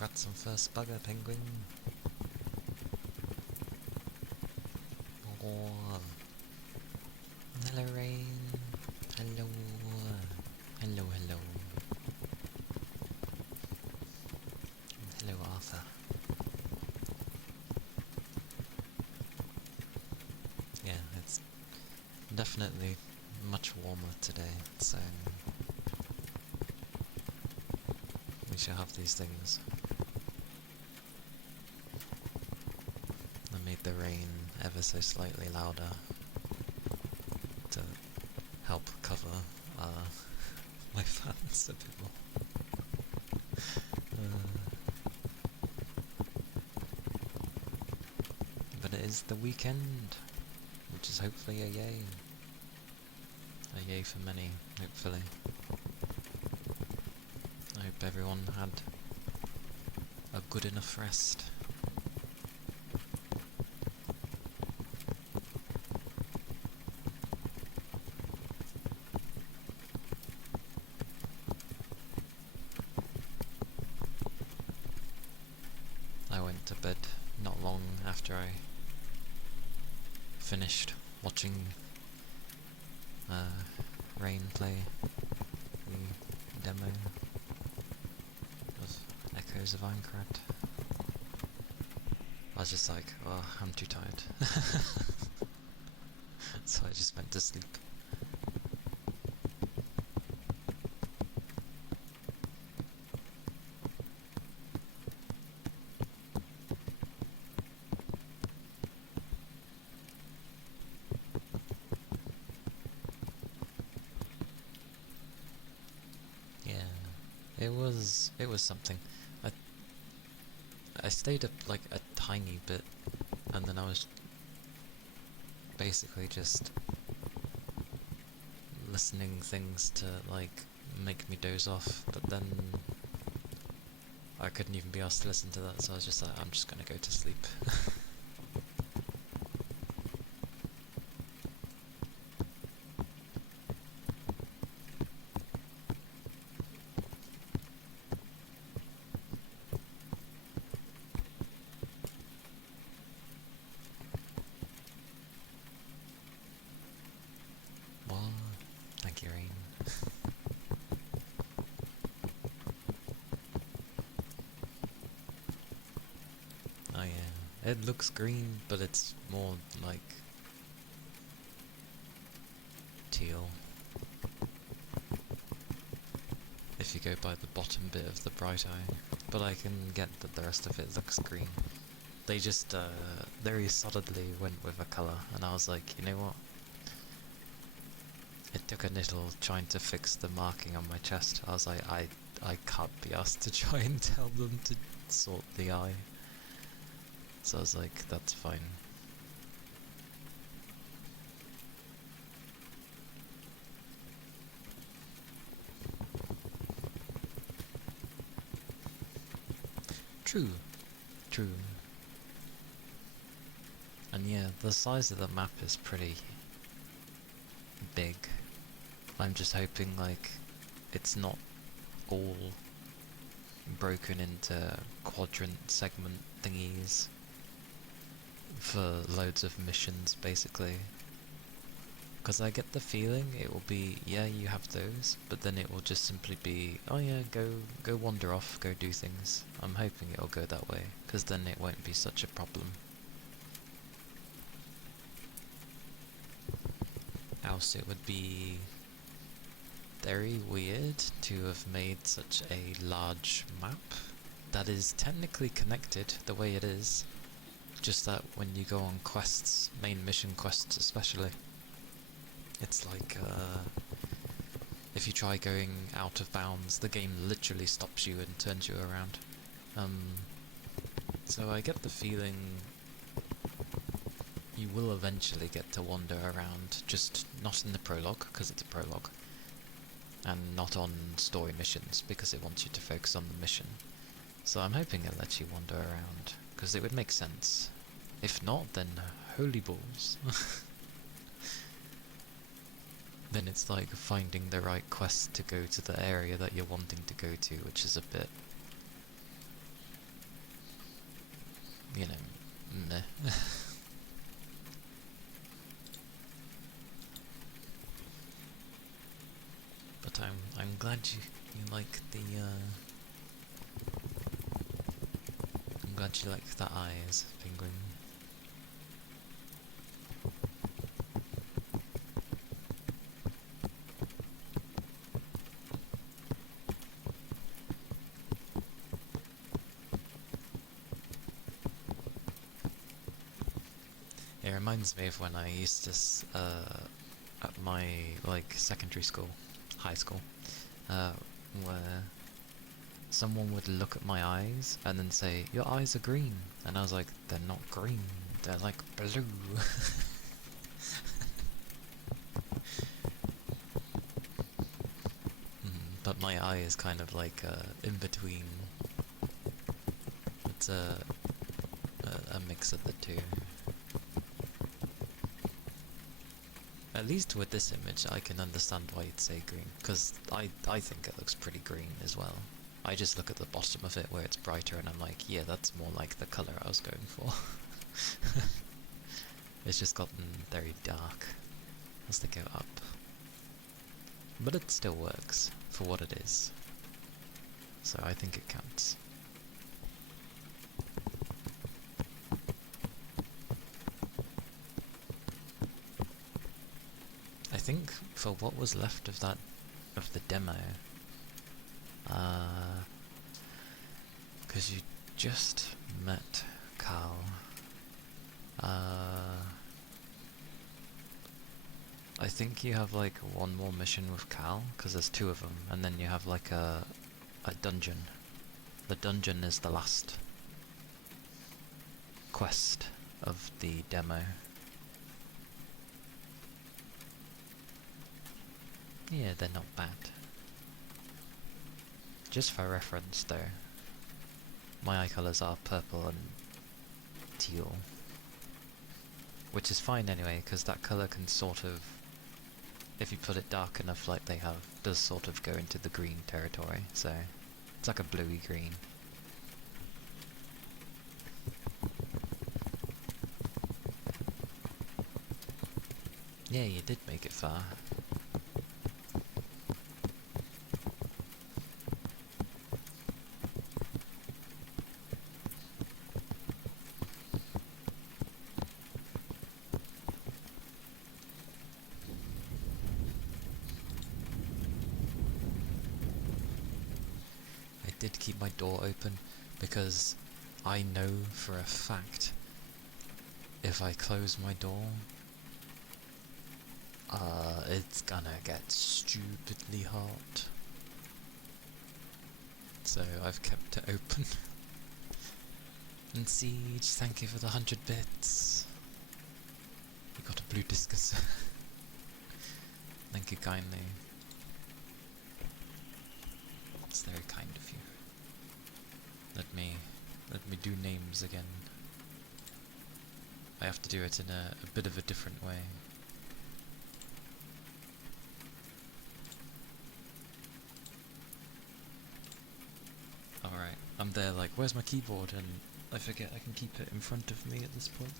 Congrats on first bugger, penguin. Oh. Hello, Rain. Hello. Hello, hello. Hello, Arthur. Yeah, it's definitely much warmer today, so we shall have these things. I made the rain ever so slightly louder to help cover my fans a bit more. But it is the weekend, which is hopefully a yay. A yay for many, hopefully. I hope everyone had a good enough rest. I went to bed not long after I finished watching Rain play the demo of Echoes of Aincrad. I was just like, oh, I'm too tired. So I just went to sleep. It was something. I stayed up like a tiny bit, and then I was basically just listening things to like make me doze off, but then I couldn't even be asked to listen to that, so I was just like, I'm just gonna go to sleep. Well, thank you, Rain. Oh yeah, it looks green, but it's more like teal. If you go by the bottom bit of the bright eye, but I can get that the rest of it looks green. They just very solidly went with a colour, and I was like, you know what? It took a little trying to fix the marking on my chest. I was like, I can't be asked to try and tell them to sort the eye. So I was like, that's fine. True. And yeah, the size of the map is pretty big. I'm just hoping like it's not all broken into quadrant segment thingies for loads of missions basically. Because I get the feeling it will be, yeah, you have those, but then it will just simply be, oh yeah, go wander off, go do things. I'm hoping it'll go that way, because then it won't be such a problem. Else it would be very weird to have made such a large map that is technically connected the way it is, just that when you go on quests, main mission quests especially, it's like, if you try going out of bounds, the game literally stops you and turns you around. So I get the feeling you will eventually get to wander around, just not in the prologue, because it's a prologue, and not on story missions, because it wants you to focus on the mission. So I'm hoping it lets you wander around, because it would make sense. If not, then holy balls. Then it's like finding the right quest to go to the area that you're wanting to go to, which is a bit meh. But I'm glad you like the I'm glad you like the eyes, Penguin. It reminds me of when I used to at my like secondary school, high school, where someone would look at my eyes and then say, "Your eyes are green," and I was like, "They're not green. They're like blue." But my eye is kind of like in between. It's a mix of the two. At least with this image, I can understand why you'd say green, because I think it looks pretty green as well. I just look at the bottom of it where it's brighter and I'm like, yeah, that's more like the colour I was going for. It's just gotten very dark as they go up. But it still works for what it is. So I think it counts. I think for what was left of the demo, because you just met Carl, I think you have like one more mission with Cal, because there's 2 of them, and then you have like a dungeon. The dungeon is the last quest of the demo. Yeah, they're not bad. Just for reference though, my eye colours are purple and teal. Which is fine anyway, because that colour can sort of, if you put it dark enough like they have, does sort of go into the green territory, so it's like a bluey green. Yeah, you did make it far. I did keep my door open because I know for a fact if I close my door, it's gonna get stupidly hot. So I've kept it open. And Siege, thank you for the 100 bits. You got a blue discus. Thank you kindly. It's very kind of you. Let me do names again. I have to do it in a bit of a different way. Alright, I'm there like, where's my keyboard? And I forget I can keep it in front of me at this point.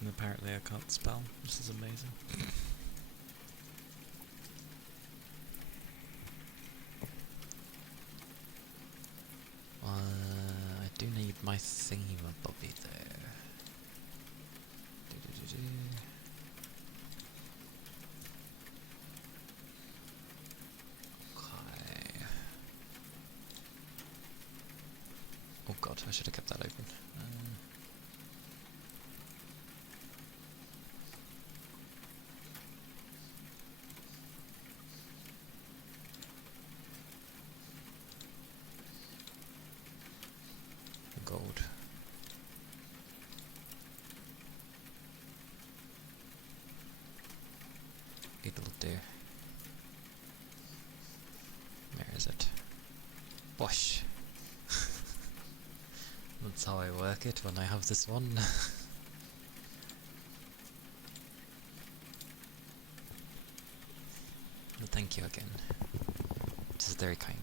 And apparently I can't spell. This is amazing. I do need my thingy-mabobby there. Okay. Oh god, I should have kept that open. Gold. It'll do. Where is it? Wash. That's how I work it when I have this one. Thank you again. This is very kind.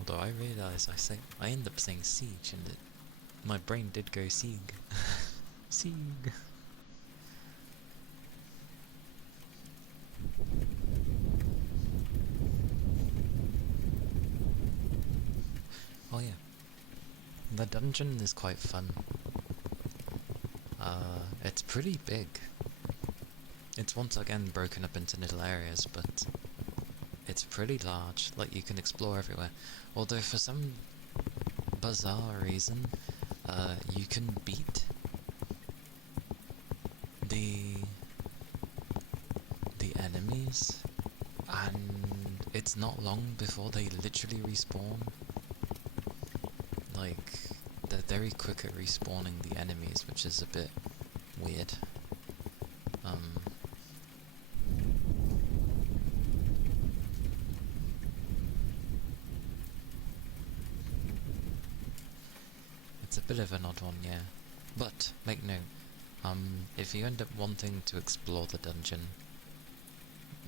Although I realise I end up saying siege and my brain did go sieg. Sieg. Oh yeah. The dungeon is quite fun. It's pretty big. It's once again broken up into little areas, but it's pretty large. Like, you can explore everywhere. Although for some bizarre reason, you can beat the enemies, and it's not long before they literally respawn. Like, they're very quick at respawning the enemies, which is a bit weird. It's a bit of an odd one, yeah. But, make note, if you end up wanting to explore the dungeon,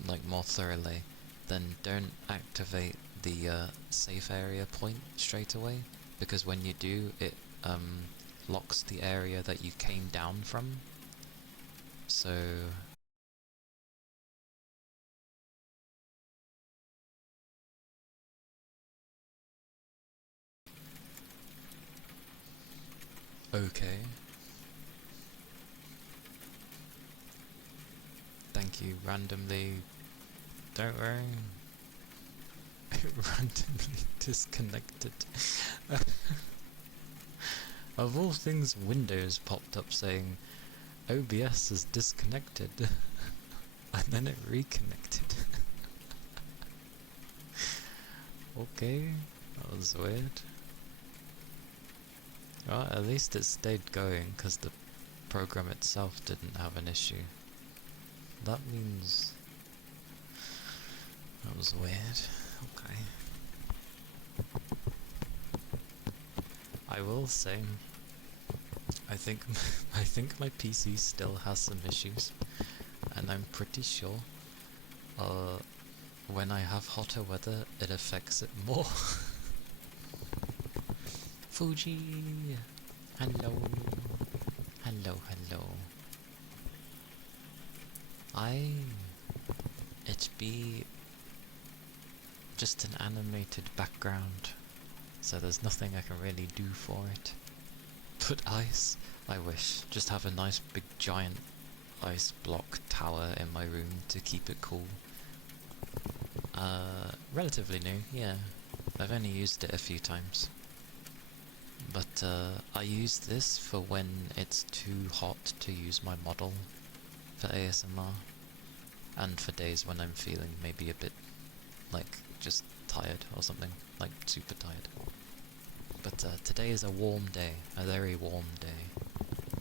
like, more thoroughly, then don't activate the safe area point straight away, because when you do, it locks the area that you came down from. So okay. Thank you. Randomly, don't worry. Randomly disconnected. Of all things, Windows popped up saying OBS is disconnected, and then it reconnected. Okay, that was weird. Well, at least it stayed going because the program itself didn't have an issue. That means that was weird. Okay. I will say, I think my PC still has some issues, and I'm pretty sure when I have hotter weather it affects it more. Fuji! Hello! Hello, hello. It be just an animated background, so there's nothing I can really do for it. Put ice? I wish. Just have a nice big giant ice block tower in my room to keep it cool. Relatively new, yeah. I've only used it a few times. But I use this for when it's too hot to use my model for ASMR, and for days when I'm feeling maybe a bit, like, just tired or something, like super tired. But today is a warm day, a very warm day,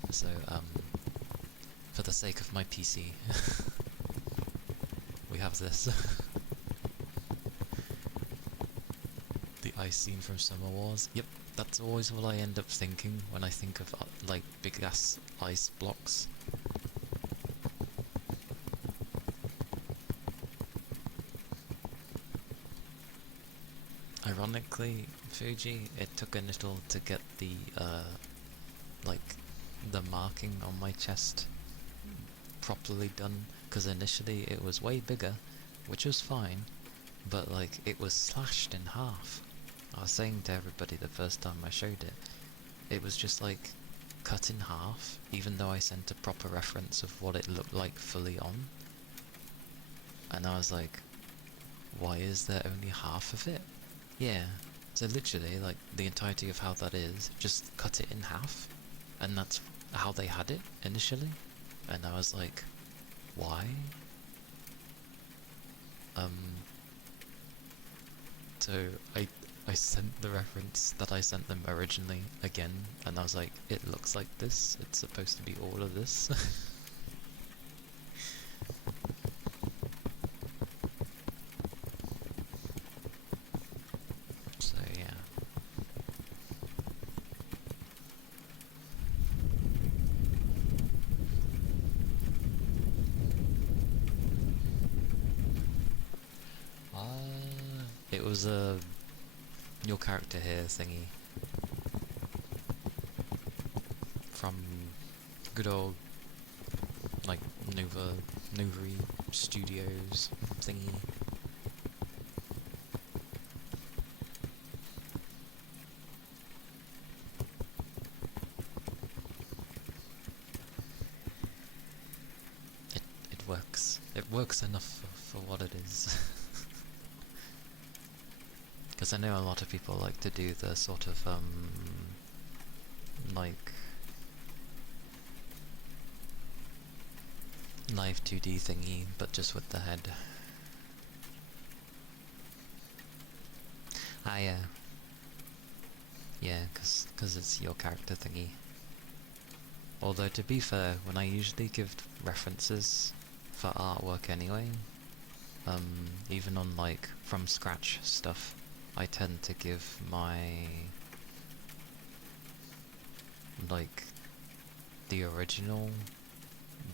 so for the sake of my PC, we have this. The ice scene from Summer Wars. Yep, that's always what I end up thinking when I think of like big ass ice blocks. Ironically, Fuji, it took a little to get the like the marking on my chest properly done, because initially it was way bigger, which was fine, but like it was slashed in half. I was saying to everybody the first time I showed it, it was just like cut in half, even though I sent a proper reference of what it looked like fully on. And I was like, why is there only half of it? Yeah, so literally, like, the entirety of how that is, just cut it in half, and that's how they had it initially. And I was like, why? So I sent the reference that I sent them originally again, and I was like, it looks like this, it's supposed to be all of this. It was a your character here thingy from good old like Novari Studios thingy. It works. It works enough for what it is. Because I know a lot of people like to do the sort of like live 2D thingy, but just with the head. Ah yeah. Yeah, cause it's your character thingy. Although to be fair, when I usually give references for artwork anyway, even on like from scratch stuff, I tend to give my like the original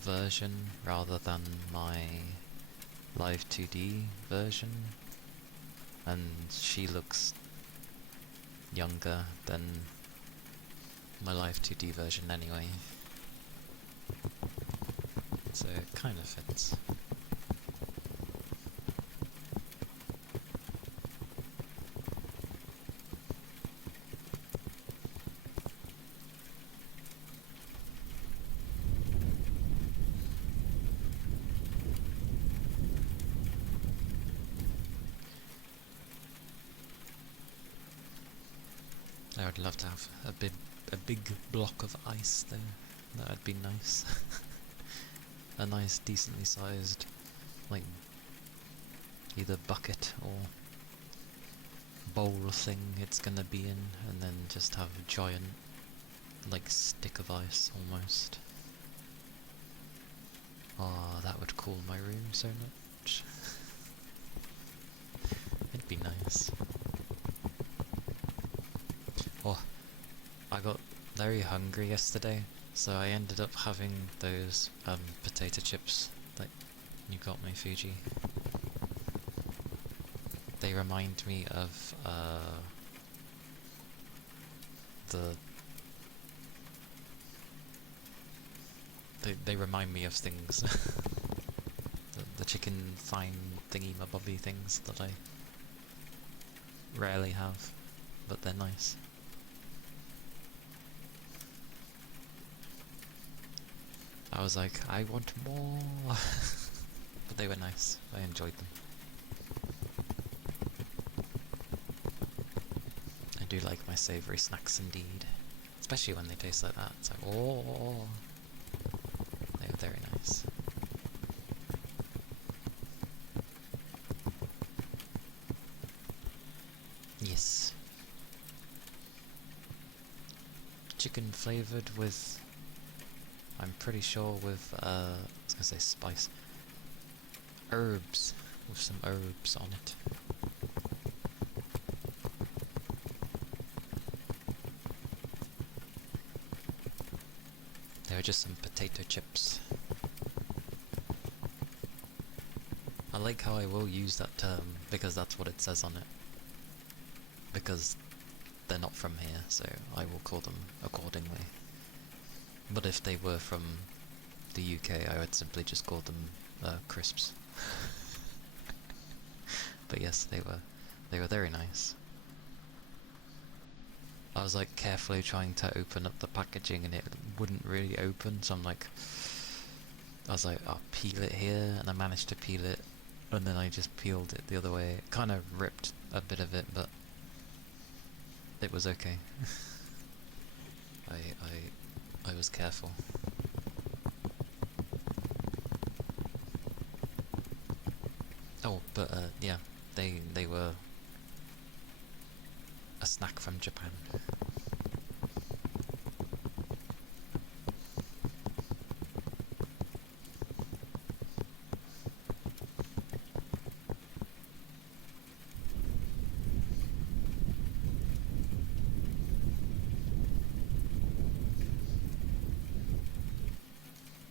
version rather than my live 2D version, and she looks younger than my live 2D version anyway, so it kind of fits. I would love to have a big block of ice there. That would be nice. A nice, decently sized, like, either bucket or bowl thing it's gonna be in, and then just have a giant, like, stick of ice almost. Oh, that would cool my room so much. It'd be nice. Oh, I got very hungry yesterday, so I ended up having those potato chips that you got me, Fuji. They remind me of they remind me of things. the chicken fine thingy mabobby things that I rarely have, but they're nice. I was like, I want more! But they were nice. I enjoyed them. I do like my savoury snacks indeed. Especially when they taste like that. It's like, oh! They were very nice. Yes. Chicken flavoured with... I'm pretty sure with, I was gonna say spice. Herbs. With some herbs on it. They were just some potato chips. I like how I will use that term, because that's what it says on it. Because they're not from here, so I will call them accordingly. But if they were from the UK, I would simply just call them crisps. But yes, they were very nice. I was like carefully trying to open up the packaging and it wouldn't really open, so I was like, I'll peel it here, and I managed to peel it, and then I just peeled it the other way. It kind of ripped a bit of it, but it was okay. I was careful. Oh, but yeah, they were a snack from Japan.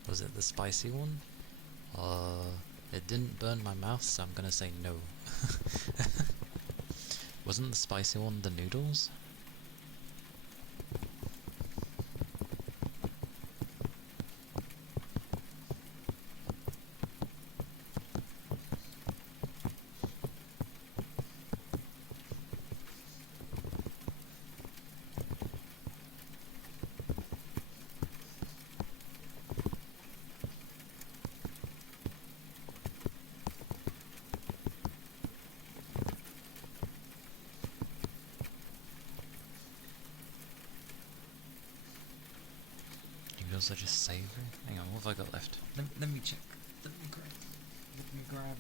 Was it the spicy one? It didn't burn my mouth, so I'm gonna say no. Wasn't the spicy one the noodles? Noodles are just savoury. Hang on, what have I got left? Let me check. Let me grab.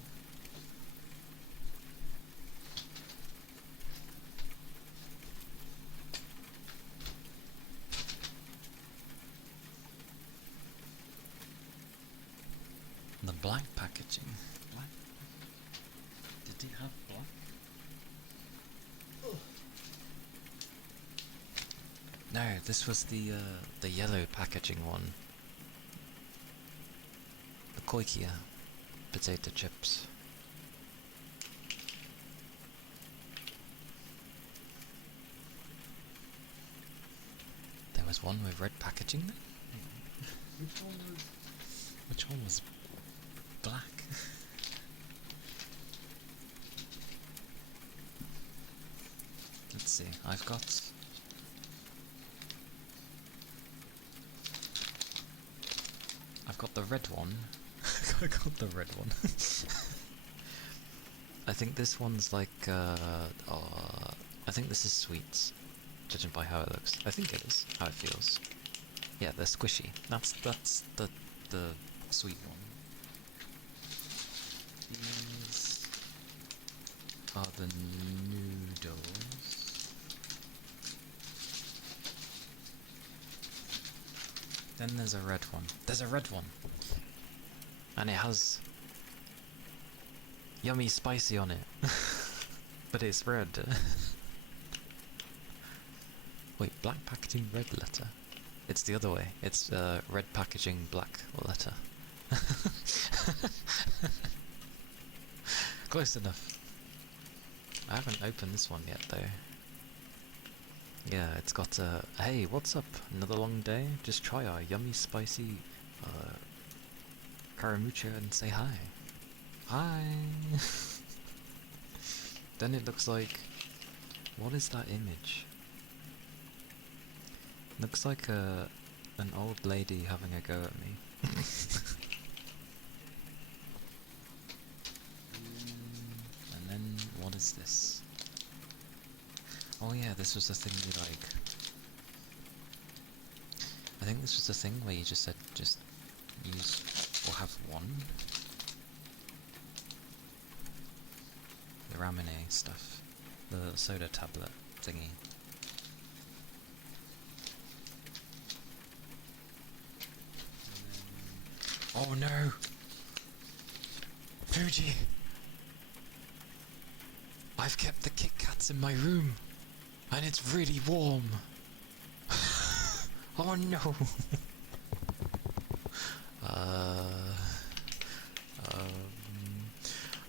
The black packaging. Black? Did it have black? Ugh. No, this was the yellow packaging one. The Koikia potato chips. There was one with red packaging then? Which one was black? Let's see, I've got the red one. I got the red one. I think this one's like, I think this is sweets, judging by how it looks. I think it is, how it feels. Yeah, they're squishy. That's the sweet one. These are the noodles. Then there's a red one. There's a red one! And it has yummy spicy on it. But it's red. Wait, black packaging, red letter? It's the other way. It's red packaging, black letter. Close enough. I haven't opened this one yet though. Yeah, it's got a, hey, what's up? Another long day? Just try our yummy spicy Karamucha and say hi. Hi! Then it looks like, what is that image? Looks like an old lady having a go at me. And then, what is this? Oh yeah, this was the thing we like. I think this was the thing where you just said, just use, or have one. The Ramune stuff. The soda tablet thingy. Oh no! Fuji! I've kept the Kit Kats in my room! And it's really warm! Oh no!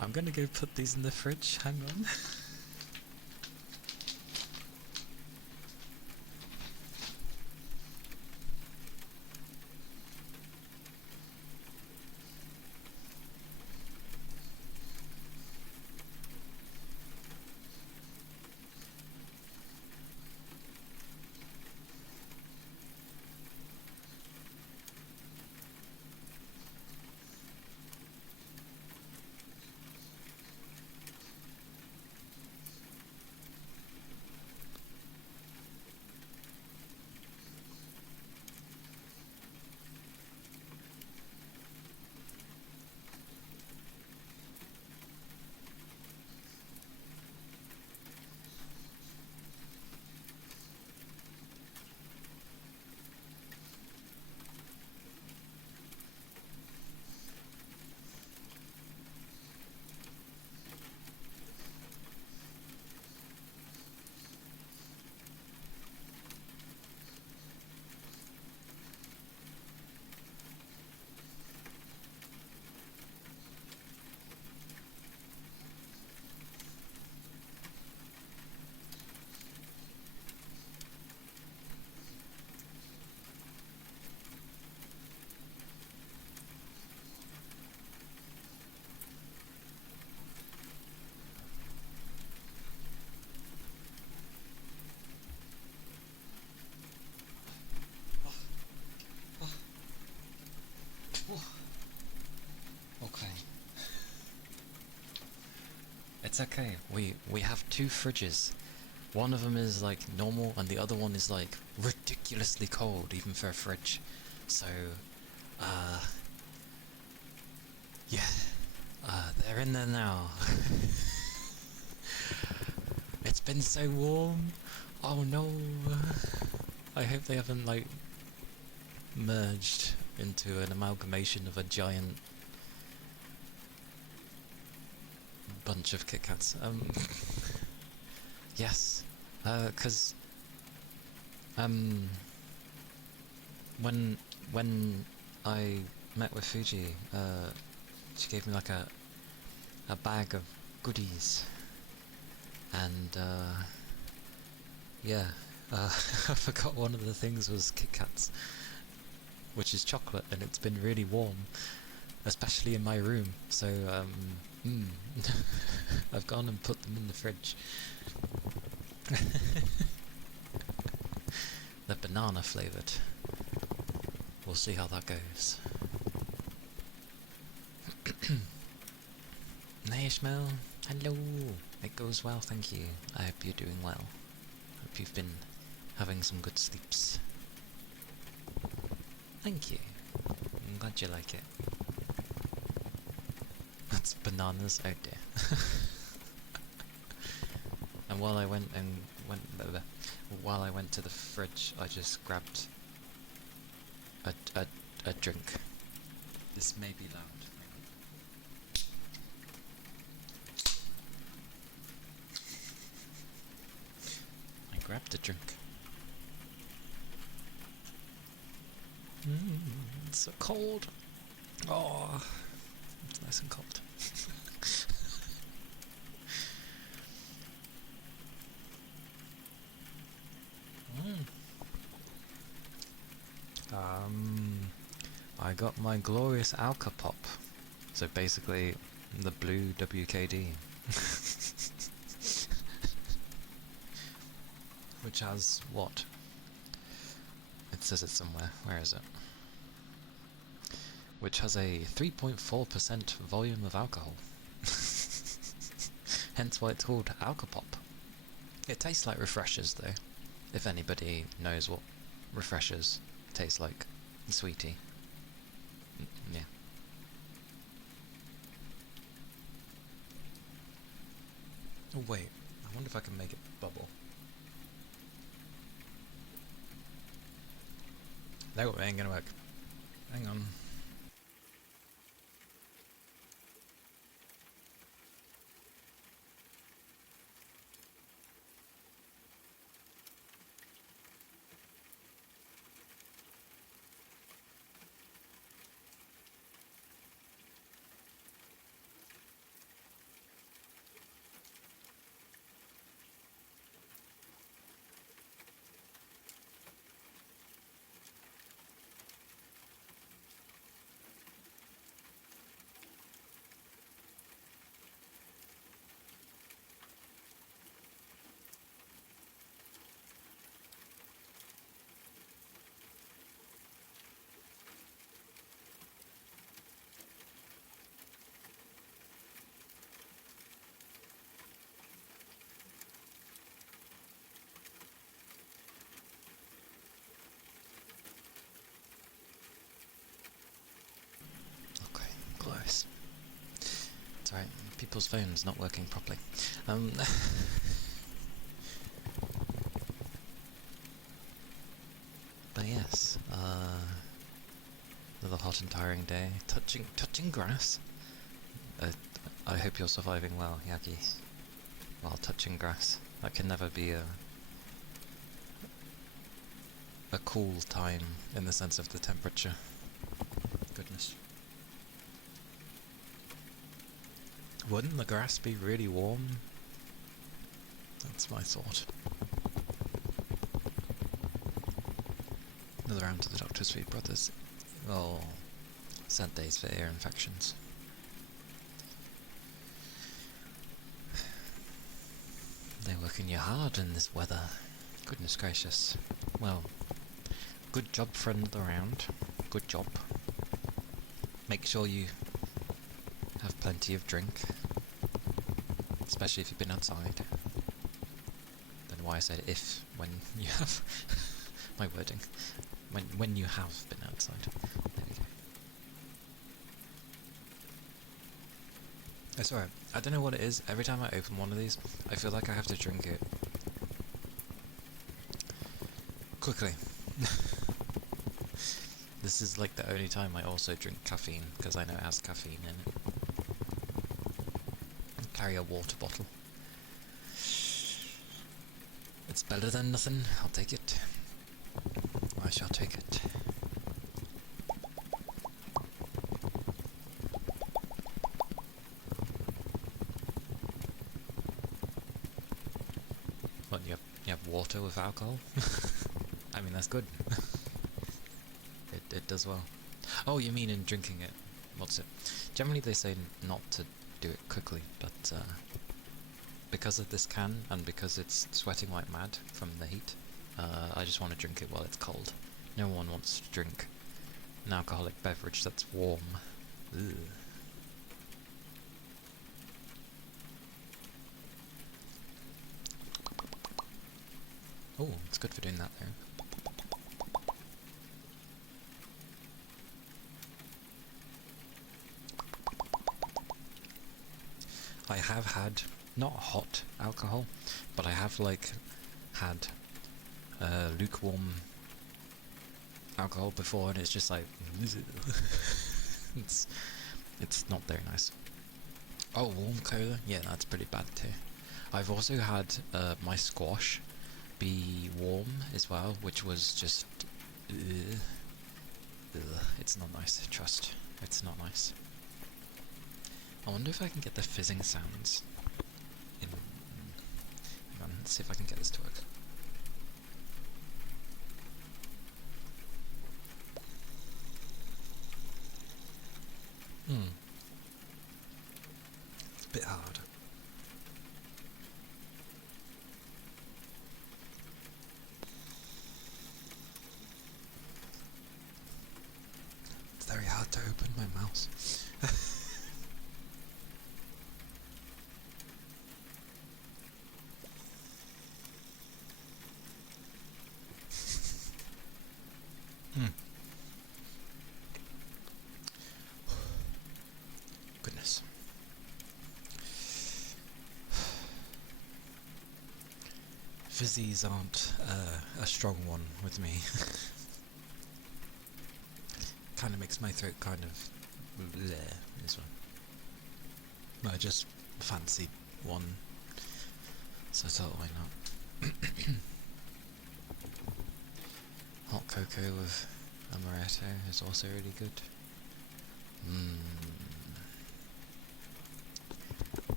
I'm gonna go put these in the fridge, hang on. It's okay. We have two fridges. One of them is like normal, and the other one is like ridiculously cold, even for a fridge. So, yeah, they're in there now. It's been so warm. Oh no. I hope they haven't like merged into an amalgamation of a giant bunch of Kit Kats. Yes, cause when I met with Fuji, she gave me like a bag of goodies, and yeah, I forgot one of the things was Kit Kats, which is chocolate, and it's been really warm, especially in my room. So I've gone and put them in the fridge. They're banana flavoured. We'll see how that goes. Hey Ishmael, hello! It goes well, thank you. I hope you're doing well. Hope you've been having some good sleeps. Thank you. I'm glad you like it. That's bananas, oh dear. And while I went to the fridge, I just grabbed a drink. This may be loud. I grabbed a drink. It's so cold. Oh, it's nice and cold. I got my glorious Alka Pop. So basically, the blue WKD. Which has what? It says it somewhere. Where is it? Which has a 3.4% volume of alcohol. Hence why it's called Alka Pop. It tastes like refreshers though. If anybody knows what refreshers taste like. Sweetie. Yeah. Oh wait, I wonder if I can make it bubble. No, it ain't gonna work. Hang on. Okay, close. It's alright, people's phones not working properly. But yes, another hot and tiring day. Touching grass. I hope you're surviving well, Yagi. While touching grass. That can never be a cool time in the sense of the temperature. Goodness. Wouldn't the grass be really warm? That's my thought. Another round to the doctor's for your brothers. Oh, sad days for ear infections. They're working you hard in this weather. Goodness gracious. Well, good job for another round. Good job. Make sure you have plenty of drink. Especially if you've been outside. Don't know why I said if, when you have. My wording. When you have been outside. There we go. It's alright. I don't know what it is. Every time I open one of these, I feel like I have to drink it quickly. This is like the only time I also drink caffeine, because I know it has caffeine in it. Carry a water bottle. It's better than nothing. I'll take it. I shall take it. What, you have water with alcohol? I mean, that's good. It does well. Oh, you mean in drinking it? What's it? Generally they say not to do it quickly, but because of this can, and because it's sweating like mad from the heat, I just want to drink it while it's cold. No one wants to drink an alcoholic beverage that's warm. Ugh. Oh, it's good for doing that though. I have had, not hot alcohol, but I have like had lukewarm alcohol before, and it's just like it's not very nice. Oh, warm cola? Yeah, that's pretty bad too. I've also had my squash be warm as well, which was just it's not nice, trust. It's not nice. I wonder if I can get the fizzing sounds in. Hang on, let's see if I can get this to work. It's a bit hard. It's very hard to open my mouse. Goodness. Fizzies aren't a strong one with me. Kind of makes my throat kind of bleh, this one. I just fancied one, so I thought, why not? Hot cocoa with amaretto is also really good.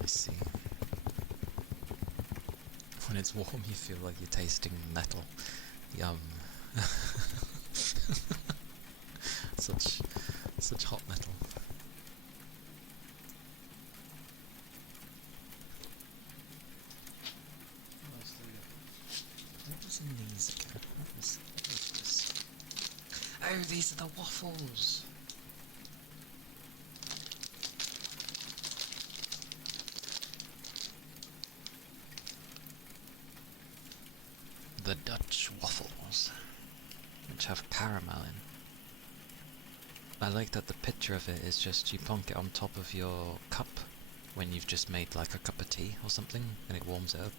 I see. When it's warm, you feel like you're tasting metal. Yum. Such hot metal. What was in these again? What was this? Oh, these are the waffles! The Dutch waffles, which have caramel in. I like that the picture of it is just you plonk it on top of your cup when you've just made like a cup of tea or something, and it warms it up.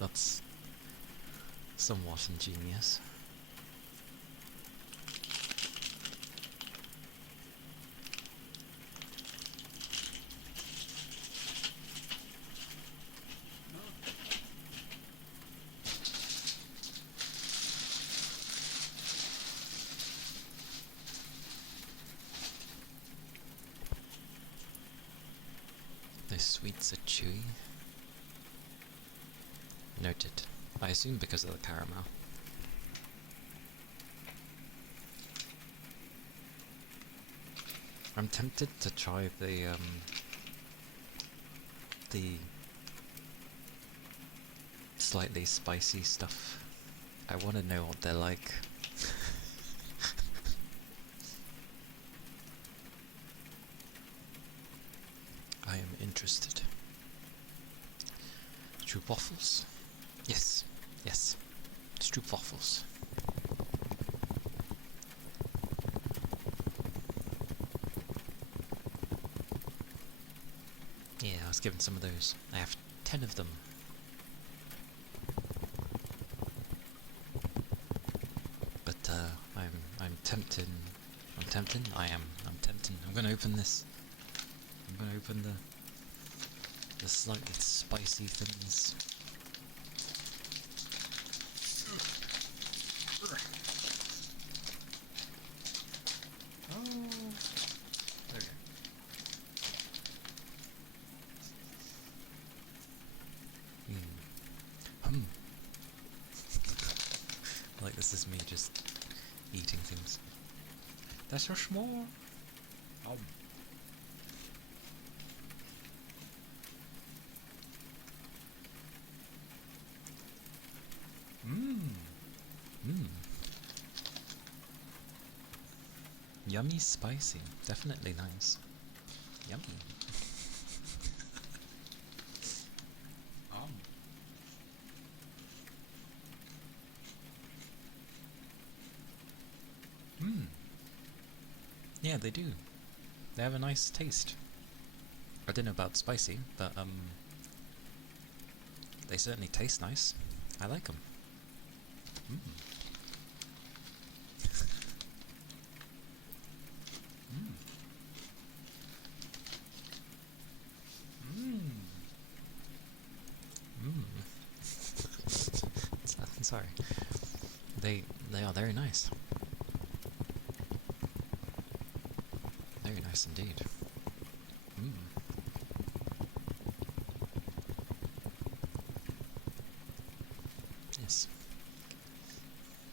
That's somewhat ingenious. Those sweets are chewy. Noted. I assume because of the caramel. I'm tempted to try the slightly spicy stuff. I want to know what they're like. I am interested. Stroopwafels? Yes, yes. Stroopwafels. Yeah, I was given some of those. I have 10 of them. But I'm tempted. I'm tempted. I'm tempted. I'm gonna open this. I'm gonna open the slightly spicy things. Oh, there we go. Like this is me just eating things. That's so small. Yummy, spicy. Definitely nice. Yummy. Yeah, they do. They have a nice taste. I don't know about spicy, but they certainly taste nice. I like them. Sorry. They are very nice. Very nice indeed. Yes.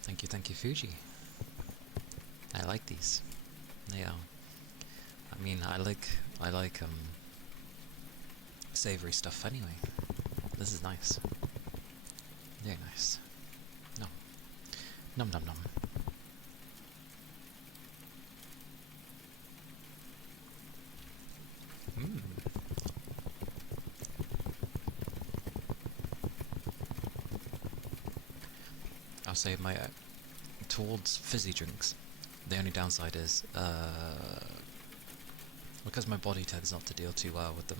Thank you, Fuji. I like these. They are. I mean, I like savory stuff anyway. This is nice. Very nice. Nom. Nom nom nom. I'll say my towards fizzy drinks, the only downside is because my body tends not to deal too well with them.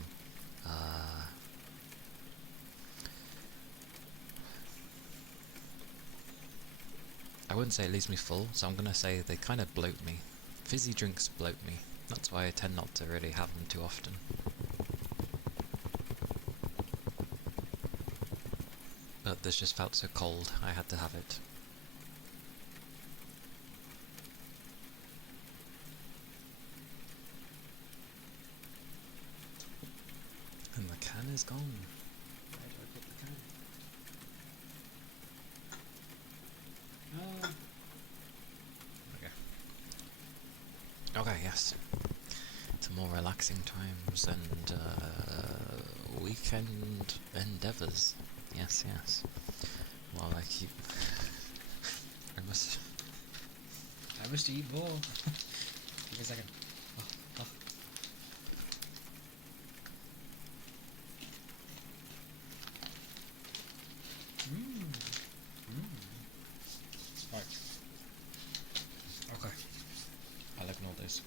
I wouldn't say it leaves me full, so I'm gonna say they kind of bloat me. Fizzy drinks bloat me. That's why I tend not to really have them too often. But this just felt so cold, I had to have it. And the can is gone. Where do I put the can? Okay, yes. To more relaxing times and weekend endeavours. Yes, yes. While I keep... I must eat more. Give me a second. Oh. Right. Okay. I'll ignore those.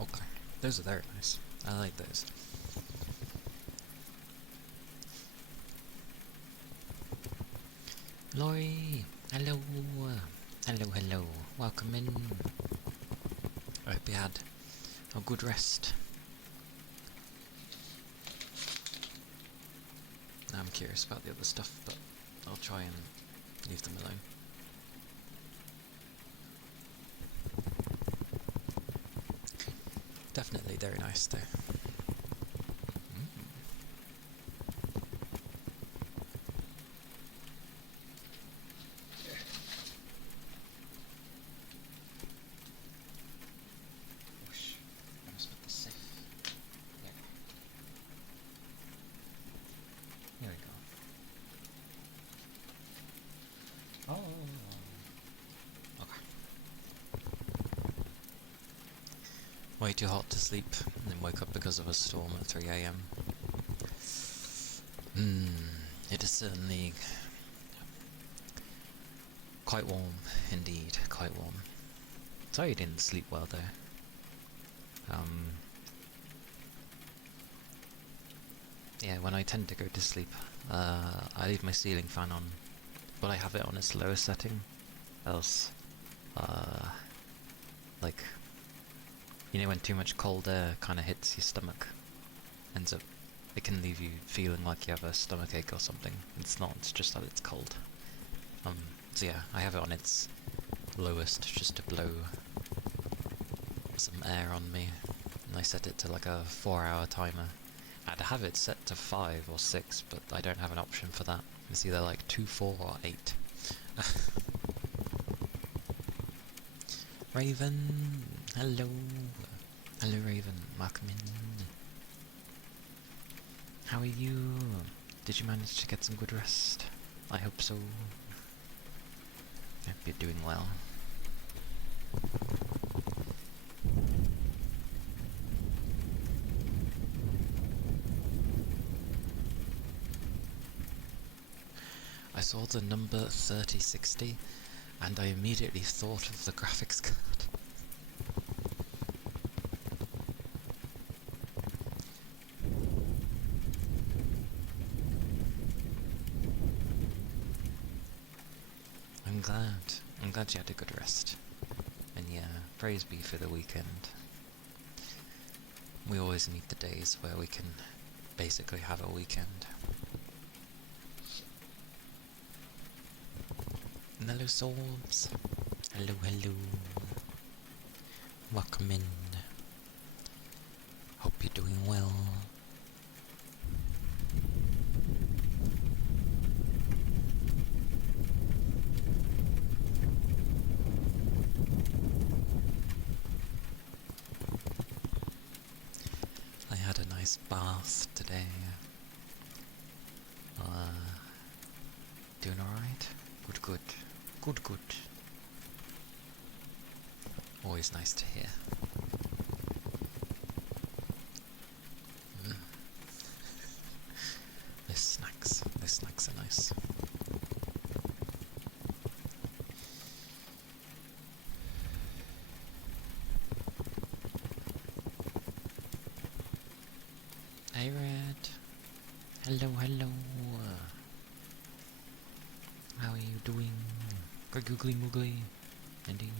Okay. Those are very nice. I like those. Laurie! Hello! Hello. Welcome in. I hope you had a good rest. I'm curious about the other stuff, but I'll try and leave them alone. Definitely very nice though. Way too hot to sleep, and then wake up because of a storm at 3 AM. It is certainly quite warm, indeed, quite warm. Sorry you didn't sleep well there. Yeah, when I tend to go to sleep, I leave my ceiling fan on, but I have it on its lowest setting, else, like, you know when too much cold air kind of hits your stomach, it can leave you feeling like you have a stomach ache or something. It's not, it's just that it's cold. So yeah, I have it on its lowest just to blow some air on me, and I set it to like a 4-hour timer. I'd have it set to 5 or 6, but I don't have an option for that. It's either like 2, 4 or 8. Raven! Hello! Hello Raven, welcome in. How are you? Did you manage to get some good rest? I hope so. Hope you're doing well. I saw the number 3060 and I immediately thought of the graphics card. I'm glad you had a good rest. And yeah, praise be for the weekend. We always need the days where we can basically have a weekend. Hello Sorbs. Hello, hello. Welcome in. Hope you're doing well. I had a nice bath today. Doing alright? Good. Good. Always nice to hear. The snacks are nice. Hey Red. Hello. How are you doing? Googly moogly. Indeed.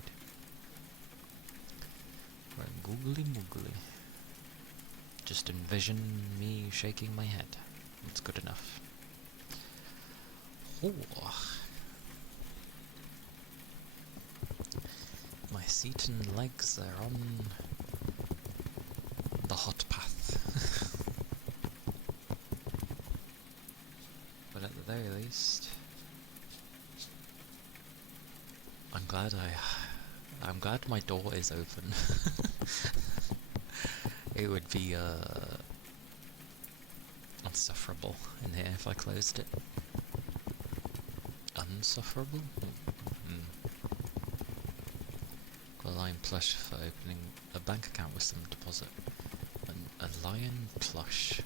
Googly moogly. Just envision me shaking my head. It's good enough. Oh. My seat and legs are on the hot path. But at the very least, I'm glad my door is open. It would be unsufferable in here if I closed it. Unsufferable? Got a lion plush for opening a bank account with some deposit. A lion plush.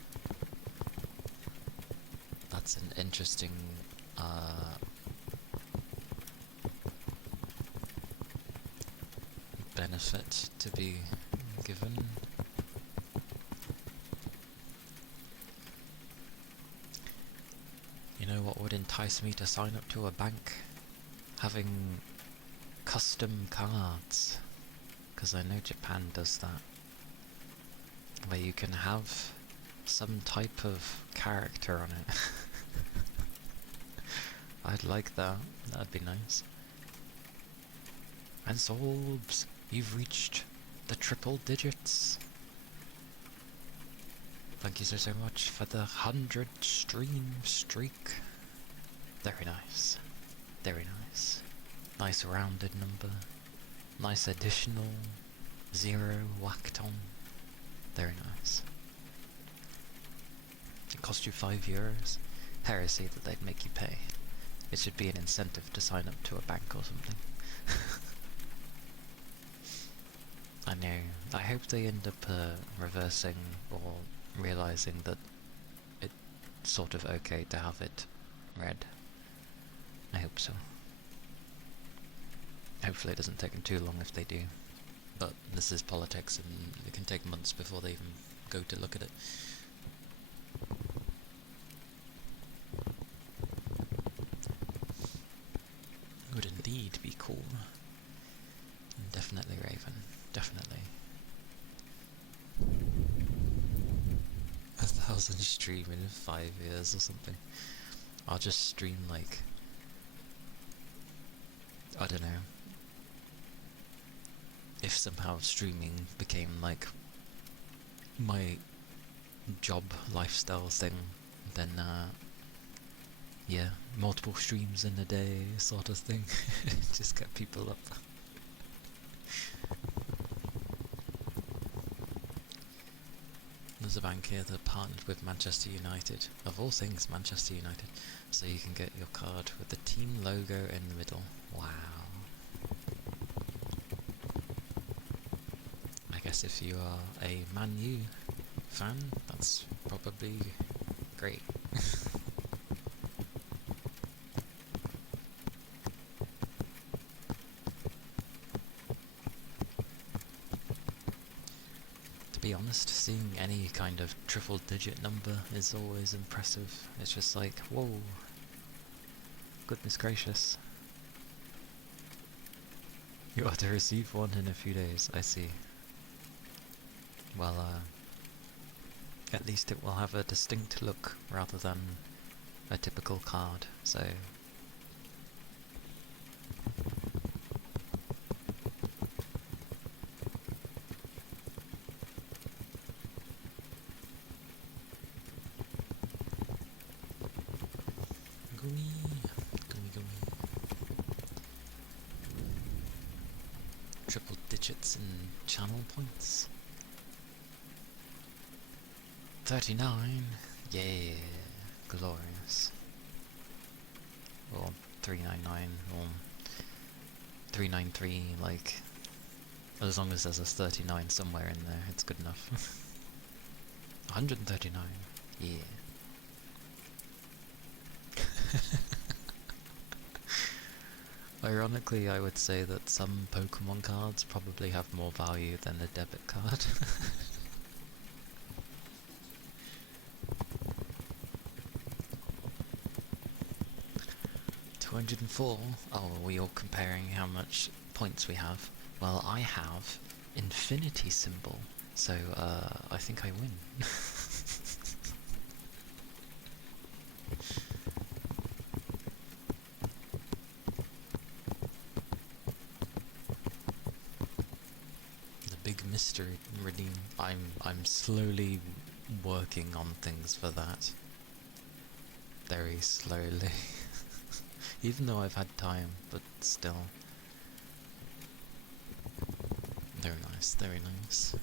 That's an interesting benefit to be given. You know what would entice me to sign up to a bank? Having custom cards. Because I know Japan does that. Where you can have some type of character on it. I'd like that. That'd be nice. And Sorbs, you've reached the triple digits. Thank you so much for the 100 stream streak. Very nice. Very nice. Nice rounded number. Nice additional 0 whacked on. Very nice. It cost you €5. Heresy that they'd make you pay. It should be an incentive to sign up to a bank or something. I know. I hope they end up reversing or realising that it's sort of okay to have it red. I hope so. Hopefully it doesn't take them too long if they do. But this is politics and it can take months before they even go to look at it. Would indeed be cool. Definitely, Raven. Definitely. 1,000 stream in 5 years or something. I'll just stream like, I don't know. If somehow streaming became like my job lifestyle thing, then yeah, multiple streams in a day sort of thing. Just get people up. There's a bank here that partnered with Manchester United, of all things Manchester United, so you can get your card with the team logo in the middle. Wow. I guess if you are a Man U fan, that's probably great. To be honest, seeing any kind of triple digit number is always impressive. It's just like, whoa, goodness gracious. You are to receive one in a few days, I see. Well, at least it will have a distinct look rather than a typical card, so... Gummy. Triple digits in channel points. 39, yeah, glorious. Or 399, or 393, like, as long as there's a 39 somewhere in there, it's good enough. 139, yeah. Ironically, I would say that some Pokemon cards probably have more value than a debit card. 204? Oh, are we all comparing how much points we have? Well, I have infinity symbol, so I think I win. The big mystery redeem. I'm slowly working on things for that. Very slowly. Even though I've had time, but still. Very nice, very nice.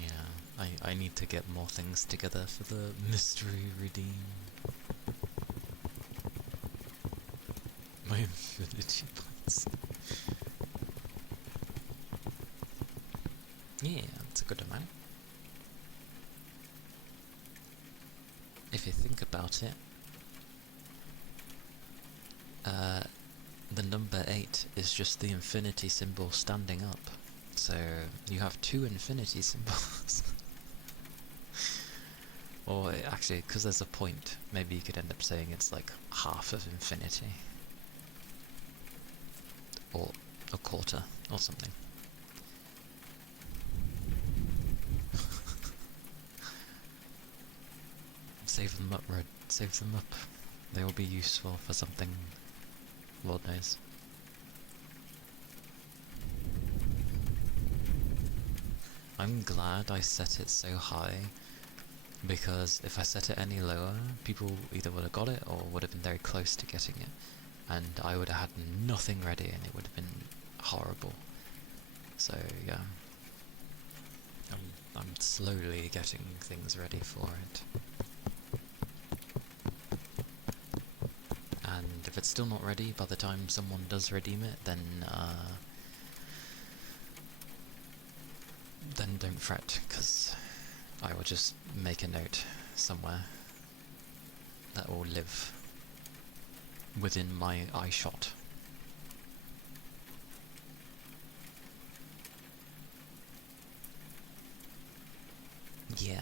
Yeah, I need to get more things together for the mystery redeem. My infinity points. Yeah, that's a good amount. If you think about it, the number 8 is just the infinity symbol standing up. So you have 2 infinity symbols. Or actually, because there's a point, maybe you could end up saying it's like half of infinity. Or a quarter, or something. Save them up, Red. Save them up. They will be useful for something, Lord knows. I'm glad I set it so high, because if I set it any lower, people either would have got it or would have been very close to getting it, and I would have had nothing ready and it would have been horrible. So yeah, I'm slowly getting things ready for it. And if it's still not ready by the time someone does redeem it, then don't fret, because I will just make a note somewhere that will live within my eye shot. Yeah.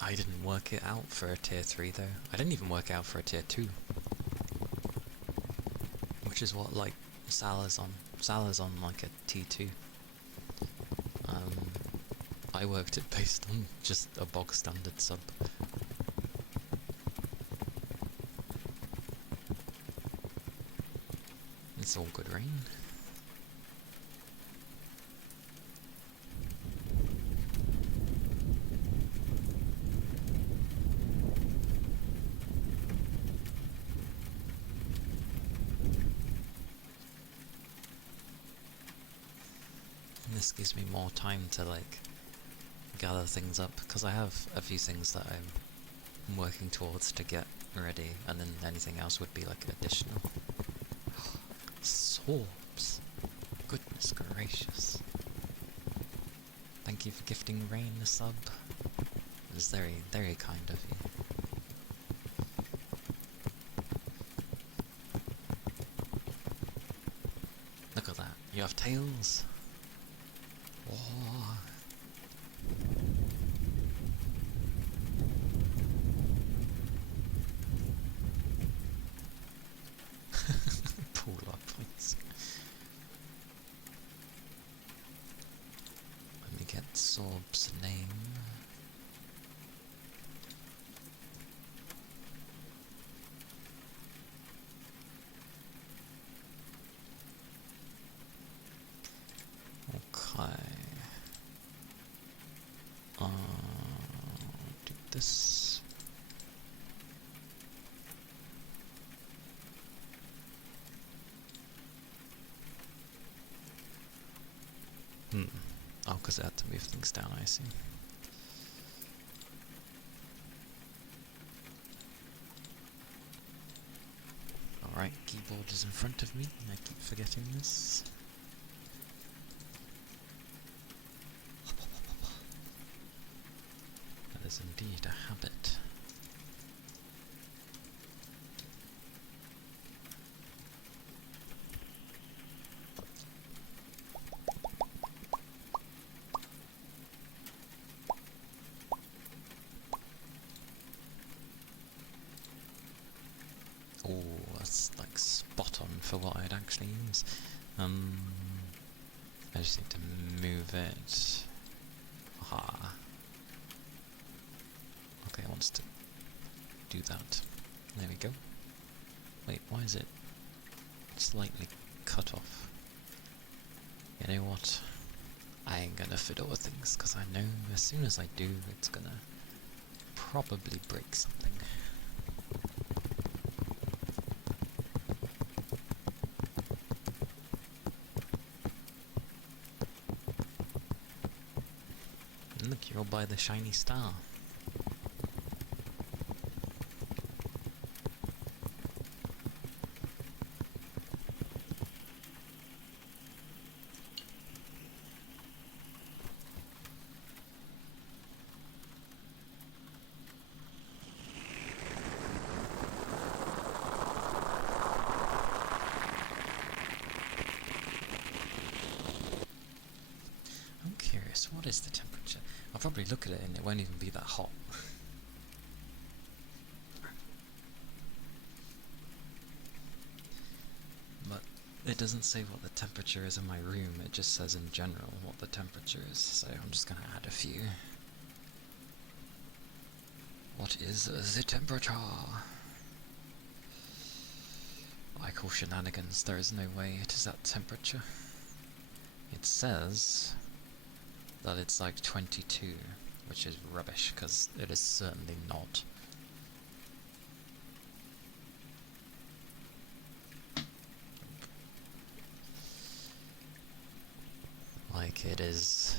I didn't work it out for a tier 3 though. I didn't even work it out for a tier 2. Which is what, like, Sal is on. Sal is on, like, a T2. I worked it based on just a bog standard sub. It's all good, Rain. This gives me more time to, like, gather things up, because I have a few things that I'm working towards to get ready, and then anything else would be, like, additional. Sorbs! Goodness gracious. Thank you for gifting Rain a sub. It was very, very kind of you. Look at that. You have tails? Oh. Pull up, please. Let me get Sorb's name. Okay. Do this. Oh, because I had to move things down, I see. Alright, keyboard is in front of me, I keep forgetting this. That is indeed a habit. Oh, that's like spot on for what I'd actually use. I just need to move it. Aha. Okay, it wants to do that. There we go. Wait, why is it slightly cut off? You know what? I ain't gonna fiddle with things, because I know as soon as I do, it's gonna probably break something. And look, you're all by the shiny star. What is the temperature? I'll probably look at it and it won't even be that hot. But it doesn't say what the temperature is in my room, it just says in general what the temperature is, so I'm just gonna add a few. What is the temperature? I call shenanigans, there is no way it is that temperature. It says that it's like 22, which is rubbish, because it is certainly not. Like, it is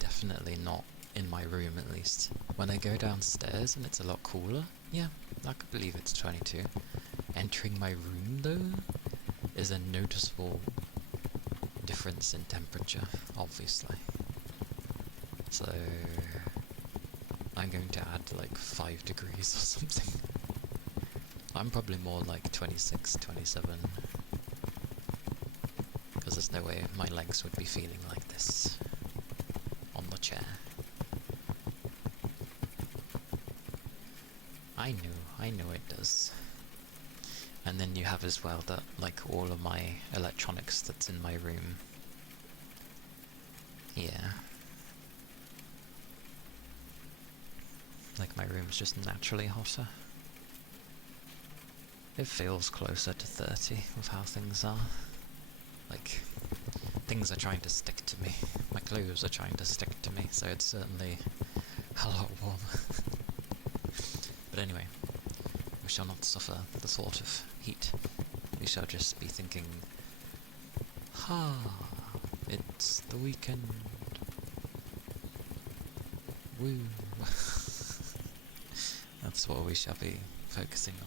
definitely not In my room, at least. When I go downstairs and it's a lot cooler, yeah, I could believe it's 22. Entering my room, though, is a noticeable difference in temperature, obviously. So I'm going to add like 5 degrees or something. I'm probably more like 26, 27. Because there's no way my legs would be feeling like this on the chair. I know it does. And then you have as well that, like, all of my electronics that's in my room. Yeah. Like, my room's just naturally hotter. It feels closer to 30 with how things are. Like, things are trying to stick to me. My clothes are trying to stick to me, so it's certainly a lot warmer. But anyway, we shall not suffer the thought of heat. We shall just be thinking, ha, it's the weekend. Woo. That's what we shall be focusing on.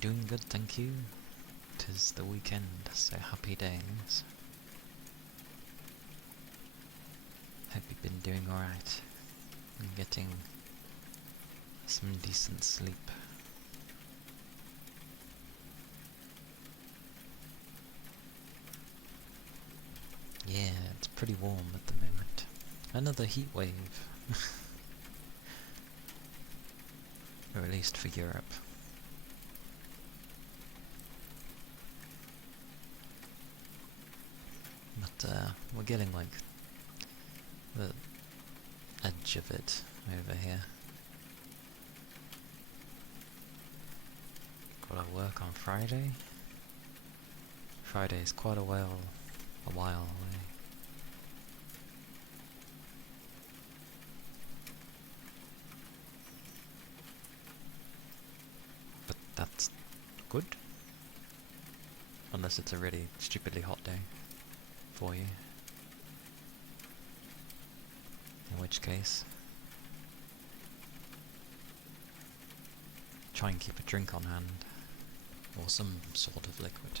Doing good, thank you. 'Tis the weekend, so happy days. Hope you've been doing alright and getting some decent sleep. Yeah, it's pretty warm at the moment. Another heat wave. Or at least for Europe. But we're getting like the edge of it over here. Gotta work on Friday. Friday's quite a while away. But that's good. Unless it's a really stupidly hot day for you. In which case, try and keep a drink on hand, or some sort of liquid.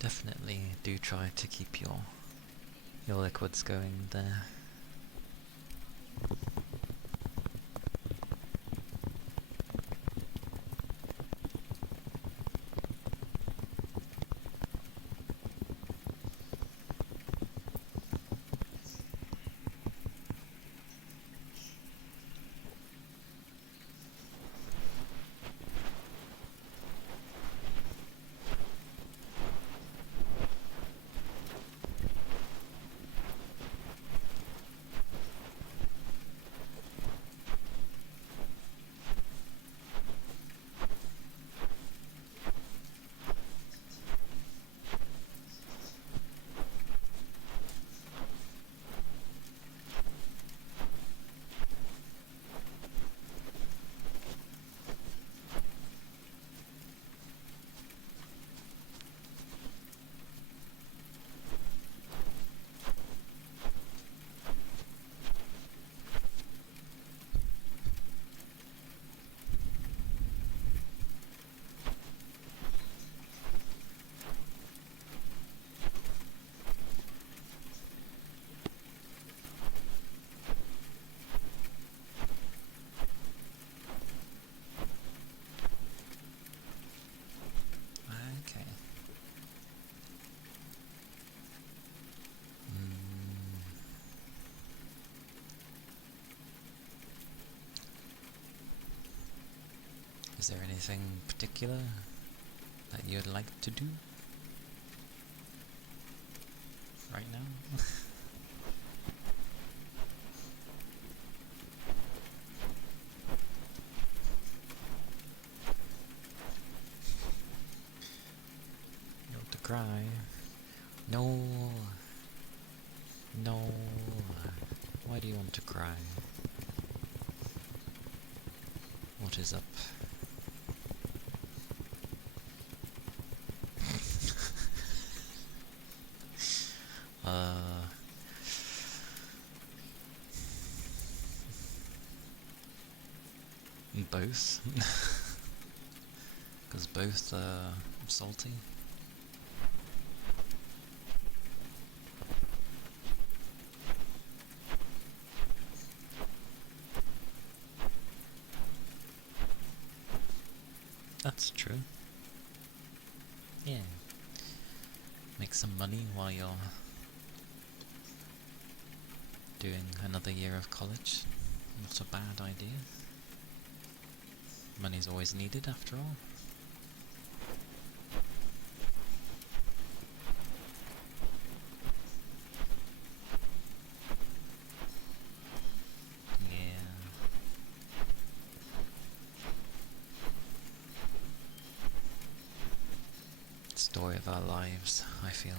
Definitely do try to keep your liquids going there. Okay. Is there anything particular that you'd like to do right now? You want to cry? No. No. Why do you want to cry? What is up? Both. Because both are salty. That's true. Yeah. Make some money while you're doing another year of college. Not a bad idea. Money's always needed after all. Story of our lives, I feel.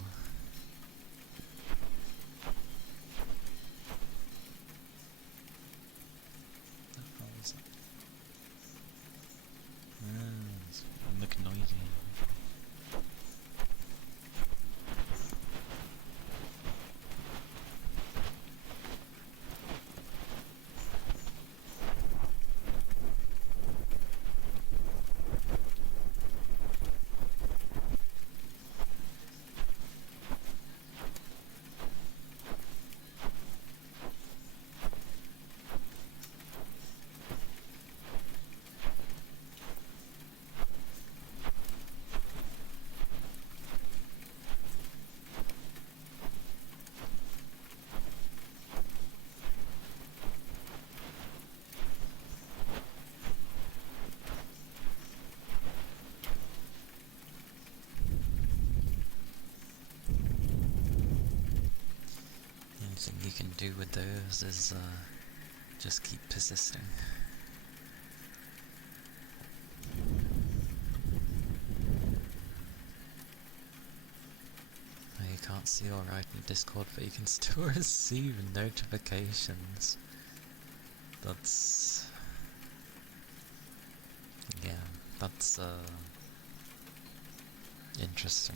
only thing you can do with those is just keep persisting. Now you can't see or write in Discord, but you can still receive notifications. That's... yeah, that's interesting.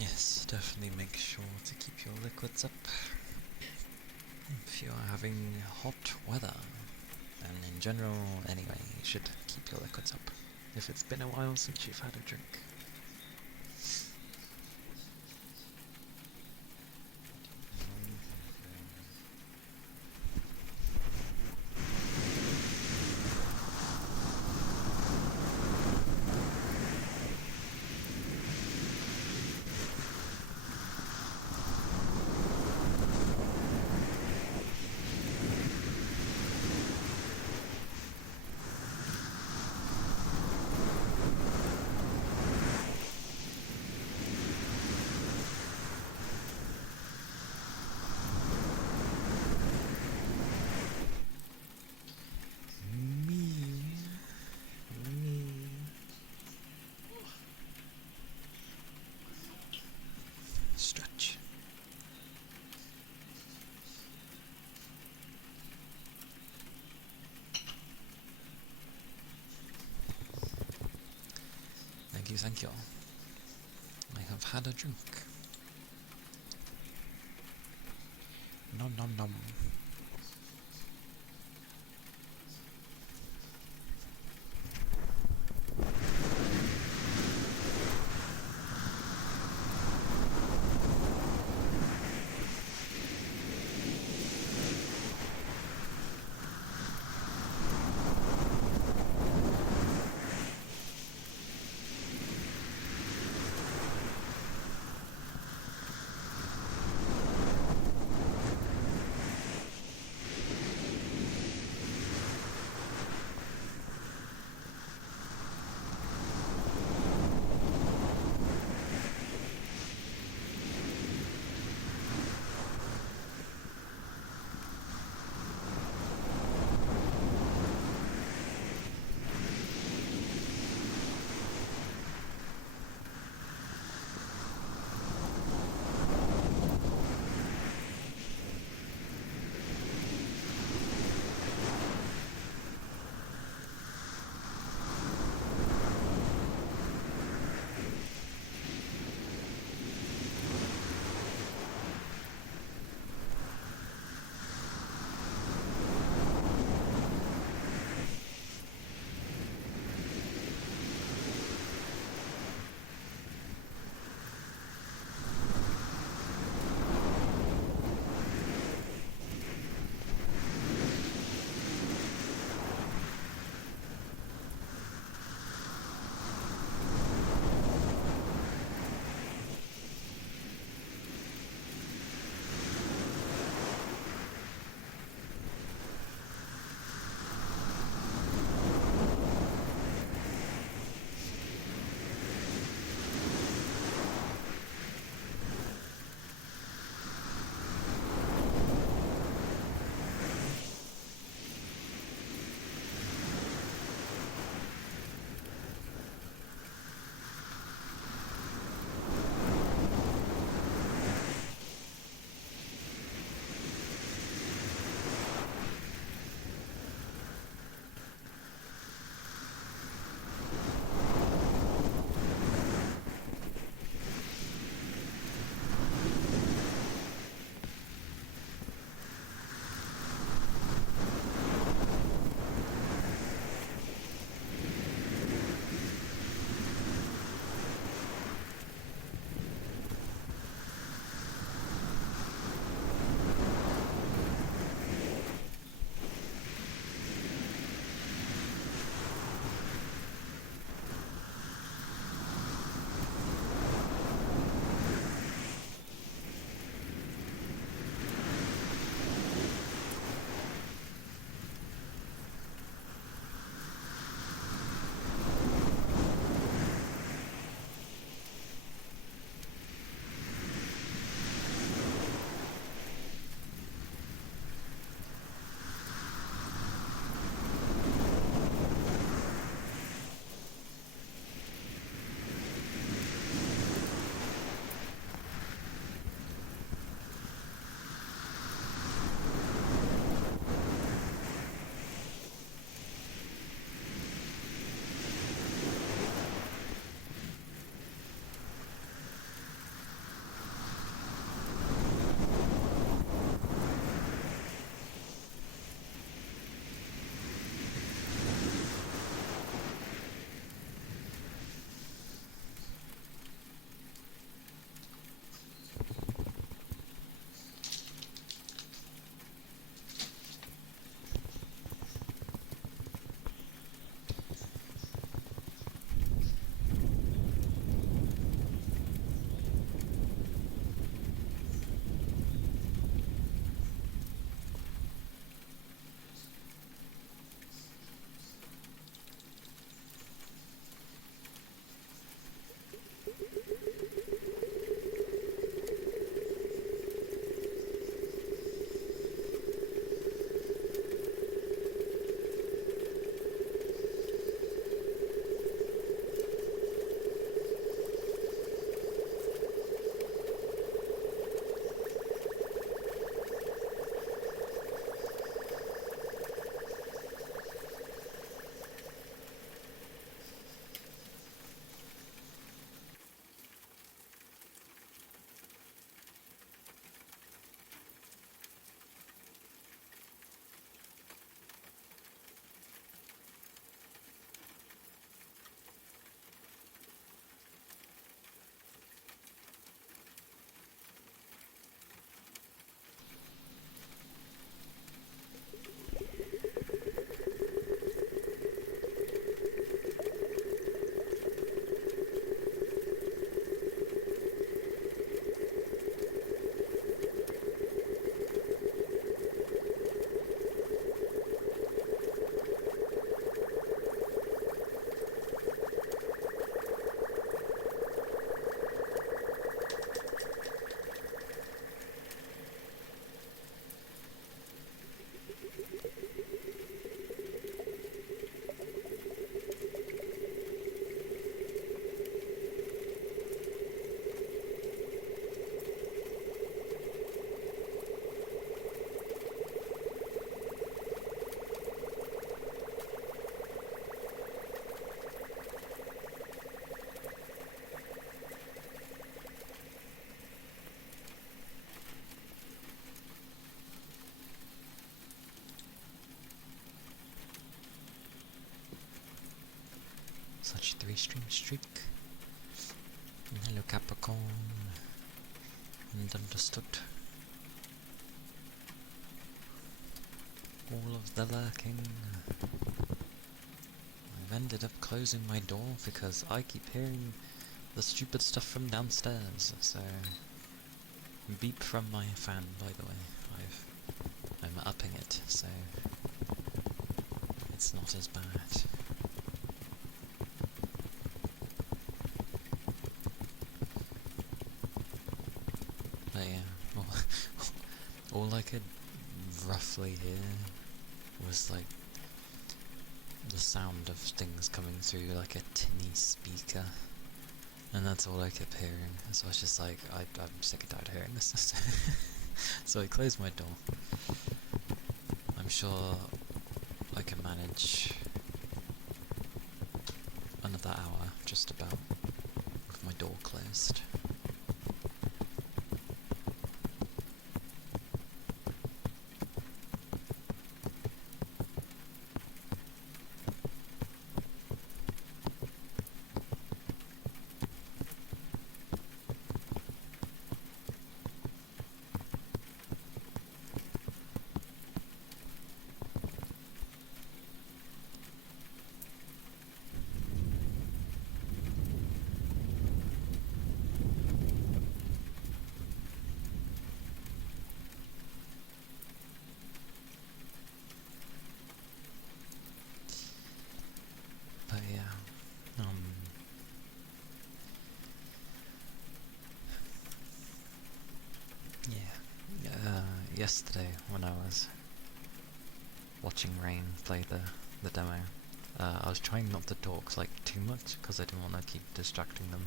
Yes, definitely make sure to keep your liquids up if you are having hot weather. And in general, anyway, you should keep your liquids up if it's been a while since you've had a drink. Stretch. Thank you. I have had a drink. Nom nom nom. such 3-stream streak. Hello Capricorn. And understood. All of the lurking. I've ended up closing my door because I keep hearing the stupid stuff from downstairs, so... Beep from my fan, by the way. I'm upping it, so... it's not as bad. But yeah, all I could roughly hear was like the sound of things coming through like a tinny speaker, and that's all I kept hearing. So I was just like, I'm sick and tired of hearing this. So I closed my door. I'm sure I can manage another hour, just about, with my door closed. But yeah, yesterday when I was watching Rain play the demo, I was trying not to talk like too much because I didn't want to keep distracting them,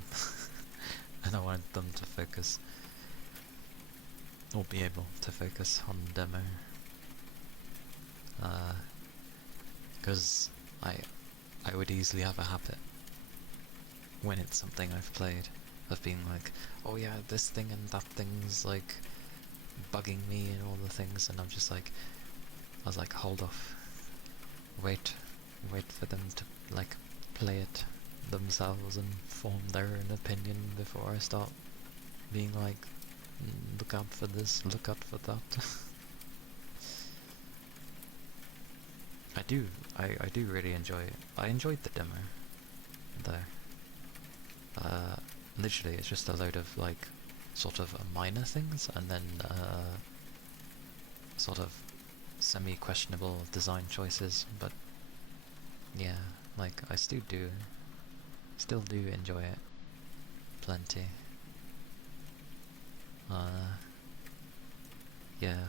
and I wanted them to focus, or be able to focus on the demo, because I would easily have a habit when it's something I've played of being like, oh yeah, this thing and that thing's like bugging me and all the things, and I was like, hold off, wait for them to like play it themselves and form their own opinion before I start being like, look out for this, look out for that. I do really enjoy it. I enjoyed the demo though. Literally it's just a load of like sort of minor things, and then sort of semi-questionable design choices, but yeah, like I still do enjoy it plenty. Yeah.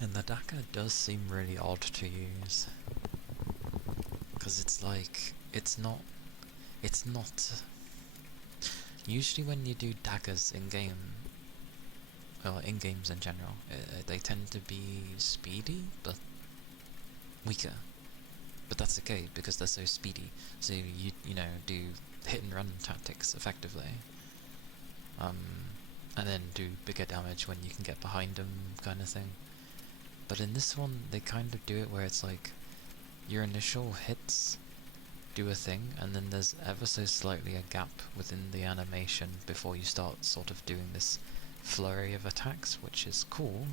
And the Daka does seem really odd to use, because it's like, it's not, usually when you do daggers in game, or in games in general, they tend to be speedy, but weaker. But that's okay, because they're so speedy, so you know, do hit and run tactics effectively. And then do bigger damage when you can get behind them, kind of thing. But in this one, they kind of do it where it's like, your initial hits do a thing, and then there's ever so slightly a gap within the animation before you start sort of doing this flurry of attacks, which is cool,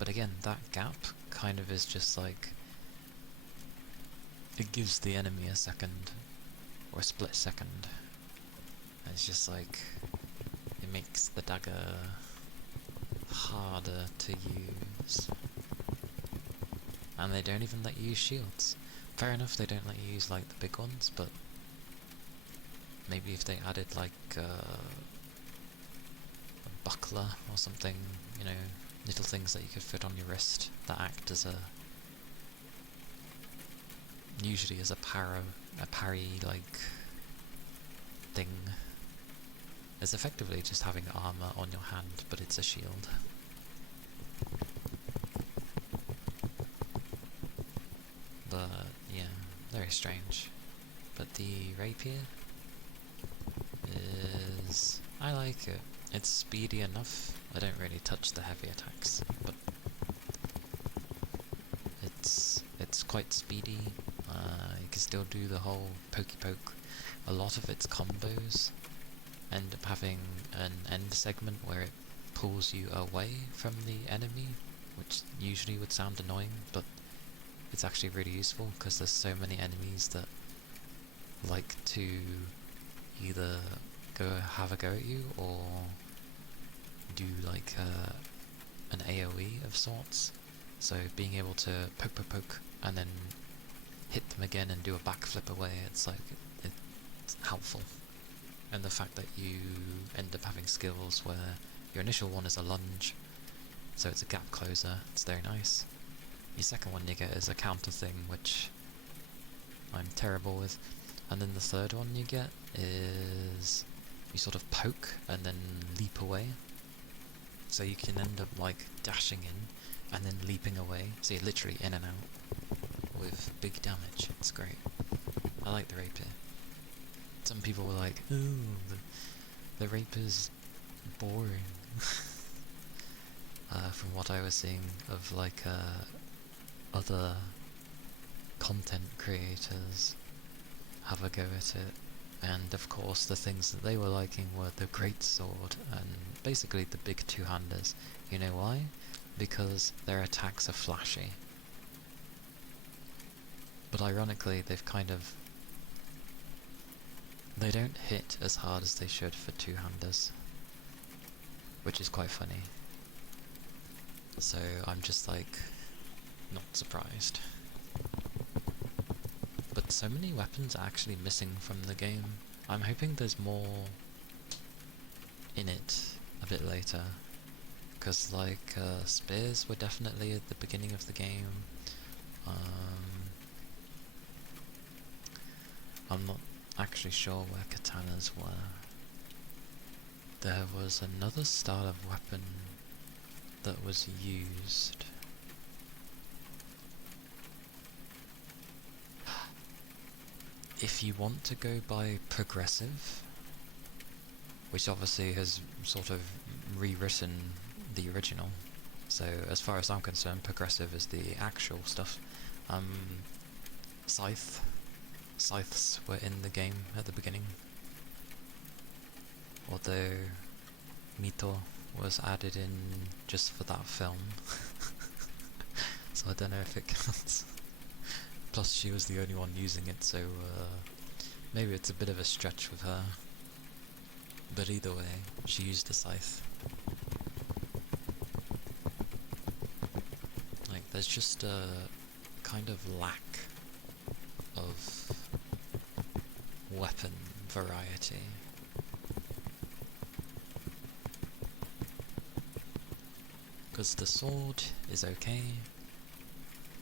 but again, that gap kind of is just like, it gives the enemy a second, or a split second, and it's just like, it makes the dagger harder to use. And they don't even let you use shields. Fair enough, they don't let you use like the big ones, but maybe if they added like a buckler or something, you know, little things that you could fit on your wrist that act as usually as a parry like thing. It's effectively just having armor on your hand, but it's a shield. But yeah, very strange. But the rapier is, I like it. It's speedy enough. I don't really touch the heavy attacks, but it's quite speedy. You can still do the whole pokey poke. A lot of its combos end up having an end segment where it pulls you away from the enemy, which usually would sound annoying, but it's actually really useful because there's so many enemies that like to either have a go at you or do like an AoE of sorts. So being able to poke and then hit them again and do a backflip away, it's like it's helpful. And the fact that you end up having skills where your initial one is a lunge, so it's a gap closer, it's very nice. Your second one you get is a counter thing, which I'm terrible with. And then the third one you get is you sort of poke and then leap away. So you can end up like dashing in and then leaping away. So you're literally in and out with big damage. It's great. I like the rapier. Some people were like, ooh, the rapier's boring. From what I was seeing of like other content creators have a go at it, and of course the things that they were liking were the greatsword and basically the big two-handers. You know why? Because their attacks are flashy. But ironically, they don't hit as hard as they should for two-handers, which is quite funny. So I'm just like, not surprised. But so many weapons are actually missing from the game. I'm hoping there's more in it a bit later, because like spears were definitely at the beginning of the game. I'm not actually sure where katanas were. There was another style of weapon that was used. If you want to go by progressive, which obviously has sort of rewritten the original, so as far as I'm concerned, progressive is the actual stuff. Scythes were in the game at the beginning, although Mito was added in just for that film, so I don't know if it counts. Plus she was the only one using it, so maybe it's a bit of a stretch with her. But either way, she used a scythe. Like, there's just a kind of lack of weapon variety. Because the sword is okay,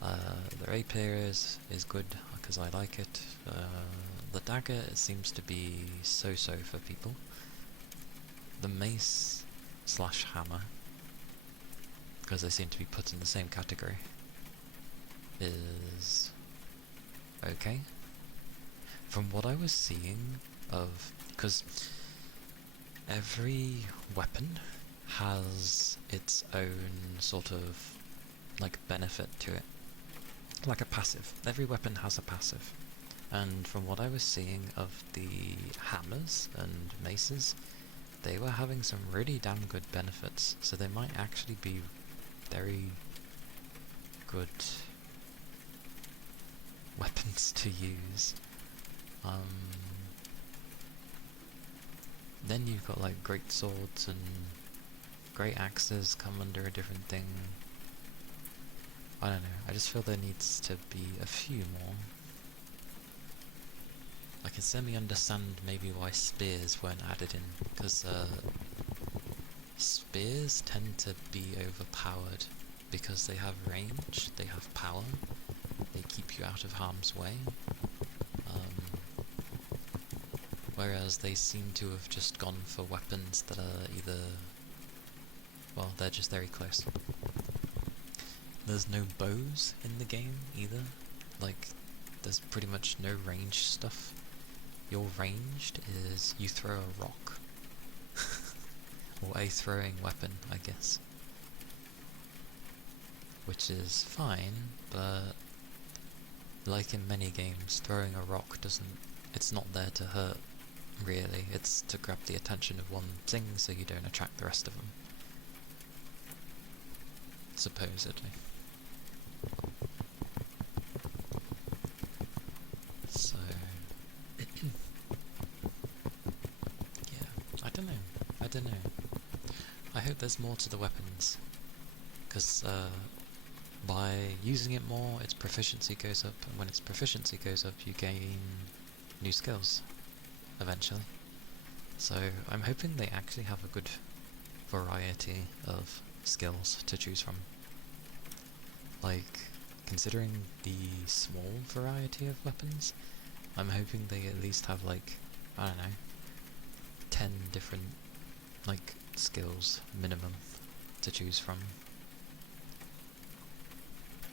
the rapier is good because I like it, the dagger it seems to be so-so for people. The mace slash hammer, because they seem to be put in the same category, is okay. From what I was seeing of, because every weapon has its own sort of like benefit to it, like a passive. Every weapon has a passive, and from what I was seeing of the hammers and maces, they were having some really damn good benefits, so they might actually be very good weapons to use. Then you've got like great swords and great axes come under a different thing. I don't know, I just feel there needs to be a few more. I can semi-understand maybe why spears weren't added in, because spears tend to be overpowered because they have range, they have power, they keep you out of harm's way. Whereas they seem to have just gone for weapons that are either, well, they're just very close. There's no bows in the game either, like there's pretty much no ranged stuff. Your ranged is you throw a rock, or a throwing weapon, I guess, which is fine, but like in many games, throwing a rock it's not there to hurt, really. It's to grab the attention of one thing so you don't attract the rest of them. Supposedly. So... yeah, I don't know. I hope there's more to the weapons, because by using it more, its proficiency goes up, and when its proficiency goes up, you gain new skills, eventually. So I'm hoping they actually have a good variety of skills to choose from. Like, considering the small variety of weapons, I'm hoping they at least have, like, I don't know, 10 different, like, skills minimum to choose from.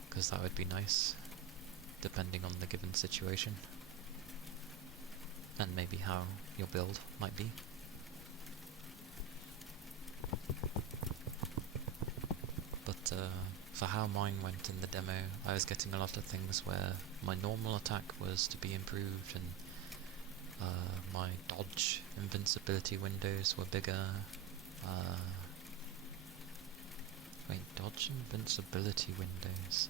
Because that would be nice, depending on the given situation. And maybe how your build might be. But for how mine went in the demo, I was getting a lot of things where my normal attack was to be improved, and my dodge invincibility windows were bigger. Wait, dodge invincibility windows?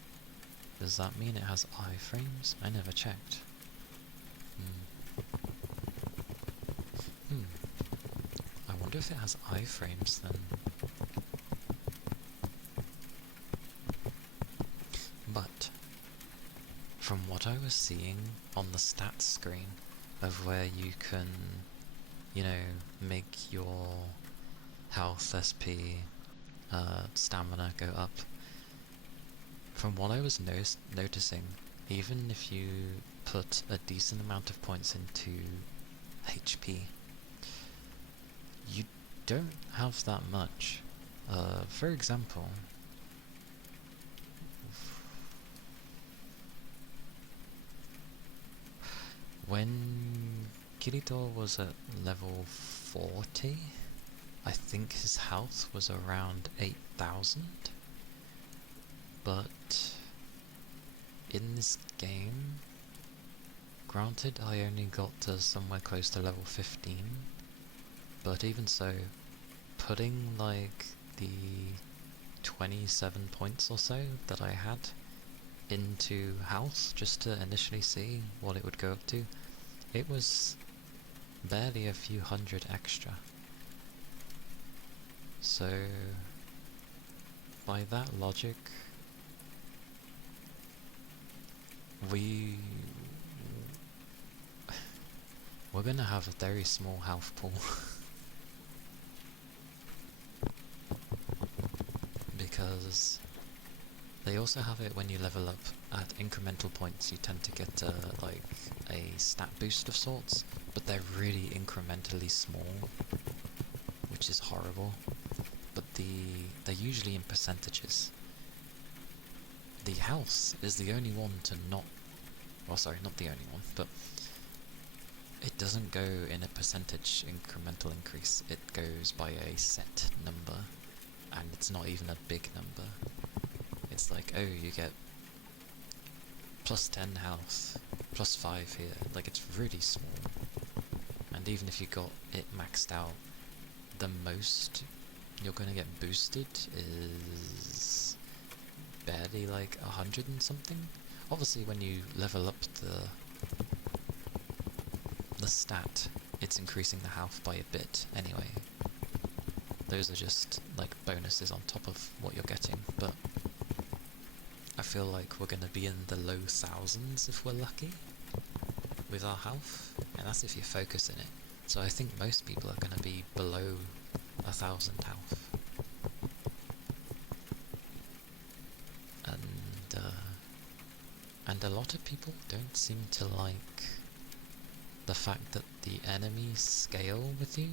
Does that mean it has iframes? I never checked. I wonder if it has iframes then. But, from what I was seeing on the stats screen of where you can, you know, make your health, SP, stamina go up, from what I was noticing, even if you put a decent amount of points into HP, you don't have that much. For example, when Kirito was at level 40, I think his health was around 8,000. But in this game, granted I only got to somewhere close to level 15, but even so, putting like the 27 points or so that I had into health just to initially see what it would go up to, it was barely a few hundred extra. So by that logic, we're gonna have a very small health pool. Because they also have it when you level up at incremental points. You tend to get like a stat boost of sorts, but they're really incrementally small, which is horrible. But they're usually in percentages. The health is the only one to not... well, sorry, not the only one, but it doesn't go in a percentage incremental increase. It goes by a set number, and it's not even a big number. It's like, oh, you get plus 10 health, plus 5 here. Like, it's really small. And even if you got it maxed out, the most you're gonna get boosted is barely like 100 and something. Obviously when you level up the stat, it's increasing the health by a bit anyway. Those are just like bonuses on top of what you're getting, but I feel like we're gonna be in the low thousands if we're lucky with our health, and that's if you focus in it. So I think most people are gonna be below 1,000 health. And a lot of people don't seem to like the fact that the enemies scale with you,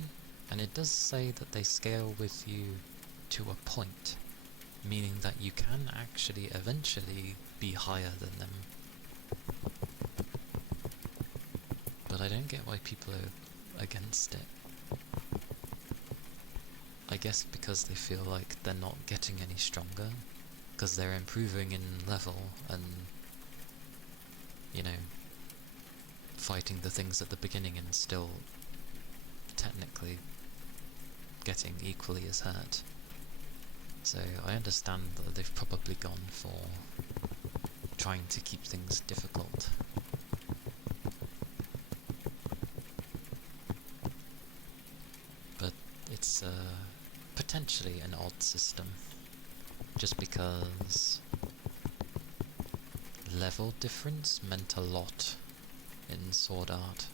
and it does say that they scale with you to a point, meaning that you can actually eventually be higher than them. But I don't get why people are against it. I guess because they feel like they're not getting any stronger, because they're improving in level, and you know, fighting the things at the beginning and still technically getting equally as hurt. So I understand that they've probably gone for trying to keep things difficult. But it's potentially an odd system, just because level difference meant a lot in Sword Art.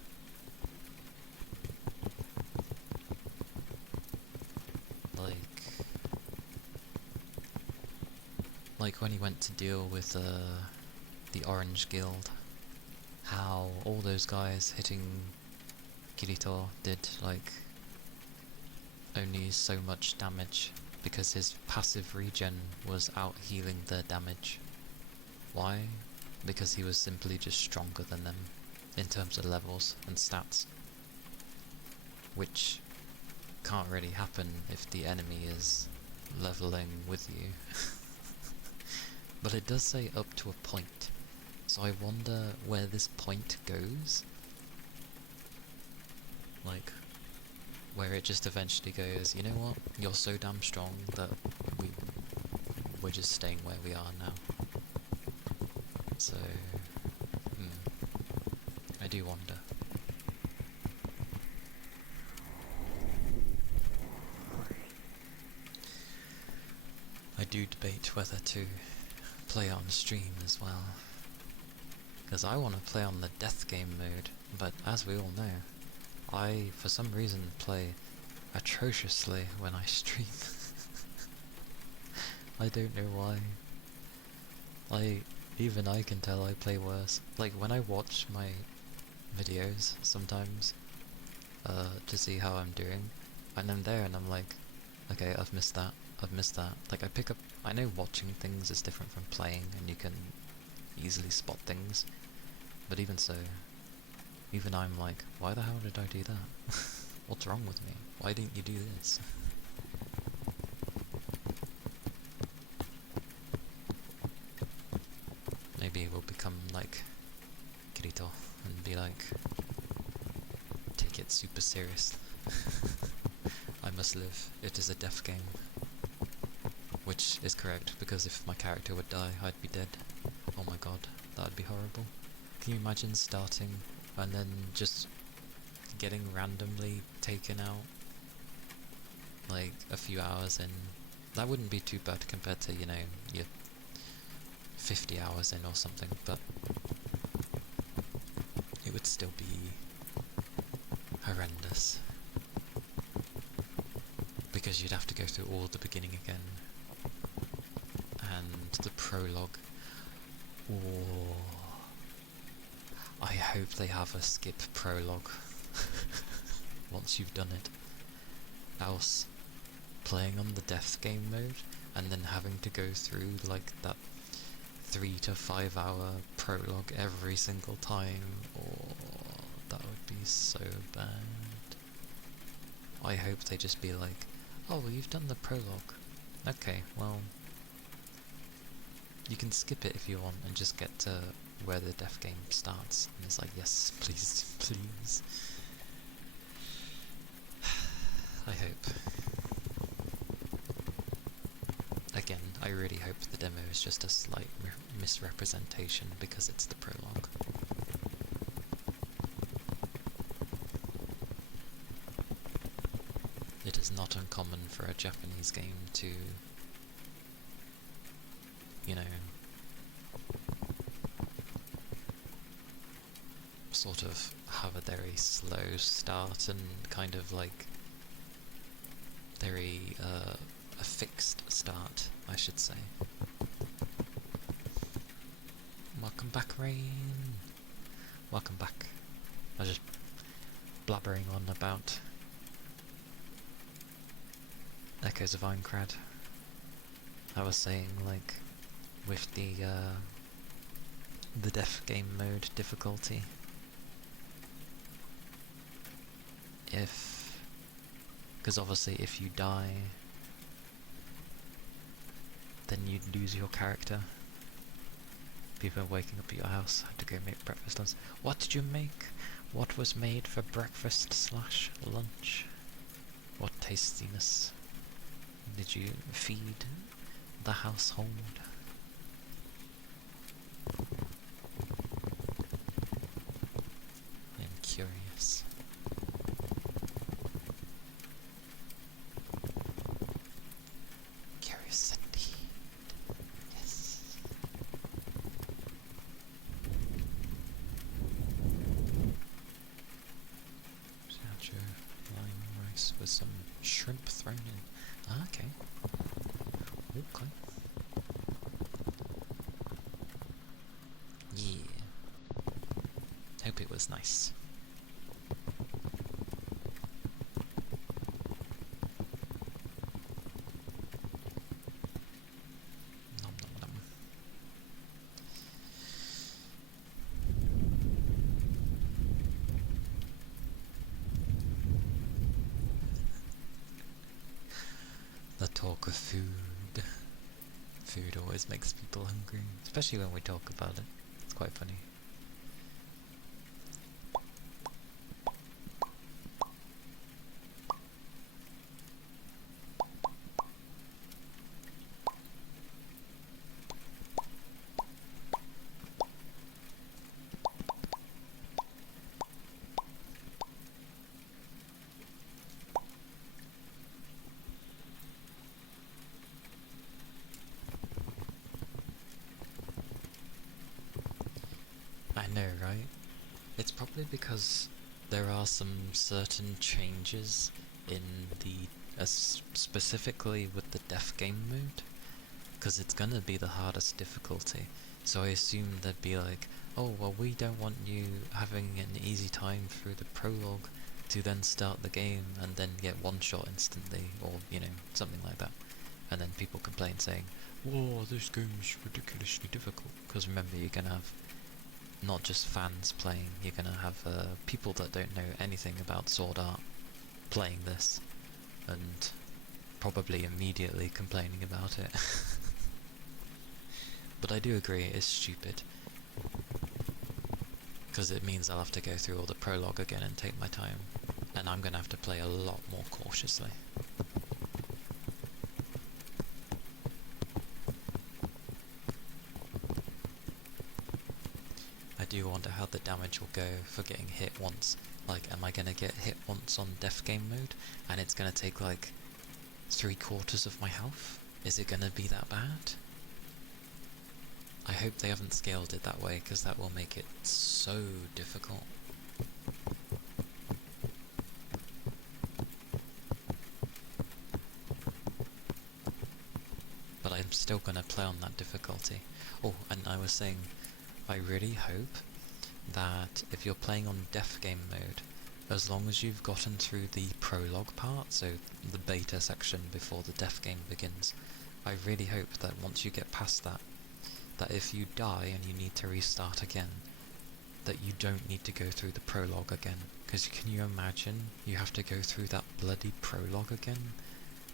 Like when he went to deal with the Orange Guild, how all those guys hitting Kirito did like only so much damage because his passive regen was out healing their damage. Why? Because he was simply just stronger than them in terms of levels and stats, which can't really happen if the enemy is leveling with you. But it does say up to a point, so I wonder where this point goes. Like, where it just eventually goes, you know what, you're so damn strong that we're just staying where we are now. So, I do wonder. I do debate whether to play on stream as well, because I want to play on the death game mode, but as we all know, I for some reason play atrociously when I stream. I don't know why. Even I can tell I play worse. Like when I watch my videos sometimes to see how I'm doing, and I'm there and I'm like, okay, I've missed that. Like I know watching things is different from playing, and you can easily spot things, but even so, even I'm like, why the hell did I do that? What's wrong with me? Why didn't you do this? Maybe we'll become like Kirito and be like, take it super serious. I must live. It is a death game. Which is correct, because if my character would die, I'd be dead. Oh my god, that'd be horrible. Can you imagine starting and then just getting randomly taken out like a few hours in? That wouldn't be too bad compared to, you know, your 50 hours in or something, but it would still be horrendous. Because you'd have to go through all the beginning again. And the prologue. Oh, I hope they have a skip prologue once you've done it. Else, playing on the death game mode and then having to go through like that 3 to 5 hour prologue every single time, oh, that would be so bad. I hope they just be like, oh, well, you've done the prologue. Okay, well, you can skip it if you want and just get to where the death game starts. And it's like, yes, please, please. I hope. Again, I really hope the demo is just a slight misrepresentation because it's the prologue. It is not uncommon for a Japanese game to, you know, sort of have a very slow start and kind of like very a fixed start, I should say. Welcome back, Rain. Welcome back. I was just blabbering on about Echoes of Aincrad. I was saying, like, with the death game mode difficulty, because obviously if you die, then you'd lose your character. People waking up at your house, had to go make breakfast lunch. What did you make? What was made for breakfast slash lunch? What tastiness did you feed the household? I'm curious. Curious indeed. Yes. Sourdough lime rice with some shrimp thrown in. Ah, okay. Okay. Yeah. Hope it was nice. Nom nom nom. The talk of food. Food always makes people hungry, especially when we talk about it. It's quite funny. I know, right? It's probably because there are some certain changes in the, specifically with the death game mode, because it's gonna be the hardest difficulty. So I assume they'd be like, oh, well, we don't want you having an easy time through the prologue to then start the game and then get one shot instantly, or, you know, something like that. And then people complain saying, whoa, this game's ridiculously difficult. Because remember, you're gonna have not just fans playing, you're gonna have people that don't know anything about Sword Art playing this, and probably immediately complaining about it. But I do agree, it is stupid. Because it means I'll have to go through all the prologue again and take my time. And I'm gonna have to play a lot more cautiously. I do wonder how the damage will go for getting hit once. Like, am I gonna get hit once on death game mode, and it's gonna take like 3/4 of my health? Is it gonna be that bad? I hope they haven't scaled it that way, because that will make it so difficult. But I'm still gonna play on that difficulty. Oh, and I was saying, I really hope that if you're playing on death game mode, as long as you've gotten through the prologue part, so the beta section before the death game begins, I really hope that once you get past that, that if you die and you need to restart again, that you don't need to go through the prologue again. Because can you imagine you have to go through that bloody prologue again?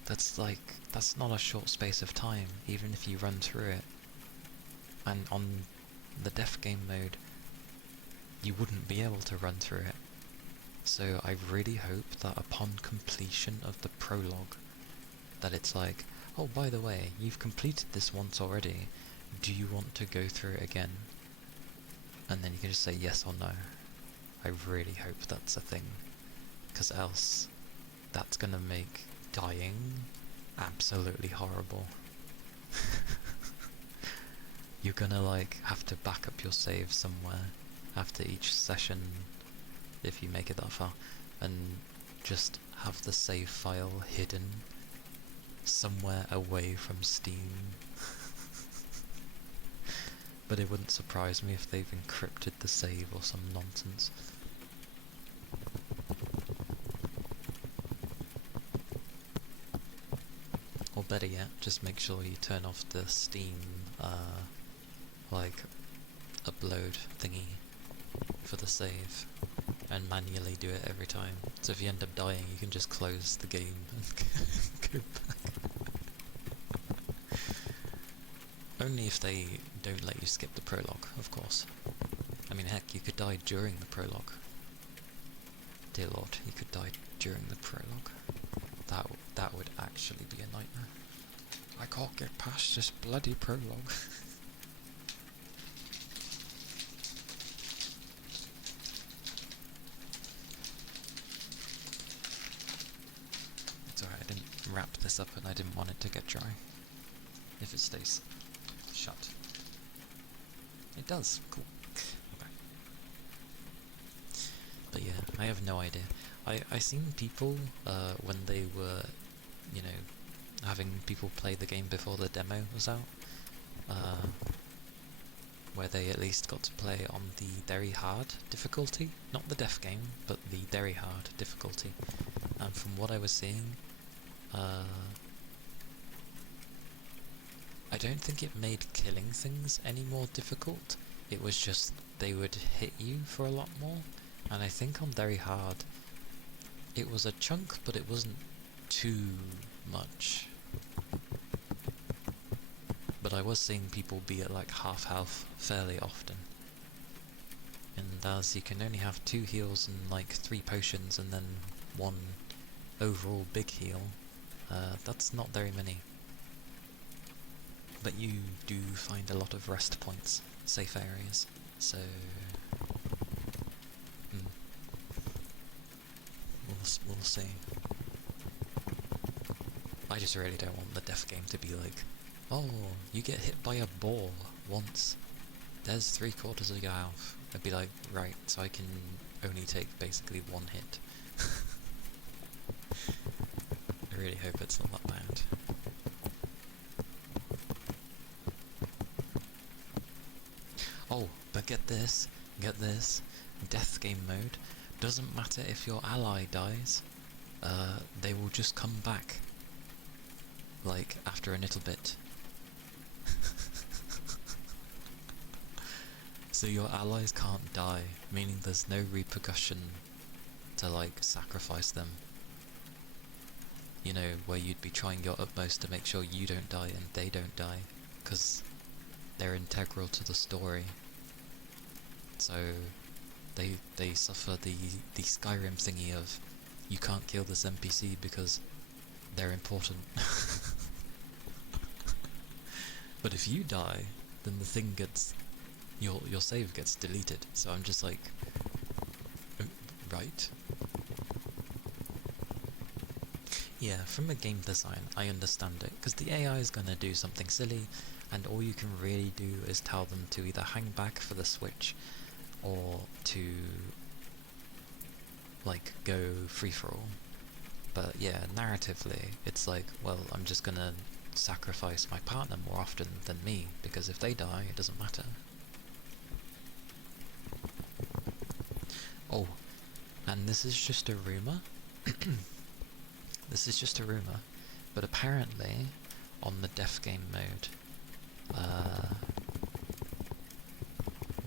That's not a short space of time, even if you run through it. And on the death game mode, you wouldn't be able to run through it. So I really hope that upon completion of the prologue, that it's like, oh, by the way, you've completed this once already, do you want to go through it again? And then you can just say yes or no. I really hope that's a thing, because else that's gonna make dying absolutely horrible. You're gonna like have to back up your save somewhere after each session, if you make it that far, and just have the save file hidden somewhere away from Steam. But it wouldn't surprise me if they've encrypted the save or some nonsense. Or better yet, just make sure you turn off the Steam, like, upload thingy for the save, and manually do it every time. So if you end up dying, you can just close the game and go back. Only if they don't let you skip the prologue, of course. I mean, heck, you could die during the prologue. Dear Lord, you could die during the prologue. That would actually be a nightmare. I can't get past this bloody prologue. It's alright, I didn't wrap this up and I didn't want it to get dry. If it stays shut. It does, cool. Okay. But yeah, I have no idea. I seen people, when they were, you know, having people play the game before the demo was out, where they at least got to play on the very hard difficulty, not the death game, but the very hard difficulty. And from what I was seeing, I don't think it made killing things any more difficult. It was just they would hit you for a lot more, and I think on very hard it was a chunk, but it wasn't too much. But I was seeing people be at like half health fairly often. And as you can only have 2 heals and like 3 potions and then 1 overall big heal, that's not very many. But you do find a lot of rest points, safe areas, so we'll see. I just really don't want the death game to be like, oh, you get hit by a ball once, there's 3/4 of your health. I'd be like, right, so I can only take basically 1 hit. I really hope it's not that bad. Oh, but get this, death game mode, doesn't matter if your ally dies, they will just come back, like, after a little bit. So your allies can't die, meaning there's no repercussion to, like, sacrifice them. You know, where you'd be trying your utmost to make sure you don't die and they don't die, because they're integral to the story. So they suffer the Skyrim thingy of, you can't kill this NPC because they're important. But if you die, then the thing gets, your save gets deleted. So I'm just like, right? Yeah, from a game design, I understand it, because the AI is going to do something silly, and all you can really do is tell them to either hang back for the switch, or to, like, go free-for-all. But yeah, narratively, it's like, well, I'm just gonna sacrifice my partner more often than me, because if they die, it doesn't matter. Oh, and this is just a rumour. This is just a rumour, but apparently, on the death game mode,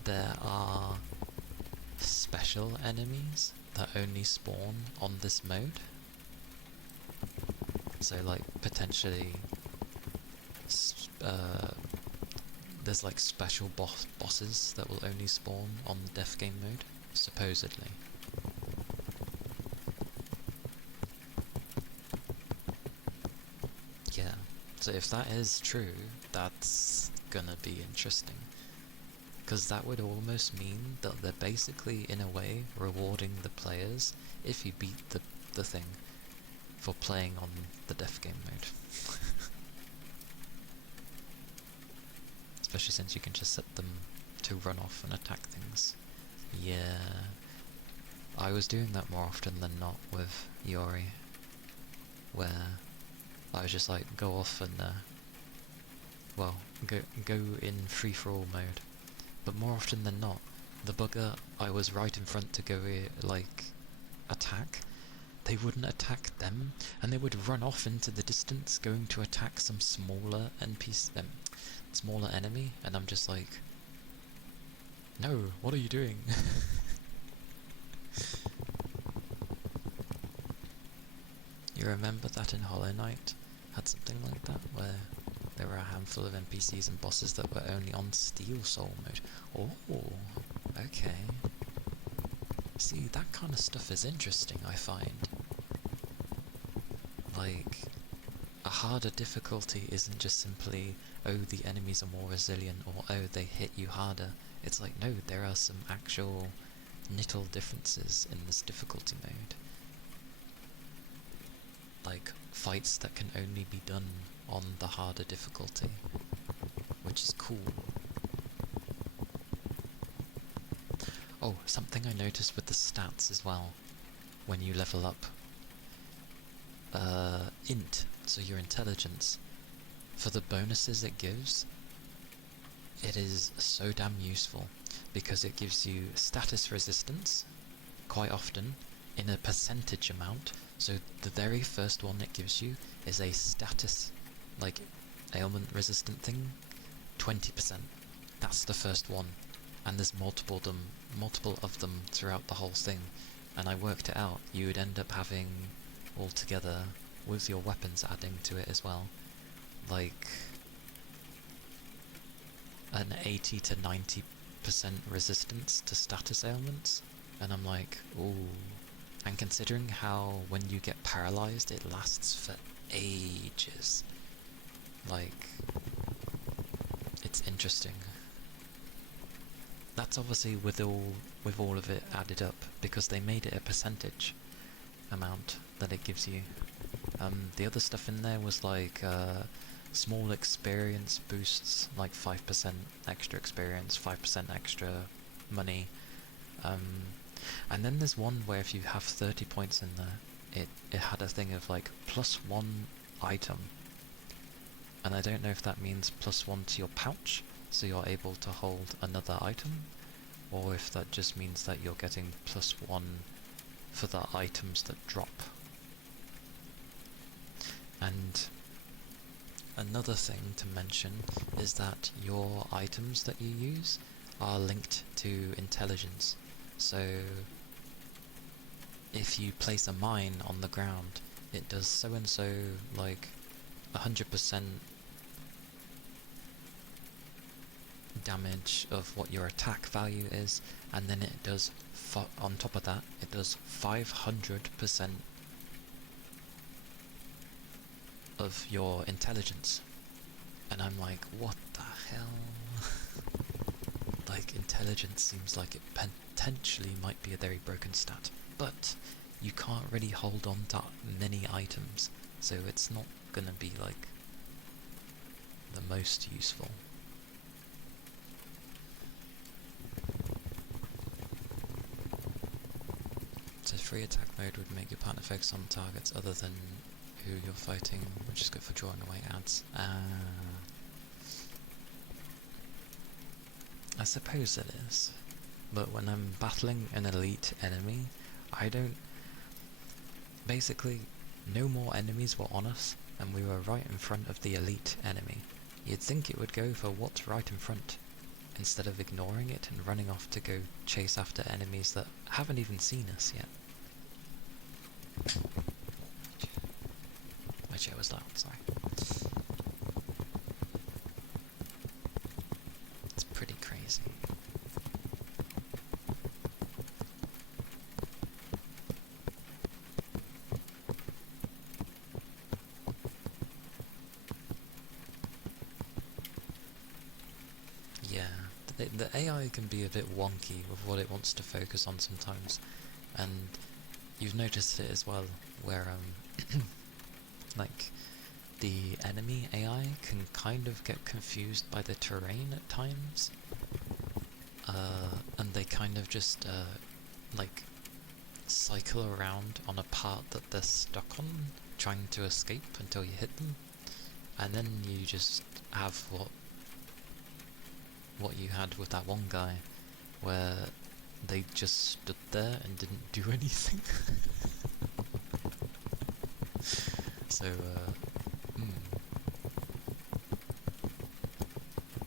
there are special enemies that only spawn on this mode. So, like, potentially, there's like special bosses that will only spawn on the death game mode, supposedly. Yeah, so if that is true, that's gonna be interesting. Because that would almost mean that they're basically, in a way, rewarding the players if you beat the thing for playing on the death game mode. Especially since you can just set them to run off and attack things. Yeah, I was doing that more often than not with Yori, where I was just like, go off and, well, go in free-for-all mode. But more often than not, the bugger I was right in front to go, like, attack, they wouldn't attack them, and they would run off into the distance, going to attack some smaller smaller enemy, and I'm just like, no, what are you doing? You remember that in Hollow Knight had something like that, where there were a handful of NPCs and bosses that were only on Steel Soul mode. Oh, okay. See, that kind of stuff is interesting, I find. Like, a harder difficulty isn't just simply, oh, the enemies are more resilient, or oh, they hit you harder. It's like, no, there are some actual little differences in this difficulty mode. Like, fights that can only be done on the harder difficulty, which is cool. Oh, something I noticed with the stats as well, when you level up. Int, so your intelligence, for the bonuses it gives, it is so damn useful, because it gives you status resistance, quite often, in a percentage amount. So the very first one it gives you is a status, like, ailment resistant thing, 20%. That's the first one, and there's multiple of them throughout the whole thing, and I worked it out. You would end up having, altogether, with your weapons adding to it as well, like an 80 to 90% resistance to status ailments, and I'm like, ooh. And considering how when you get paralyzed it lasts for ages, like, it's interesting. That's obviously with all of it added up, because they made it a percentage amount that it gives you. The other stuff in there was like small experience boosts, like 5% extra experience, 5% extra money. And then there's one where if you have 30 points in there, it had a thing of like +1 item. And I don't know if that means +1 to your pouch, so you're able to hold another item, or if that just means that you're getting +1 for the items that drop. And another thing to mention is that your items that you use are linked to intelligence. So if you place a mine on the ground, it does so and so, like 100% damage of what your attack value is, and then it does, on top of that, it does 500% of your intelligence. And I'm like, what the hell? Like, intelligence seems like it potentially might be a very broken stat, but you can't really hold on to many items, so it's not gonna be like the most useful. So free attack mode would make your partner focus on targets other than who you're fighting, which is good for drawing away ads. I suppose it is, but when I'm battling an elite enemy, I don't... Basically, no more enemies were on us, and we were right in front of the elite enemy. You'd think it would go for what's right in front, instead of ignoring it and running off to go chase after enemies that haven't even seen us yet. My chair was loud, sorry. It's pretty crazy. Yeah, the AI can be a bit wonky with what it wants to focus on sometimes, and you've noticed it as well, where like, the enemy AI can kind of get confused by the terrain at times, and they kind of just like cycle around on a part that they're stuck on, trying to escape until you hit them, and then you just have what you had with that one guy, where they just stood there and didn't do anything. So,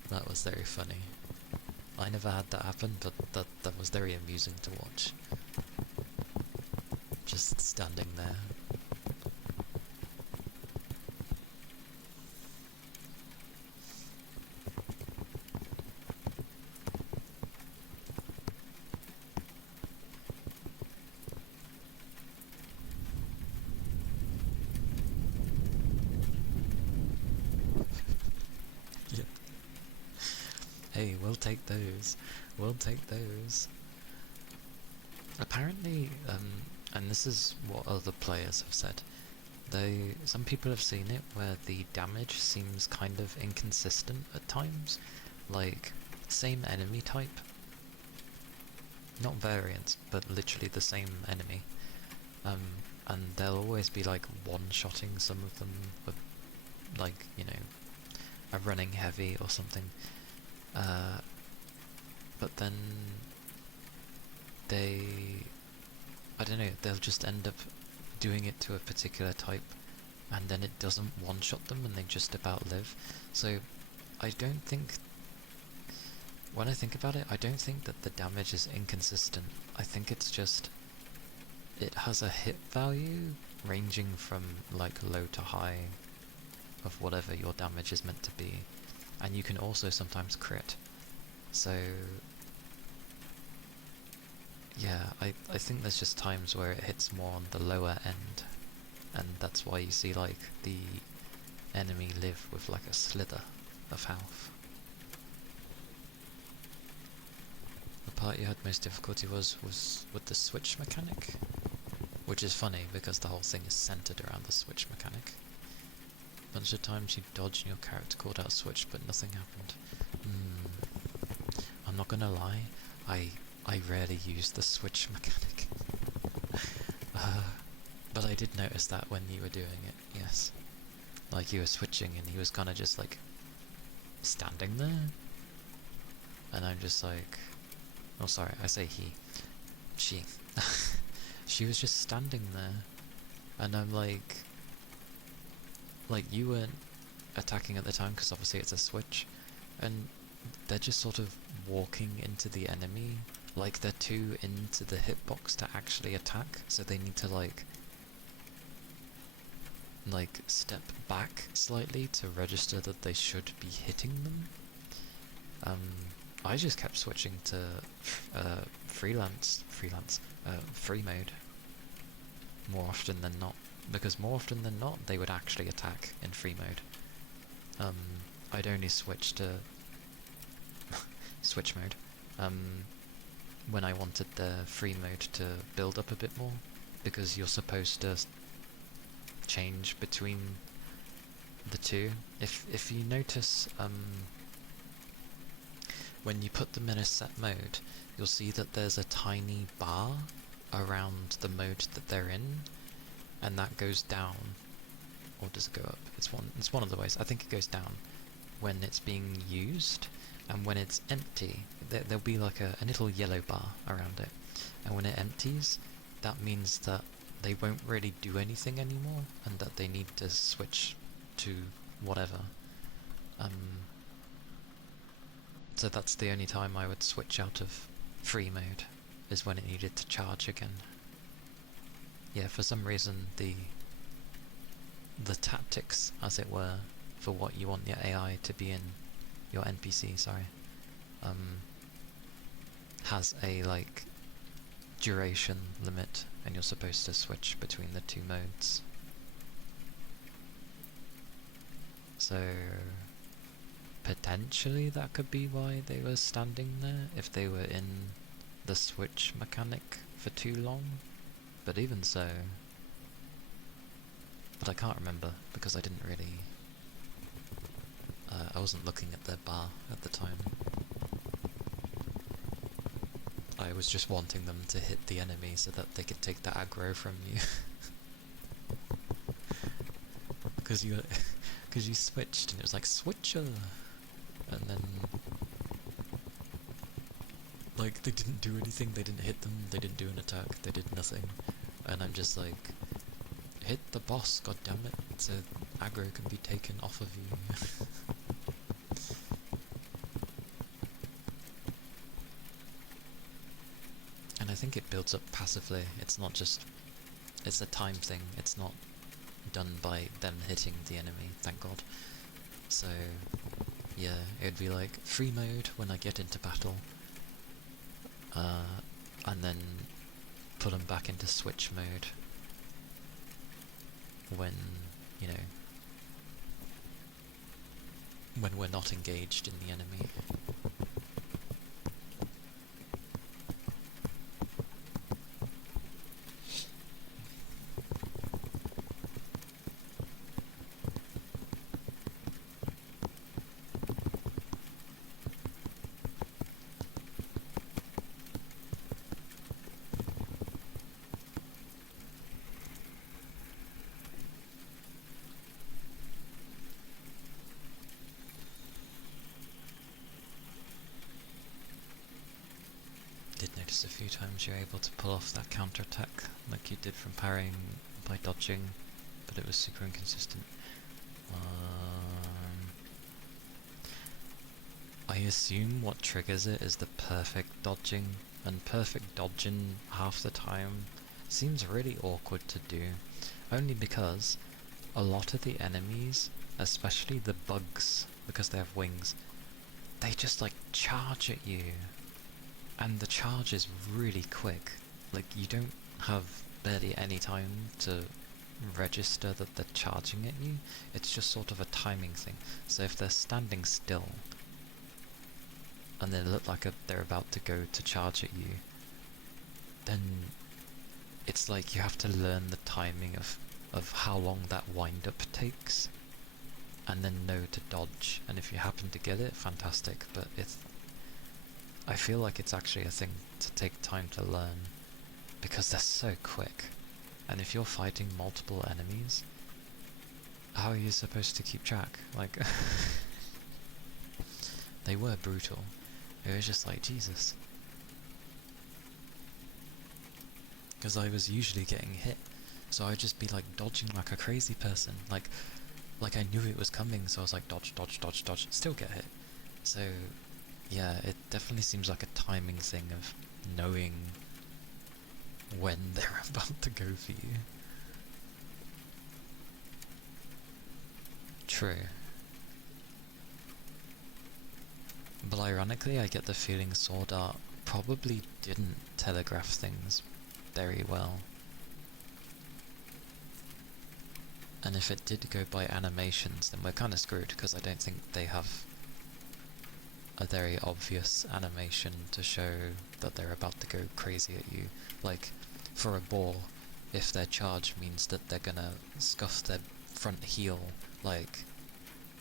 that was very funny. I never had that happen, but that was very amusing to watch. Just standing there. Hey, we'll take those. We'll take those. Apparently, and this is what other players have said, some people have seen it where the damage seems kind of inconsistent at times. Like, same enemy type. Not variants, but literally the same enemy. And they'll always be like one-shotting some of them with, like, you know, a running heavy or something. But then I don't know, they'll just end up doing it to a particular type, and then it doesn't one-shot them and they just about live. So I don't think, when I think about it, I don't think that the damage is inconsistent. I think it's just, it has a hit value ranging from like low to high of whatever your damage is meant to be, and you can also sometimes crit. So yeah, I think there's just times where it hits more on the lower end, and that's why you see like the enemy live with like a slither of health. The part you had most difficulty was with the switch mechanic, which is funny because the whole thing is centered around the switch mechanic. A bunch of times you dodged and your character called out switch, but nothing happened. I'm not gonna lie, I rarely use the switch mechanic. But I did notice that when you were doing it, yes. Like, you were switching and he was kinda just like standing there. And I'm just like, oh sorry, I say he. She. She was just standing there. And I'm like you weren't attacking at the time because obviously it's a switch. And they're just sort of walking into the enemy. Like, they're too into the hitbox to actually attack, so they need to like step back slightly to register that they should be hitting them. I just kept switching to free mode more often than not, because more often than not they would actually attack in free mode. I'd only switch to switch mode when I wanted the free mode to build up a bit more, because you're supposed to change between the two. If you notice, when you put them in a set mode, you'll see that there's a tiny bar around the mode that they're in, and that goes down, or does it go up? It's one of the ways. I think it goes down when it's being used, and when it's empty, there'll be like a little yellow bar around it, and when it empties, that means that they won't really do anything anymore, and that they need to switch to whatever. So that's the only time I would switch out of free mode, is when it needed to charge again. Yeah, for some reason the tactics, as it were, for what you want your AI to be in, your NPC, sorry, has a like duration limit, and you're supposed to switch between the two modes. So potentially that could be why they were standing there, if they were in the switch mechanic for too long. But even so, but I can't remember because I didn't really I wasn't looking at their bar at the time. I was just wanting them to hit the enemy so that they could take the aggro from you. Because you switched and it was like, switcher! And then, like, they didn't do anything, they didn't hit them, they didn't do an attack, they did nothing. And I'm just like, hit the boss, goddammit, so aggro can be taken off of you. And I think it builds up passively, it's not just, it's a time thing, it's not done by them hitting the enemy, thank god. So yeah, it would be like free mode when I get into battle, and then put them back into switch mode when, you know, when we're not engaged in the enemy. noticed a few times you're able to pull off that counter-attack like you did from parrying by dodging, but it was super inconsistent. I assume what triggers it is the perfect dodging, and perfect dodging half the time seems really awkward to do, only because a lot of the enemies, especially the bugs, because they have wings, they just like charge at you, and the charge is really quick. Like, you don't have barely any time to register that they're charging at you. It's just sort of a timing thing. So if they're standing still and they look like they're about to go to charge at you, then it's like you have to learn the timing of how long that wind-up takes, and then know to dodge. And if you happen to get it, fantastic, but I feel like it's actually a thing to take time to learn, because they're so quick. And if you're fighting multiple enemies, how are you supposed to keep track? Like, they were brutal. It was just like, Jesus. Because I was usually getting hit, so I'd just be like dodging like a crazy person. Like I knew it was coming, so I was like dodge, dodge, dodge, dodge, still get hit. So yeah, it definitely seems like a timing thing of knowing when they're about to go for you. True. But ironically, I get the feeling Sword Art probably didn't telegraph things very well. And if it did go by animations, then we're kind of screwed, because I don't think they have a very obvious animation to show that they're about to go crazy at you. Like, for a ball, if their charge means that they're gonna scuff their front heel like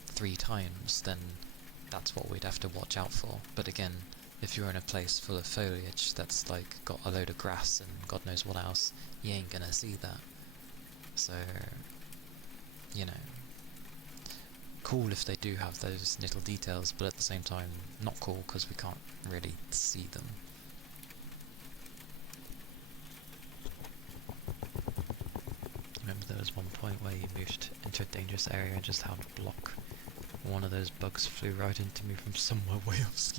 3 times, then that's what we'd have to watch out for. But again, if you're in a place full of foliage that's like got a load of grass and God knows what else, you ain't gonna see that. So, you know, cool if they do have those little details, but at the same time not cool because we can't really see them. Remember there was one point where you moved into a dangerous area and just had to block. One of those bugs flew right into me from somewhere way off.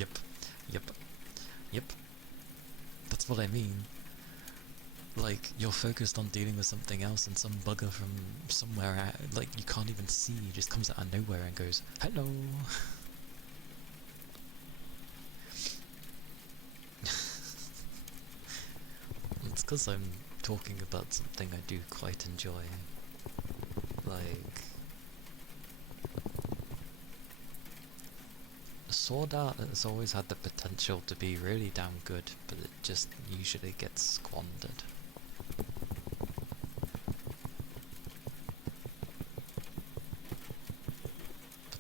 Yep. That's what I mean. Like, you're focused on dealing with something else and some bugger from somewhere, like, you can't even see, just comes out of nowhere and goes, hello! It's because I'm talking about something I do quite enjoy. Like, Sword Art has always had the potential to be really damn good, but it just usually gets squandered.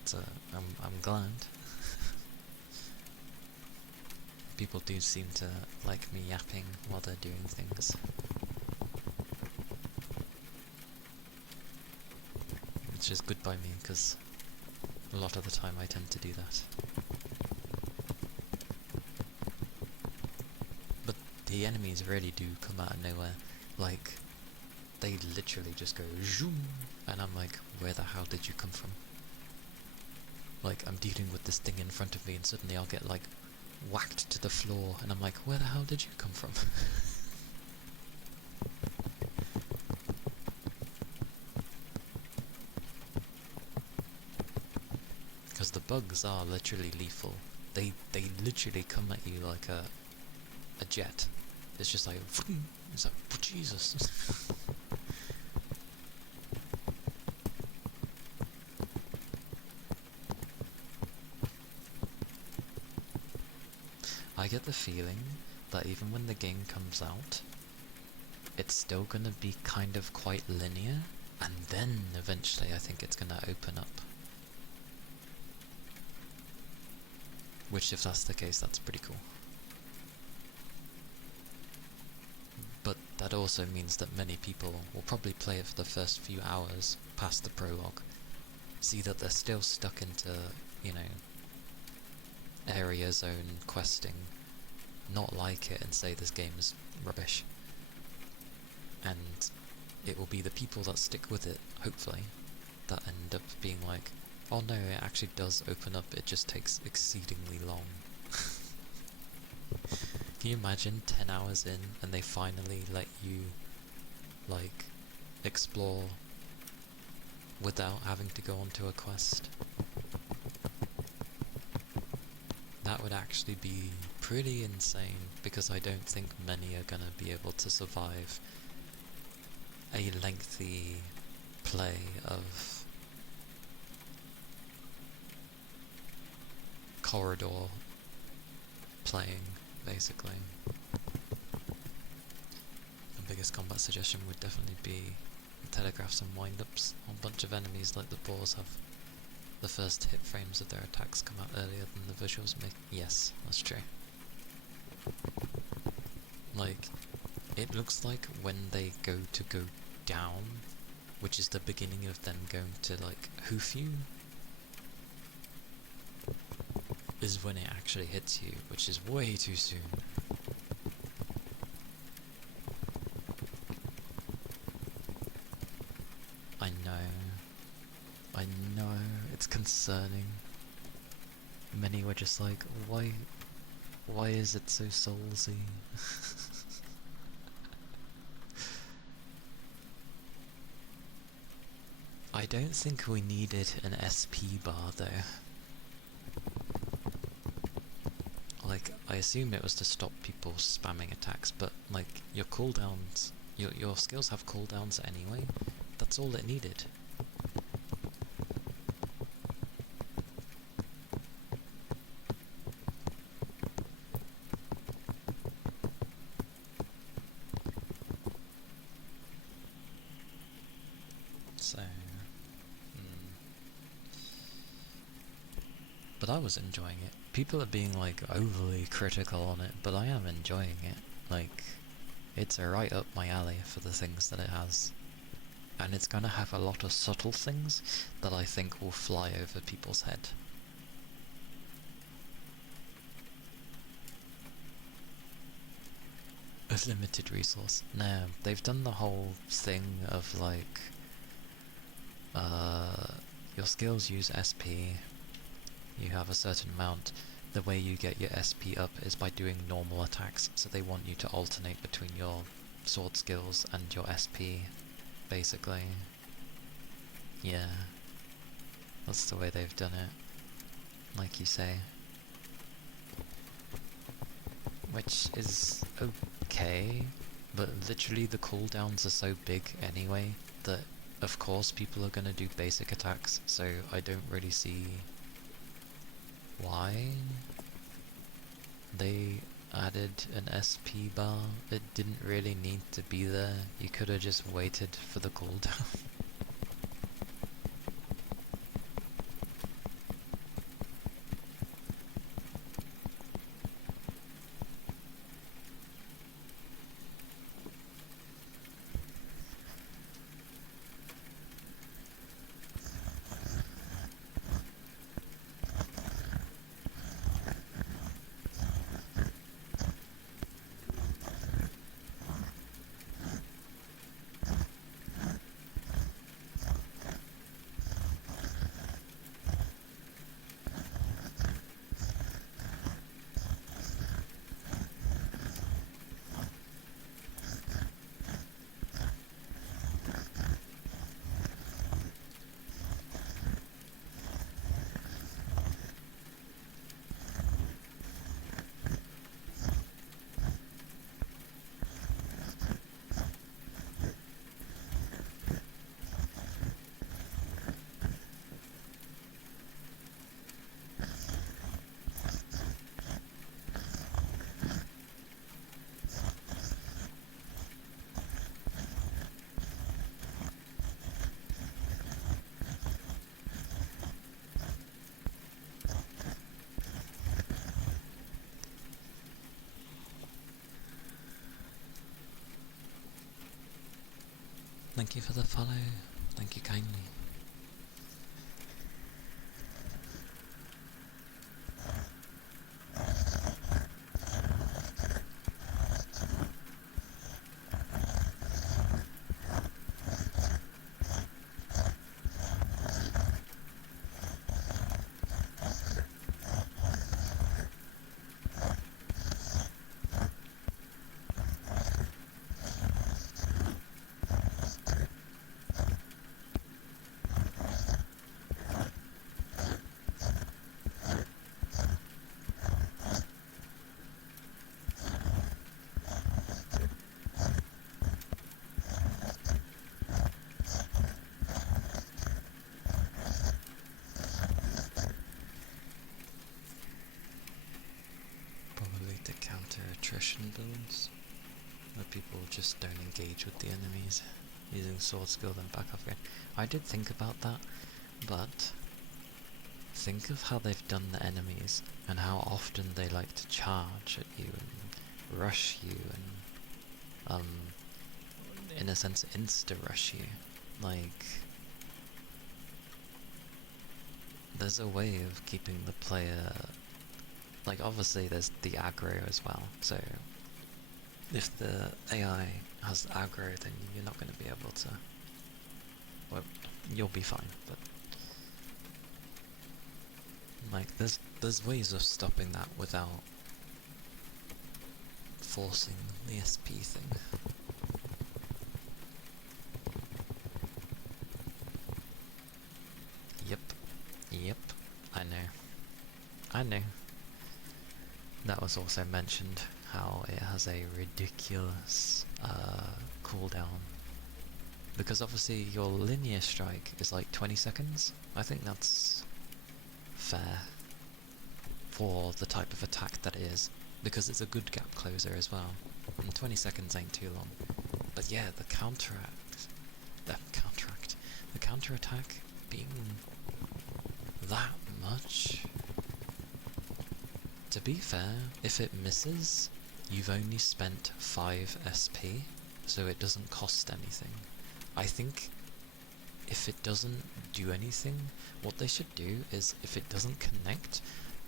But I'm glad. People do seem to like me yapping while they're doing things. Which is good by me, because a lot of the time I tend to do that. But the enemies really do come out of nowhere. Like, they literally just go zoom, and I'm like, where the hell did you come from? Like, I'm dealing with this thing in front of me and suddenly I'll get like whacked to the floor and I'm like, where the hell did you come from? Because the bugs are literally lethal. They literally come at you like a jet. It's just like, it's like, oh, Jesus. I get the feeling that even when the game comes out, it's still gonna be kind of quite linear, and then eventually I think it's gonna open up. Which, if that's the case, that's pretty cool. But that also means that many people will probably play it for the first few hours past the prologue, see that they're still stuck into, you know, area zone questing, not like it and say this game is rubbish. And it will be the people that stick with it, hopefully, that end up being like, oh no, it actually does open up, it just takes exceedingly long. Can you imagine 10 hours in and they finally let you, like, explore without having to go onto a quest? That would actually be pretty insane, because I don't think many are gonna be able to survive a lengthy play of corridor playing, basically. The biggest combat suggestion would definitely be telegraphs and wind-ups. A bunch of enemies like the boars have the first hit frames of their attacks come out earlier than the visuals make. Yes, that's true. Like, it looks like when they go down, which is the beginning of them going to, like, hoof you, is when it actually hits you, which is way too soon. I know, it's concerning. Many were just like, why is it so soulsy? I don't think we needed an SP bar though. Like, I assume it was to stop people spamming attacks, but like, your cooldowns, your skills have cooldowns anyway. That's all it needed. So, but I was enjoying it. People are being like overly critical on it, but I am enjoying it. Like, it's right up my alley for the things that it has. And it's gonna have a lot of subtle things that I think will fly over people's head. A limited resource. No, they've done the whole thing of like, your skills use SP, you have a certain amount. The way you get your SP up is by doing normal attacks, so they want you to alternate between your sword skills and your SP, basically. Yeah, that's the way they've done it, like you say. Which is okay, but literally the cooldowns are so big anyway that of course people are gonna do basic attacks, so I don't really see why they added an SP bar. It didn't really need to be there. You could have just waited for the cooldown. Thank you for the follow. Thank you kindly. aggression builds, where people just don't engage with the enemies, using sword skill then back off again. I did think about that, but think of how they've done the enemies, and how often they like to charge at you and rush you and, in a sense, insta-rush you. Like, there's a way of keeping the player... Like, obviously there's the aggro as well, so if the AI has aggro, then you're not going to be able to... Well, you'll be fine, but... Like, there's ways of stopping that without forcing the SP thing. Yep, I know. That was also mentioned, how it has a ridiculous cooldown. Because obviously your linear strike is like 20 seconds. I think that's fair for the type of attack that it is, because it's a good gap closer as well. And 20 seconds ain't too long. But yeah, the counterattack being that much. To be fair, if it misses, you've only spent 5 SP, so it doesn't cost anything. I think if it doesn't do anything, what they should do is, if it doesn't connect,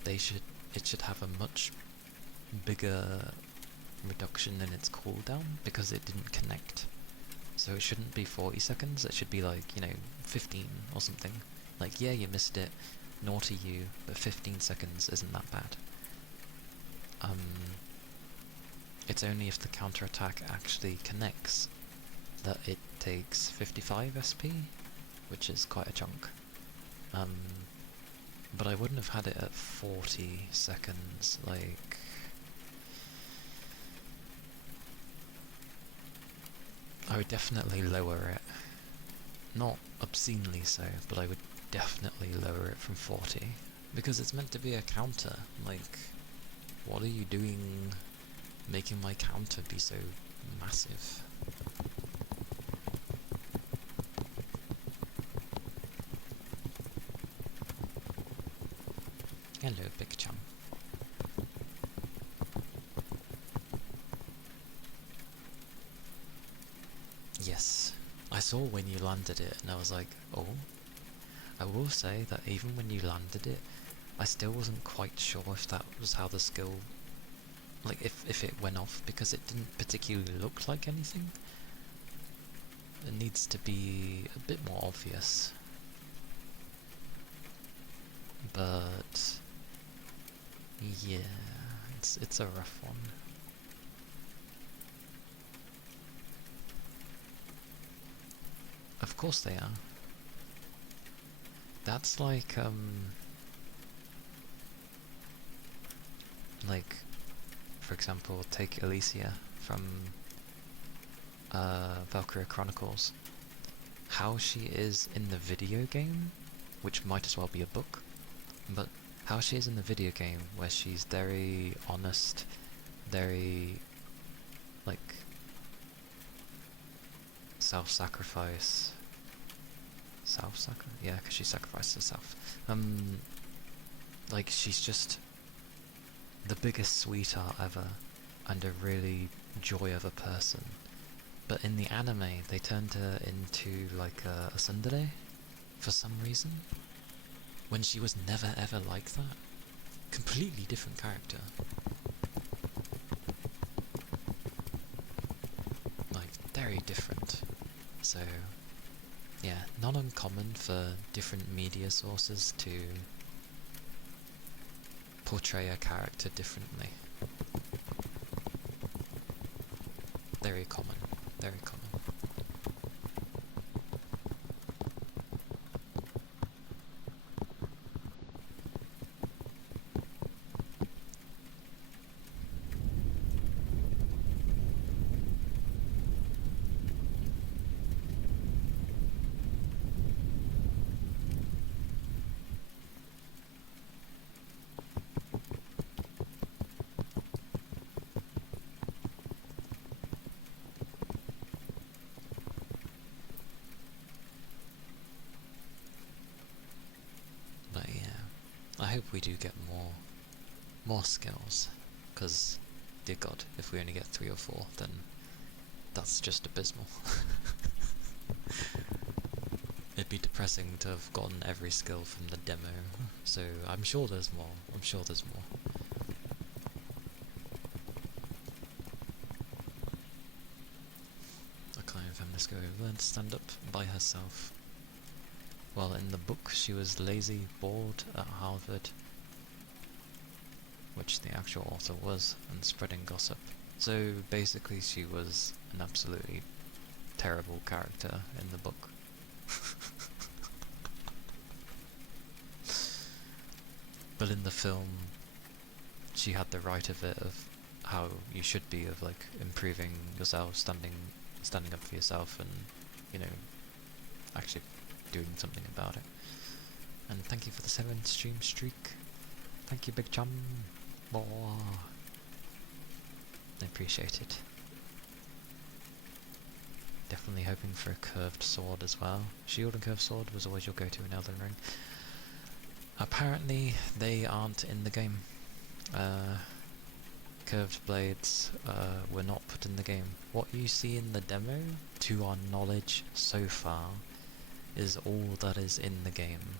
it should have a much bigger reduction in its cooldown, because it didn't connect. So it shouldn't be 40 seconds, it should be like, 15 or something. Like, yeah, you missed it, naughty you, but 15 seconds isn't that bad. It's only if the counterattack actually connects that it takes 55 SP, which is quite a chunk. But I wouldn't have had it at 40 seconds, like... I would definitely lower it. Not obscenely so, but I would definitely lower it from 40. Because it's meant to be a counter, like... What are you doing making my counter be so massive? Hello, big chum. Yes, I saw when you landed it and I was like, oh. I will say that even when you landed it, I still wasn't quite sure if that was how the skill, like if it went off, because it didn't particularly look like anything. It needs to be a bit more obvious. But yeah, it's a rough one. Of course they are. That's like for example, take Alicia from Valkyria Chronicles. How she is in the video game, which might as well be a book, but how she is in the video game, where she's very honest, very, like, self-sacrifice. Self-sacrifice? Yeah, because she sacrificed herself. Like, she's just the biggest sweetheart ever, and a really joy of a person. But in the anime, they turned her into, like, a tsundere, for some reason, when she was never ever like that. Completely different character. Like, very different. So, yeah, not uncommon for different media sources to portray a character differently. Very common, very common. I hope we do get more skills, because, dear God, if we only get 3 or 4, then that's just abysmal. It'd be depressing to have gotten every skill from the demo, so I'm sure there's more. I'm sure there's more. A client feminist girl who learned to stand up by herself. Well, in the book she was lazy, bored at Harvard, which the actual author was, and spreading gossip. So basically she was an absolutely terrible character in the book. But in the film, she had the right of it, of how you should be, of like improving yourself, standing up for yourself, and, you know, actually doing something about it. And thank you for the 7 stream streak. Thank you, Big Chum. Oh, I appreciate it. Definitely hoping for a curved sword as well. Shield and curved sword was always your go-to in Elden Ring. Apparently they aren't in the game. Curved blades were not put in the game. What you see in the demo, to our knowledge so far, is all that is in the game.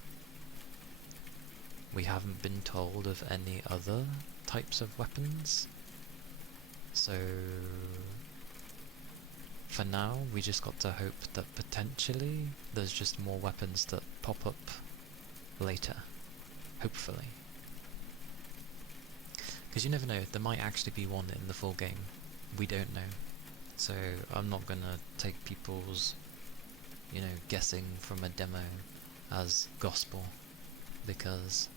We haven't been told of any other types of weapons, so for now we just got to hope that potentially there's just more weapons that pop up later. Hopefully. Because you never know, there might actually be one in the full game. We don't know. So I'm not gonna take people's, you know, guessing from a demo as gospel, because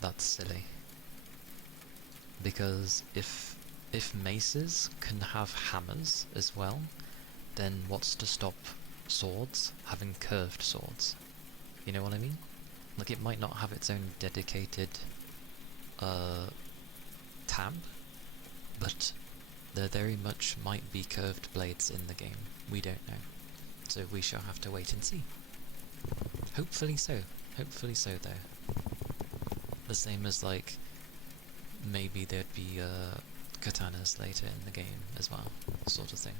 that's silly. Because if maces can have hammers as well, then what's to stop swords having curved swords? You know what I mean? Like, it might not have its own dedicated tab, but there very much might be curved blades in the game. We don't know. So we shall have to wait and see. Hopefully so. Hopefully so, though. The same as, like, maybe there'd be katanas later in the game as well, sort of thing.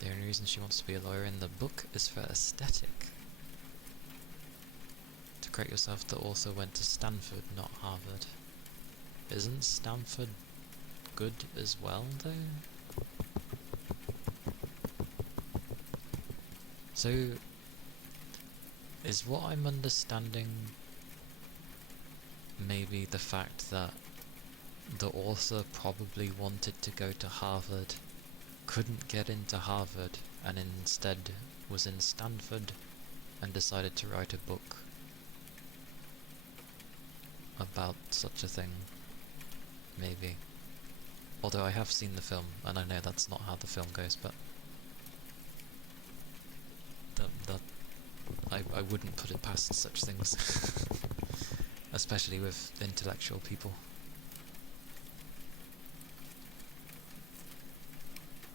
The only reason she wants to be a lawyer in the book is for aesthetic. To correct yourself, the author went to Stanford, not Harvard. Isn't Stanford good as well, though? So, is what I'm understanding maybe the fact that the author probably wanted to go to Harvard, couldn't get into Harvard, and instead was in Stanford and decided to write a book about such a thing? Maybe. Although I have seen the film, and I know that's not how the film goes, but I wouldn't put it past such things. Especially with intellectual people.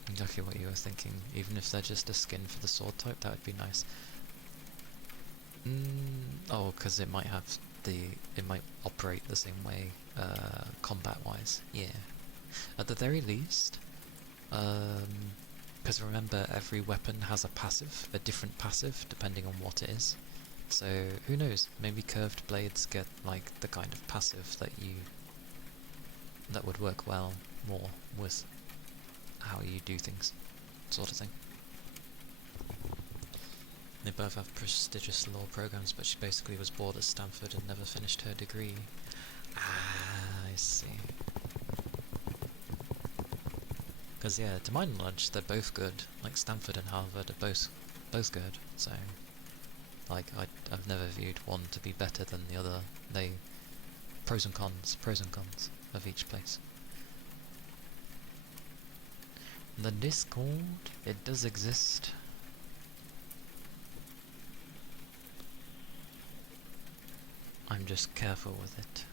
Exactly what you were thinking. Even if they're just a skin for the sword type, that would be nice. Oh, because it might have it might operate the same way, combat-wise. Yeah. At the very least, because remember, every weapon has a passive, a different passive, depending on what it is. So, who knows, maybe curved blades get, like, the kind of passive that would work well more with how you do things, sort of thing. They both have prestigious law programs, but she basically was bored at Stanford and never finished her degree. Ah, I see. Because, yeah, to my knowledge, they're both good. Like, Stanford and Harvard are both good, so... Like, I've never viewed one to be better than the other. They... pros and cons of each place. The Discord, it does exist. I'm just careful with it.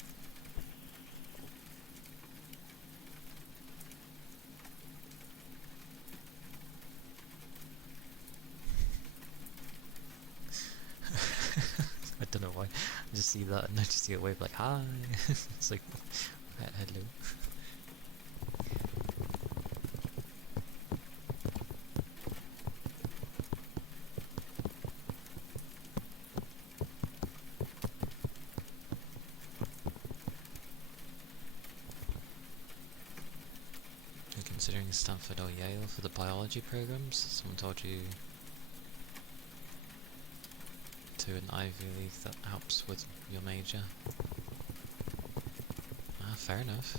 I don't know Just see that and I just see a wave like, hi. It's like, hello. You're considering Stanford or Yale for the biology programs? Someone told you to an Ivy League that helps with your major? Ah, fair enough.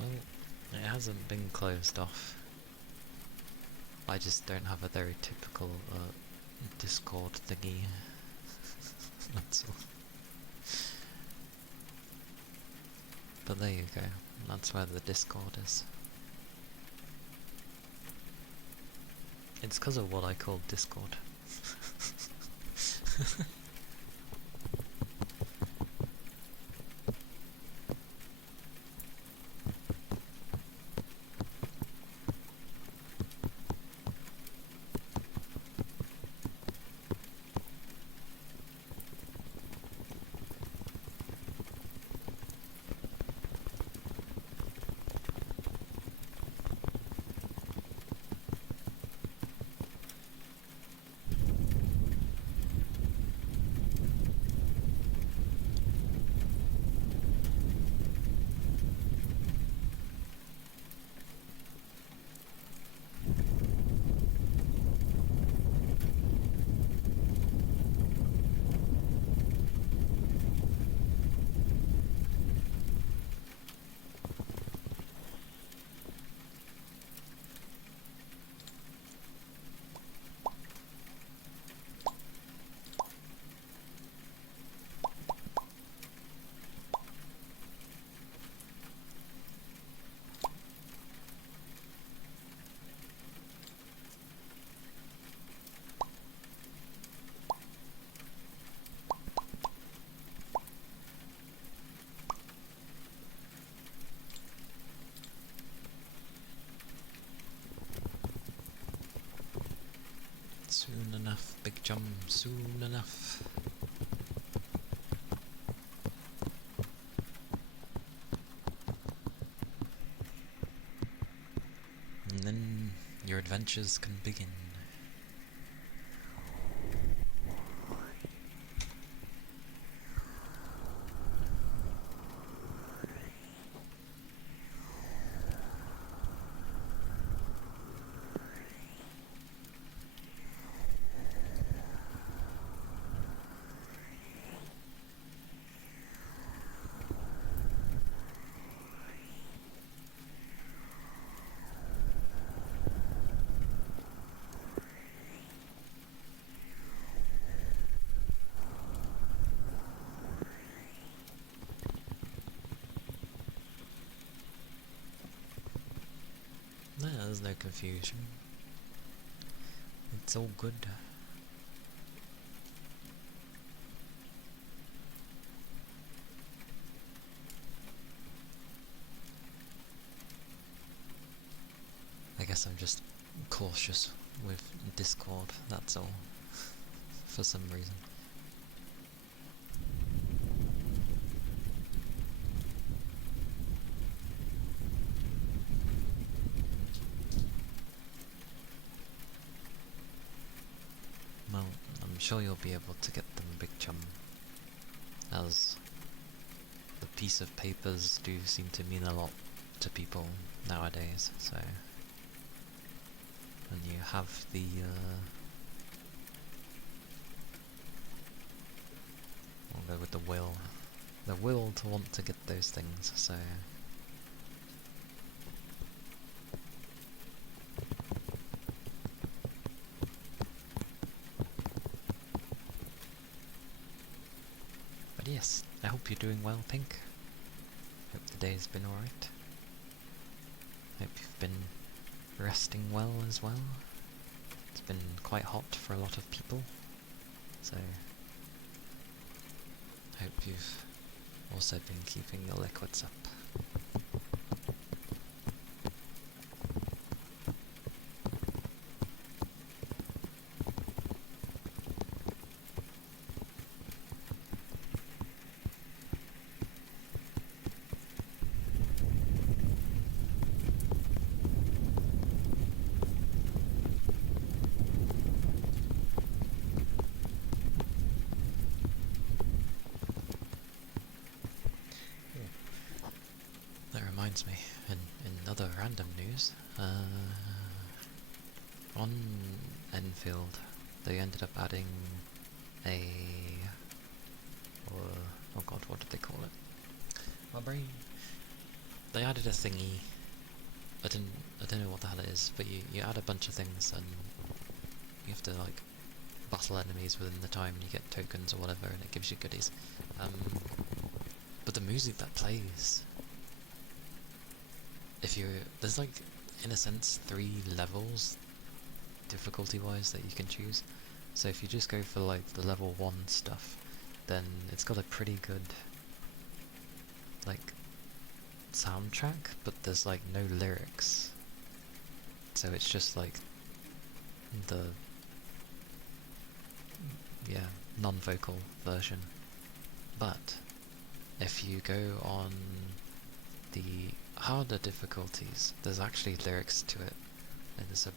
Well, it hasn't been closed off. I just don't have a very typical Discord thingy. That's all. But there you go. That's where the Discord is. It's because of what I call Discord. Soon enough, big jump, soon enough. And then your adventures can begin. No, there's no confusion. It's all good. I guess I'm just cautious with Discord, that's all. For some reason. Well, I'm sure you'll be able to get them, Big Chum, as the piece of papers do seem to mean a lot to people nowadays, so... And you have the, we'll go with the will. the will to want to get those things, so... But yes, I hope you're doing well, Pink. Hope the day's been alright. Hope you've been resting well as well. It's been quite hot for a lot of people, so hope you've also been keeping your liquids up. That reminds me, in other random news, on Enfield, they ended up adding a... oh god, what did they call it? My brain. They added a thingy. I don't know what the hell it is, but you add a bunch of things and you have to like battle enemies within the time and you get tokens or whatever and it gives you goodies. But the music that plays, there's like, in a sense, 3 levels difficulty wise that you can choose. So if you just go for like the level 1 stuff, then it's got a pretty good like soundtrack, but there's like no lyrics, so it's just like the non-vocal version. But if you go on the harder difficulties, there's actually lyrics to it, and there's a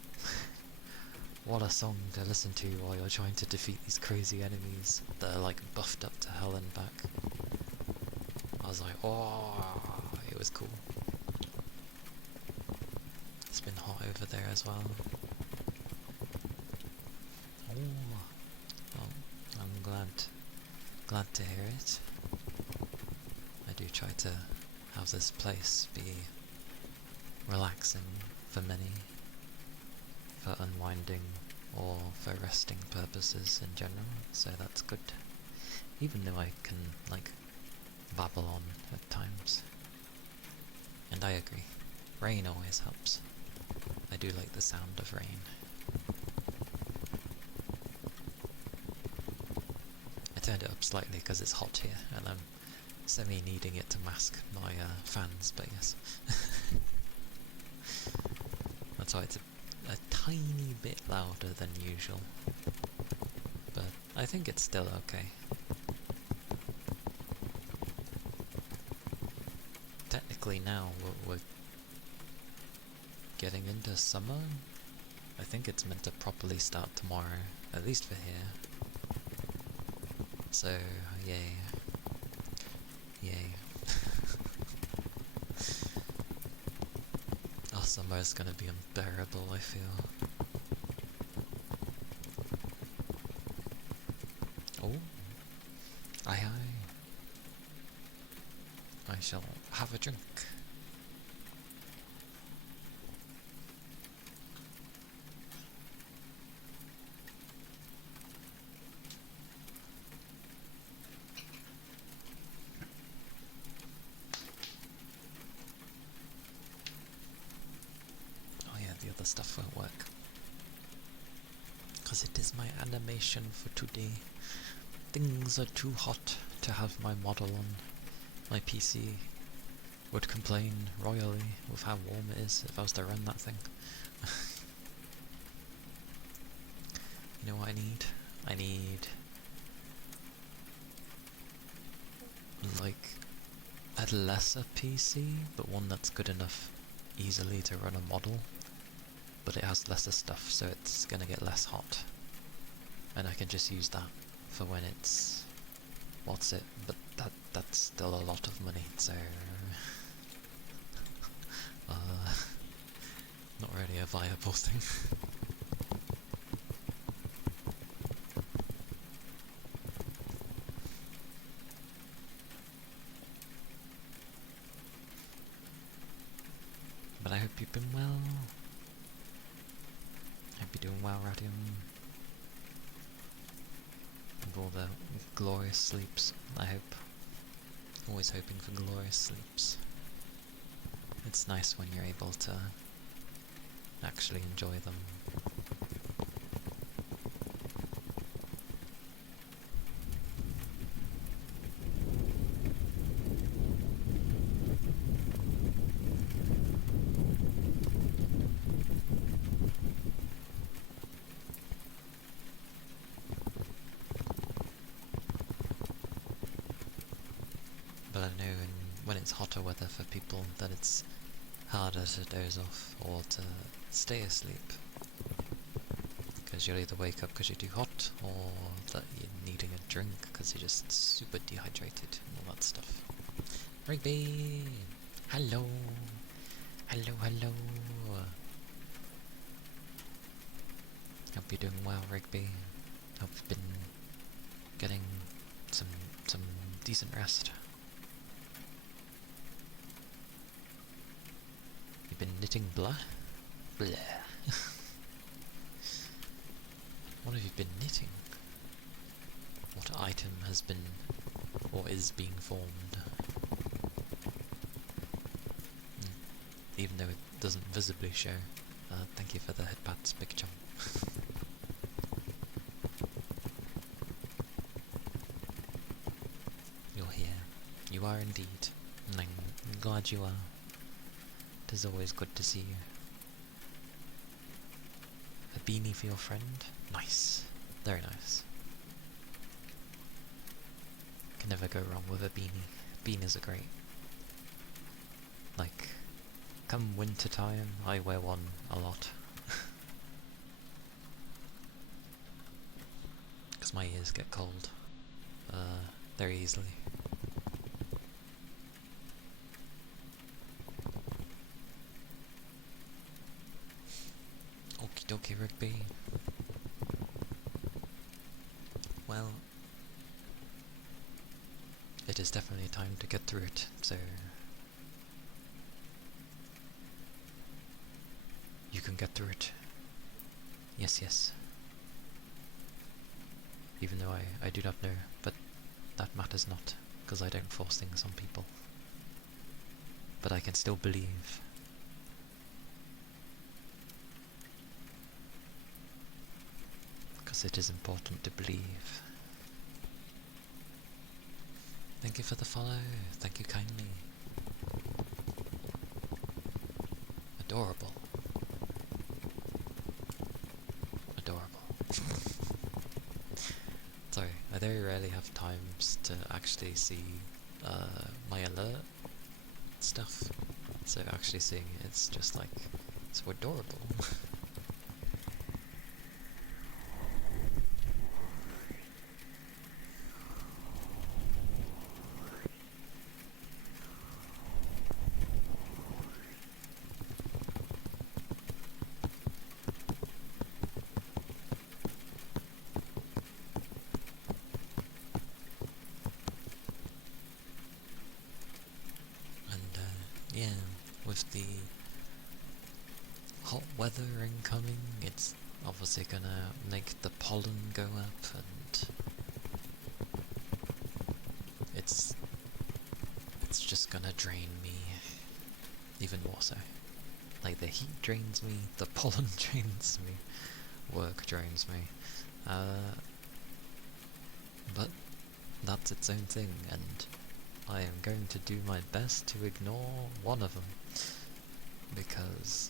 what a song to listen to while you're trying to defeat these crazy enemies that are like buffed up to hell and back. I was like, oh, it was cool. It's been hot over there as well. Oh, well, I'm glad to hear it. I do try to have this place be relaxing for many, for unwinding or for resting purposes in general, so that's good. Even though I can, like, babble on at times. And I agree, rain always helps. I do like the sound of rain. I turned it up slightly because it's hot here, and I'm semi-needing it to mask my fans, but yes. That's why it's a tiny bit louder than usual. But I think it's still okay. Technically now we're getting into summer. I think it's meant to properly start tomorrow, at least for here. So, yay. Yay. Oh, summer is gonna be unbearable, I feel. Oh. Aye aye. I shall have a drink. Oh yeah, the other stuff won't work. Because it is my animation for today. Things are too hot to have my model on. My PC would complain royally with how warm it is if I was to run that thing. You know what I need? I need like a lesser PC, but one that's good enough easily to run a model, but it has lesser stuff, so it's gonna get less hot. And I can just use that for when it's... what's it? But that's still a lot of money, so... not really a viable thing. Hope you've been well. Hope you're doing well, Radium. And all the glorious sleeps, I hope. Always hoping for glorious sleeps. It's nice when you're able to actually enjoy them. But I know when it's hotter weather for people that it's harder to doze off or to stay asleep. Because you'll either wake up because you're too hot, or that you're needing a drink because you're just super dehydrated and all that stuff. Rigby! Hello! Hello, hello! Hope you're doing well, Rigby. Hope you've been getting some decent rest. You've been knitting blah? Blah. What have you been knitting? What item has been, or is being formed? Even though it doesn't visibly show. Thank you for the headpats, Big Chum. You're here. You are indeed. And I'm glad you are. It is always good to see you. A beanie for your friend? Nice. Very nice. Can never go wrong with a beanie. Beanies are great. Like, come winter time, I wear one a lot. Because my ears get cold. Very easily. Okie dokie, Rigby. Well, it is definitely time to get through it, so you can get through it. Yes, yes. Even though I do not know, but that matters not, because I don't force things on people. But I can still believe. Because it is important to believe. Thank you for the follow. Thank you kindly. Adorable. Adorable. Sorry, I very rarely have times to actually see my alert stuff. So actually seeing it's just like, it's so adorable. Yeah, with the hot weather incoming, it's obviously gonna make the pollen go up, and it's just gonna drain me even more so. Like, the heat drains me, the pollen drains me, work drains me. But that's its own thing, and I am going to do my best to ignore one of them, because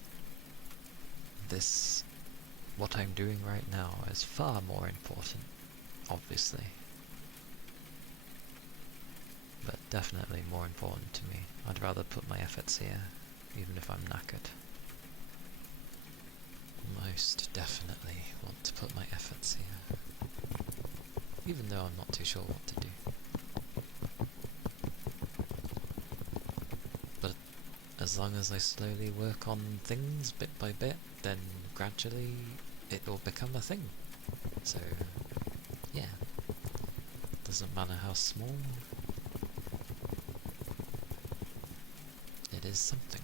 what I'm doing right now is far more important, obviously. But definitely more important to me. I'd rather put my efforts here, even if I'm knackered. Most definitely want to put my efforts here, even though I'm not too sure what to do. As long as I slowly work on things bit by bit, then gradually it will become a thing. So, yeah. Doesn't matter how small, it is something.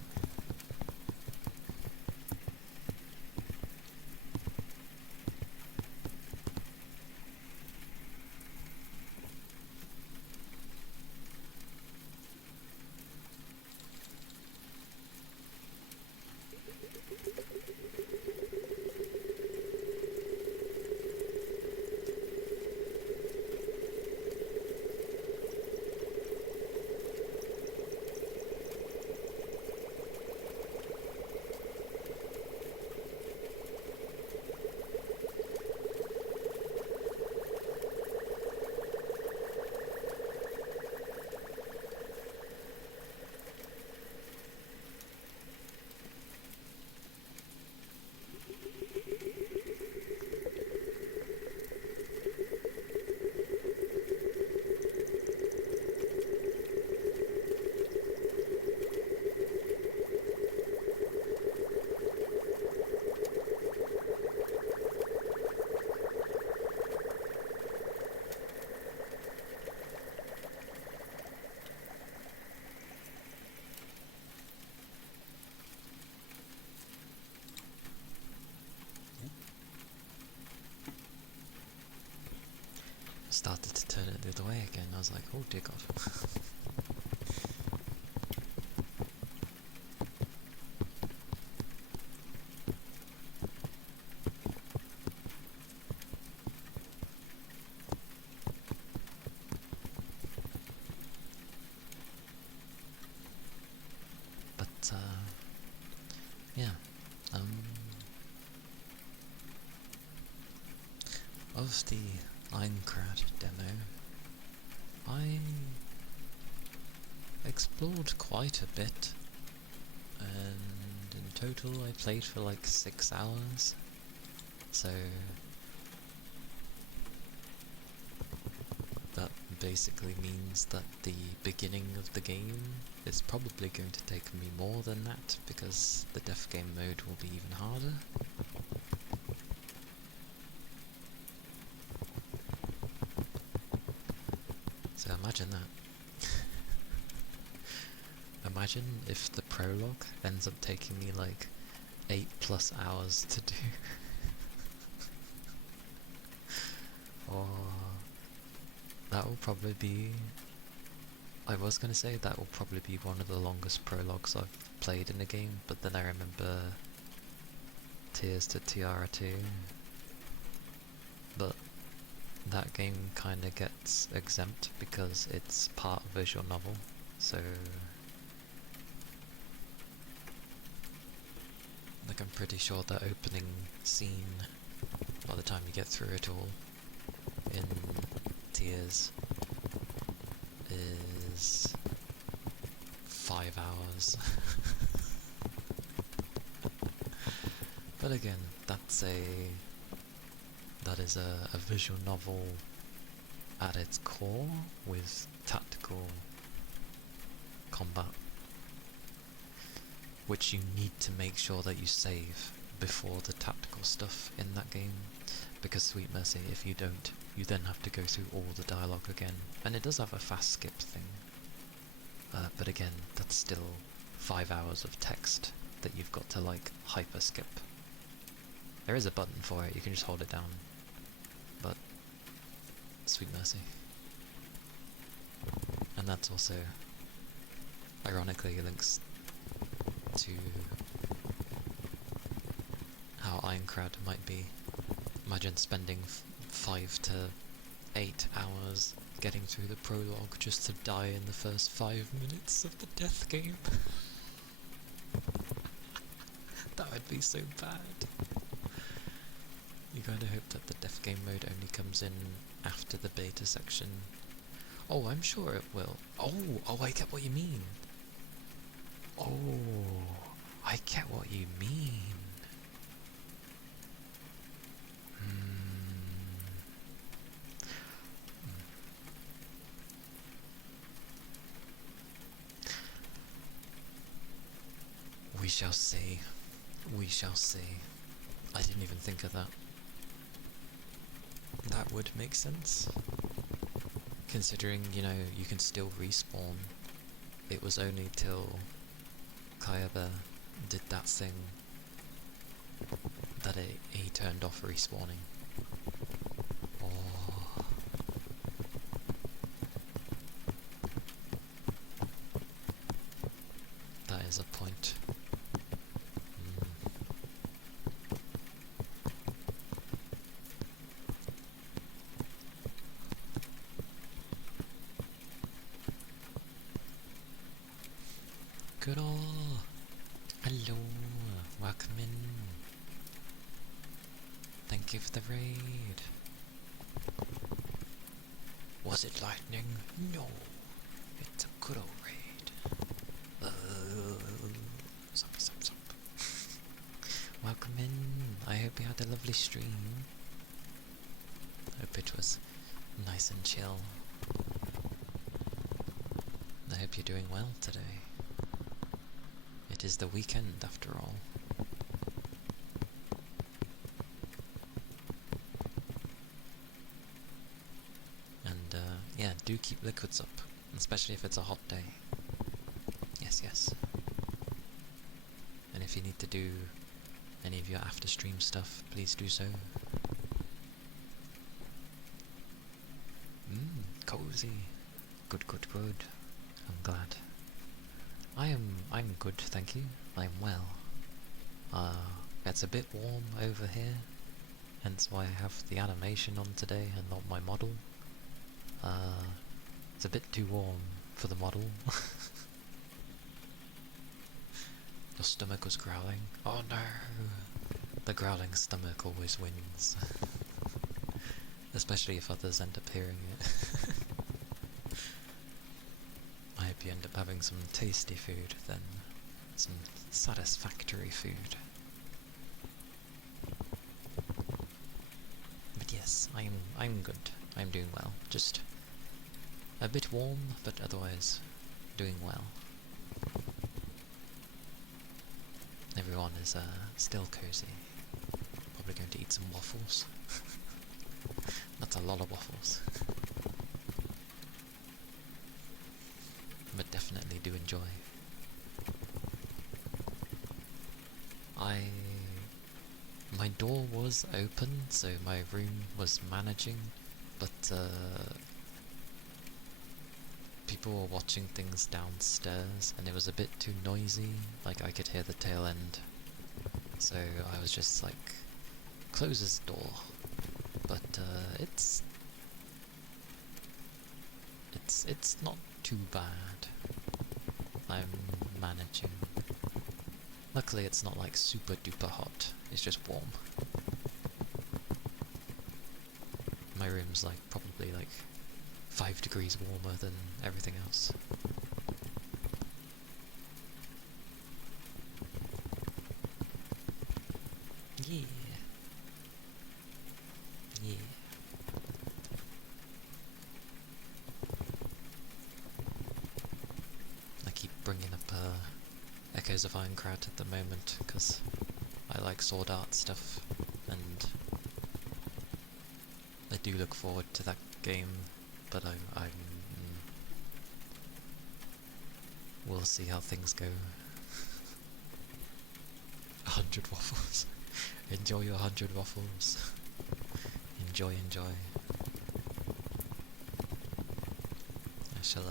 started to turn it the other way again. I was like, oh dear god. But, yeah. Of the Aincrad demo, I explored quite a bit, and in total I played for like 6 hours, so that basically means that the beginning of the game is probably going to take me more than that, because the Death Game mode will be even harder. So imagine that. Imagine if the prologue ends up taking me like 8+ hours to do. Or that will probably be... I was going to say that will probably be one of the longest prologues I've played in a game, but then I remember Tears to Tiara 2. But that game kind of gets exempt because it's part of visual novel, so like I'm pretty sure the opening scene, by the time you get through it all in Tears, is 5 hours. But again, that is a visual novel at its core, with tactical combat, which you need to make sure that you save before the tactical stuff in that game, because Sweet Mercy, if you don't, you then have to go through all the dialogue again, and it does have a fast skip thing, but again, that's still 5 hours of text that you've got to like hyper skip. There is a button for it, you can just hold it down, but Sweet Mercy. And that's also, ironically, links to how Aincrad might be. Imagine spending 5 to 8 hours getting through the prologue just to die in the first 5 minutes of the Death Game. That would be so bad. You kinda hope that the Death Game mode only comes in after the beta section. Oh, I'm sure it will. Oh, I get what you mean. Oh, I get what you mean. We shall see. We shall see. I didn't even think of that. That would make sense. Considering, you know, you can still respawn. It was only till Kayaba did that thing that he turned off respawning. Oh. That is a point. Good all. Hello, welcome in. Thank you for the raid. Was it lightning? No, it's a good old raid. Sup. Welcome in. I hope you had a lovely stream. Hope it was nice and chill. I hope you're doing well today. It is the weekend after all. And yeah, do keep liquids up, especially if it's a hot day. Yes. And if you need to do any of your after stream stuff, please do so. cozy. Good, good, good. I'm glad. I'm good, thank you. I'm well. It's a bit warm over here, hence why I have the animation on today and not my model. It's a bit too warm for the model. Your stomach was growling? Oh no! The growling stomach always wins. Especially if others end up hearing it. I hope you end up having some tasty food then. Some satisfactory food. But yes, I'm good. I'm doing well. Just a bit warm, but otherwise doing well. Everyone is still cozy. Probably going to eat some waffles. That's a lot of waffles. But definitely do enjoy. My door was open, so my room was managing, but people were watching things downstairs and it was a bit too noisy, like I could hear the tail end. So I was just like, close this door. But it's not too bad. I'm managing. Luckily it's not like super duper hot, it's just warm. My room's like probably like 5 degrees warmer than everything else. Yeah. Yeah. I keep bringing up Echoes of Ironcrad at the moment, because I like sword art stuff, and I do look forward to that game, but we'll see how things go. 100 waffles. Enjoy your 100 waffles. Enjoy, enjoy. I shall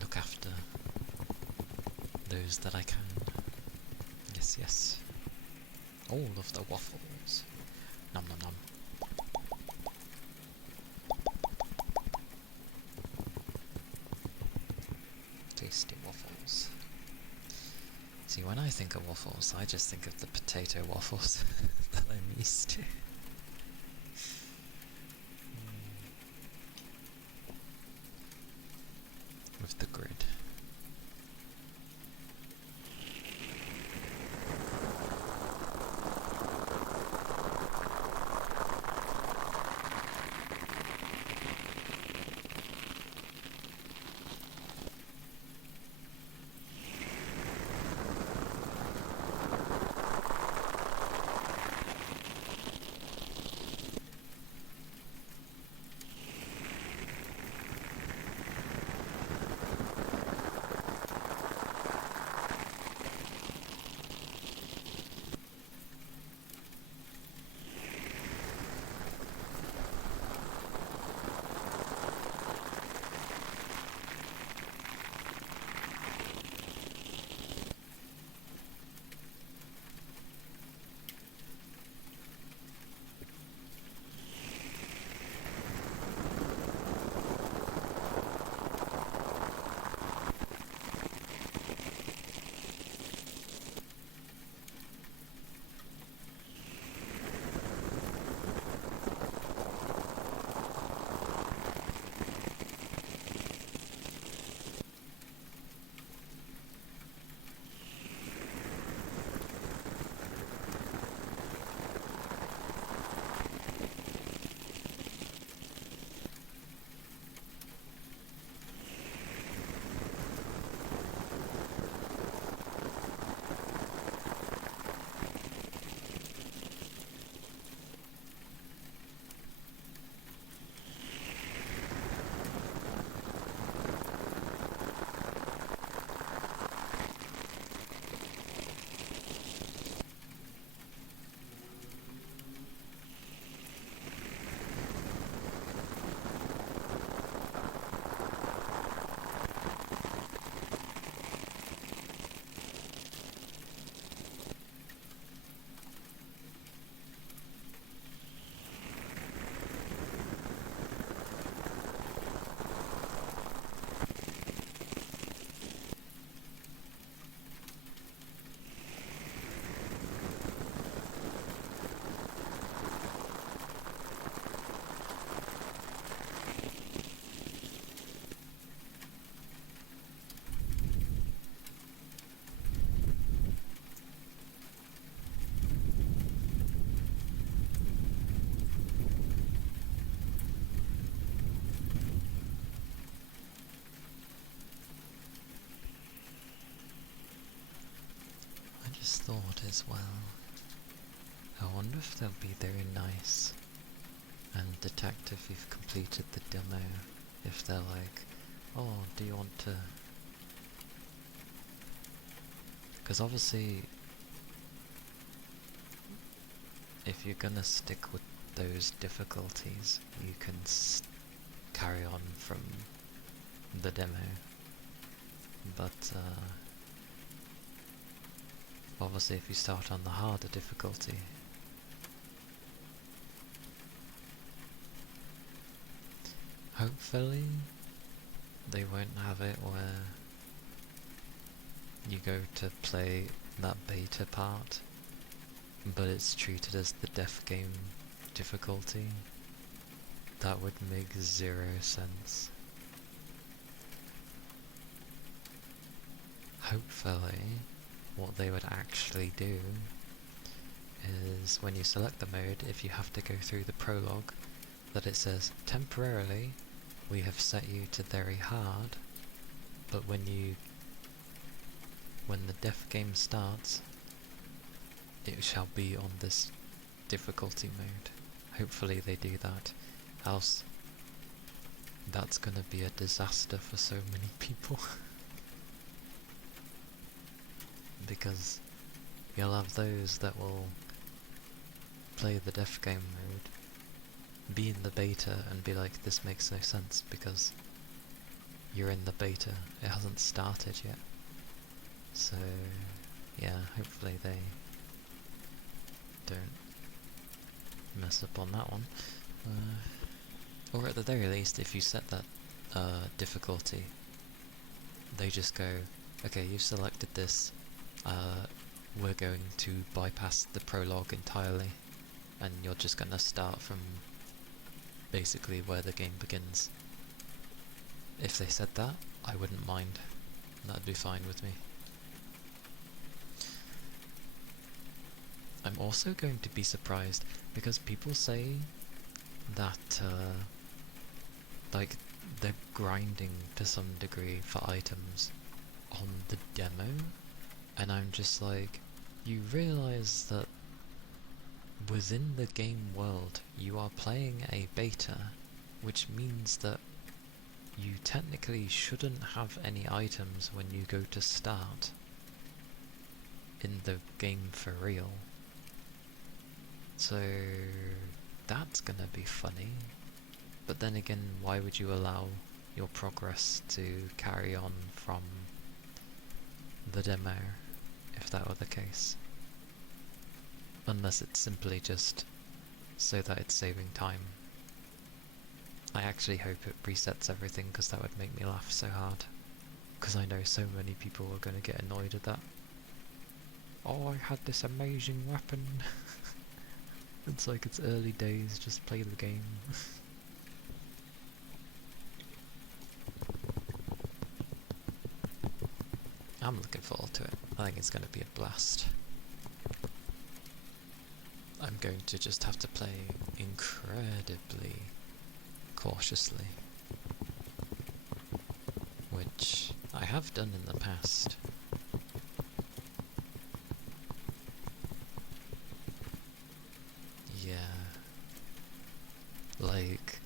look after those that I can. Yes, yes. All of the waffles. Nom nom nom. Tasty waffles. See, when I think of waffles, I just think of the potato waffles that I'm used to. With the grid. just thought as well, I wonder if they'll be very nice and detect if you've completed the demo, if they're like, oh, do you want to... Because obviously, if you're gonna stick with those difficulties, you can carry on from the demo. But obviously if you start on the harder difficulty, hopefully they won't have it where you go to play that beta part, but it's treated as the dev game difficulty. That would make zero sense. Hopefully, what they would actually do is when you select the mode, if you have to go through the prologue, that it says, temporarily, we have set you to very hard, but when the dev game starts, it shall be on this difficulty mode. Hopefully they do that, else that's gonna be a disaster for so many people. Because you'll have those that will play the dev game mode, be in the beta and be like, this makes no sense because you're in the beta, it hasn't started yet. So yeah, hopefully they don't mess up on that one. Or at the very least, if you set that difficulty, they just go, okay, you've selected this, we're going to bypass the prologue entirely, and you're just gonna start from basically where the game begins. If they said that, I wouldn't mind. That'd be fine with me. I'm also going to be surprised because people say that like they're grinding to some degree for items on the demo, and I'm just like, you realise that within the game world you are playing a beta, which means that you technically shouldn't have any items when you go to start in the game for real. So that's gonna be funny. But then again, why would you allow your progress to carry on from the demo if that were the case? Unless it's simply just so that it's saving time. I actually hope it resets everything, because that would make me laugh so hard. Because I know so many people are going to get annoyed at that. Oh, I had this amazing weapon. It's like, it's early days, just play the game. I'm looking forward to it. I think it's going to be a blast. I'm going to just have to play incredibly cautiously, which I have done in the past. Yeah. Like,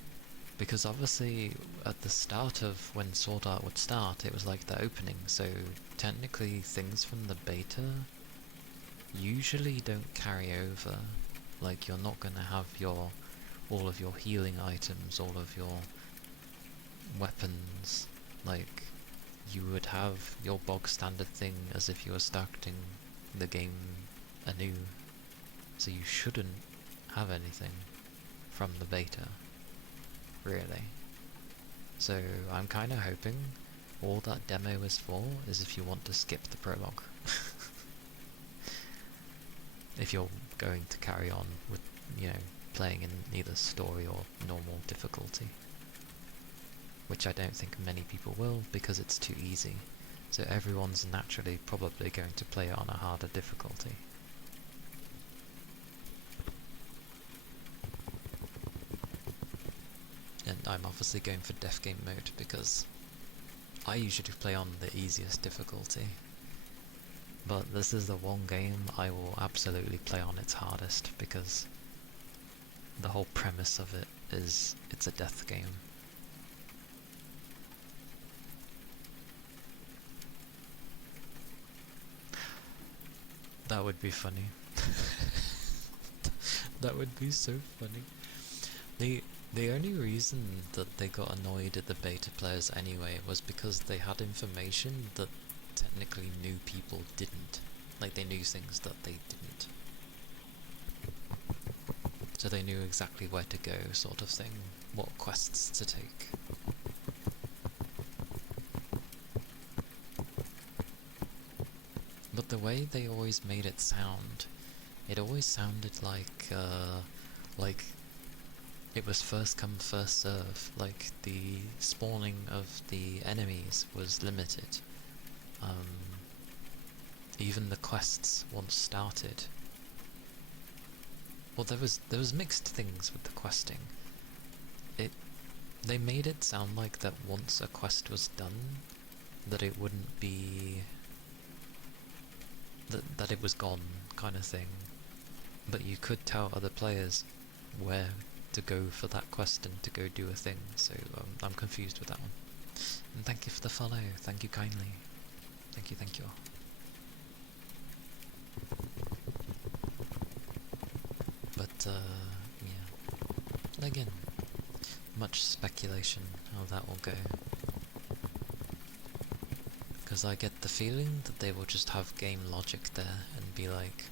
because obviously at the start of when Sword Art would start, it was like the opening, so technically things from the beta usually don't carry over. Like, you're not going to have all of your healing items, all of your weapons. Like, you would have your bog standard thing as if you were starting the game anew. So you shouldn't have anything from the beta, really. So I'm kind of hoping all that demo is for is if you want to skip the prologue. If you're going to carry on with, playing in either story or normal difficulty. Which I don't think many people will, because it's too easy. So everyone's naturally probably going to play it on a harder difficulty. And I'm obviously going for death game mode because I usually play on the easiest difficulty. But this is the one game I will absolutely play on its hardest, because the whole premise of it is it's a death game. That would be funny. That would be so funny. The only reason that they got annoyed at the beta players anyway was because they had information that technically new people didn't. Like, they knew things that they didn't. So they knew exactly where to go, sort of thing, what quests to take. But the way they always made it sound, it always sounded like it was first come, first serve, like the spawning of the enemies was limited. Even the quests once started. Well, there was mixed things with the questing. They made it sound like that once a quest was done, that it wouldn't be that it was gone, kind of thing. But you could tell other players where to go for that quest and to go do a thing, so I'm confused with that one. And thank you for the follow, thank you kindly. Thank you, thank you. But, yeah. Again, much speculation how that will go. Because I get the feeling that they will just have game logic there and be like,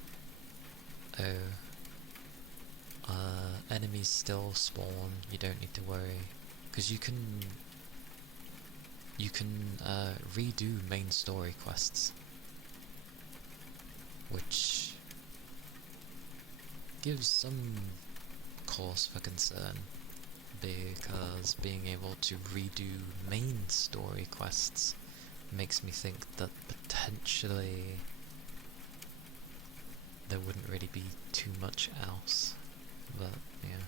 oh, enemies still spawn, you don't need to worry. Because you can redo main story quests, which gives some cause for concern, because being able to redo main story quests makes me think that potentially there wouldn't really be too much else, but yeah.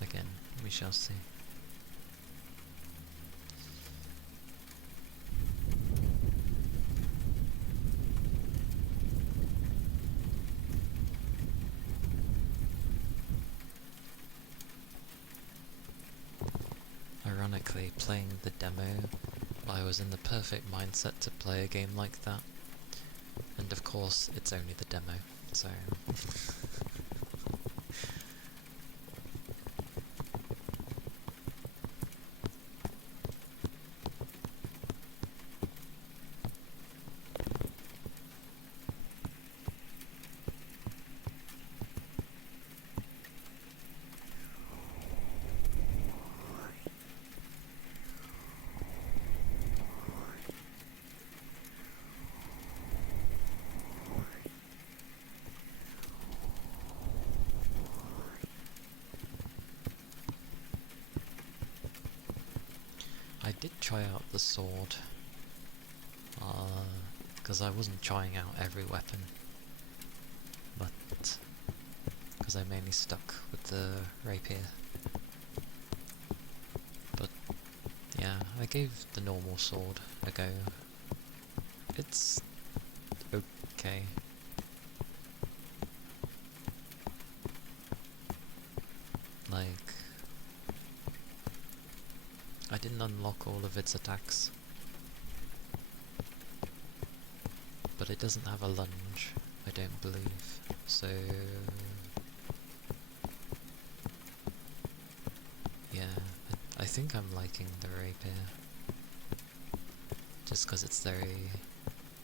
Again, we shall see. Ironically, playing the demo, I was in the perfect mindset to play a game like that. And of course, it's only the demo, so... I did try out the sword, because I wasn't trying out every weapon, but because I mainly stuck with the rapier. But yeah, I gave the normal sword a go. It's okay. Like, I didn't unlock all of its attacks, but it doesn't have a lunge, I don't believe, so yeah, I think I'm liking the rapier, just because it's very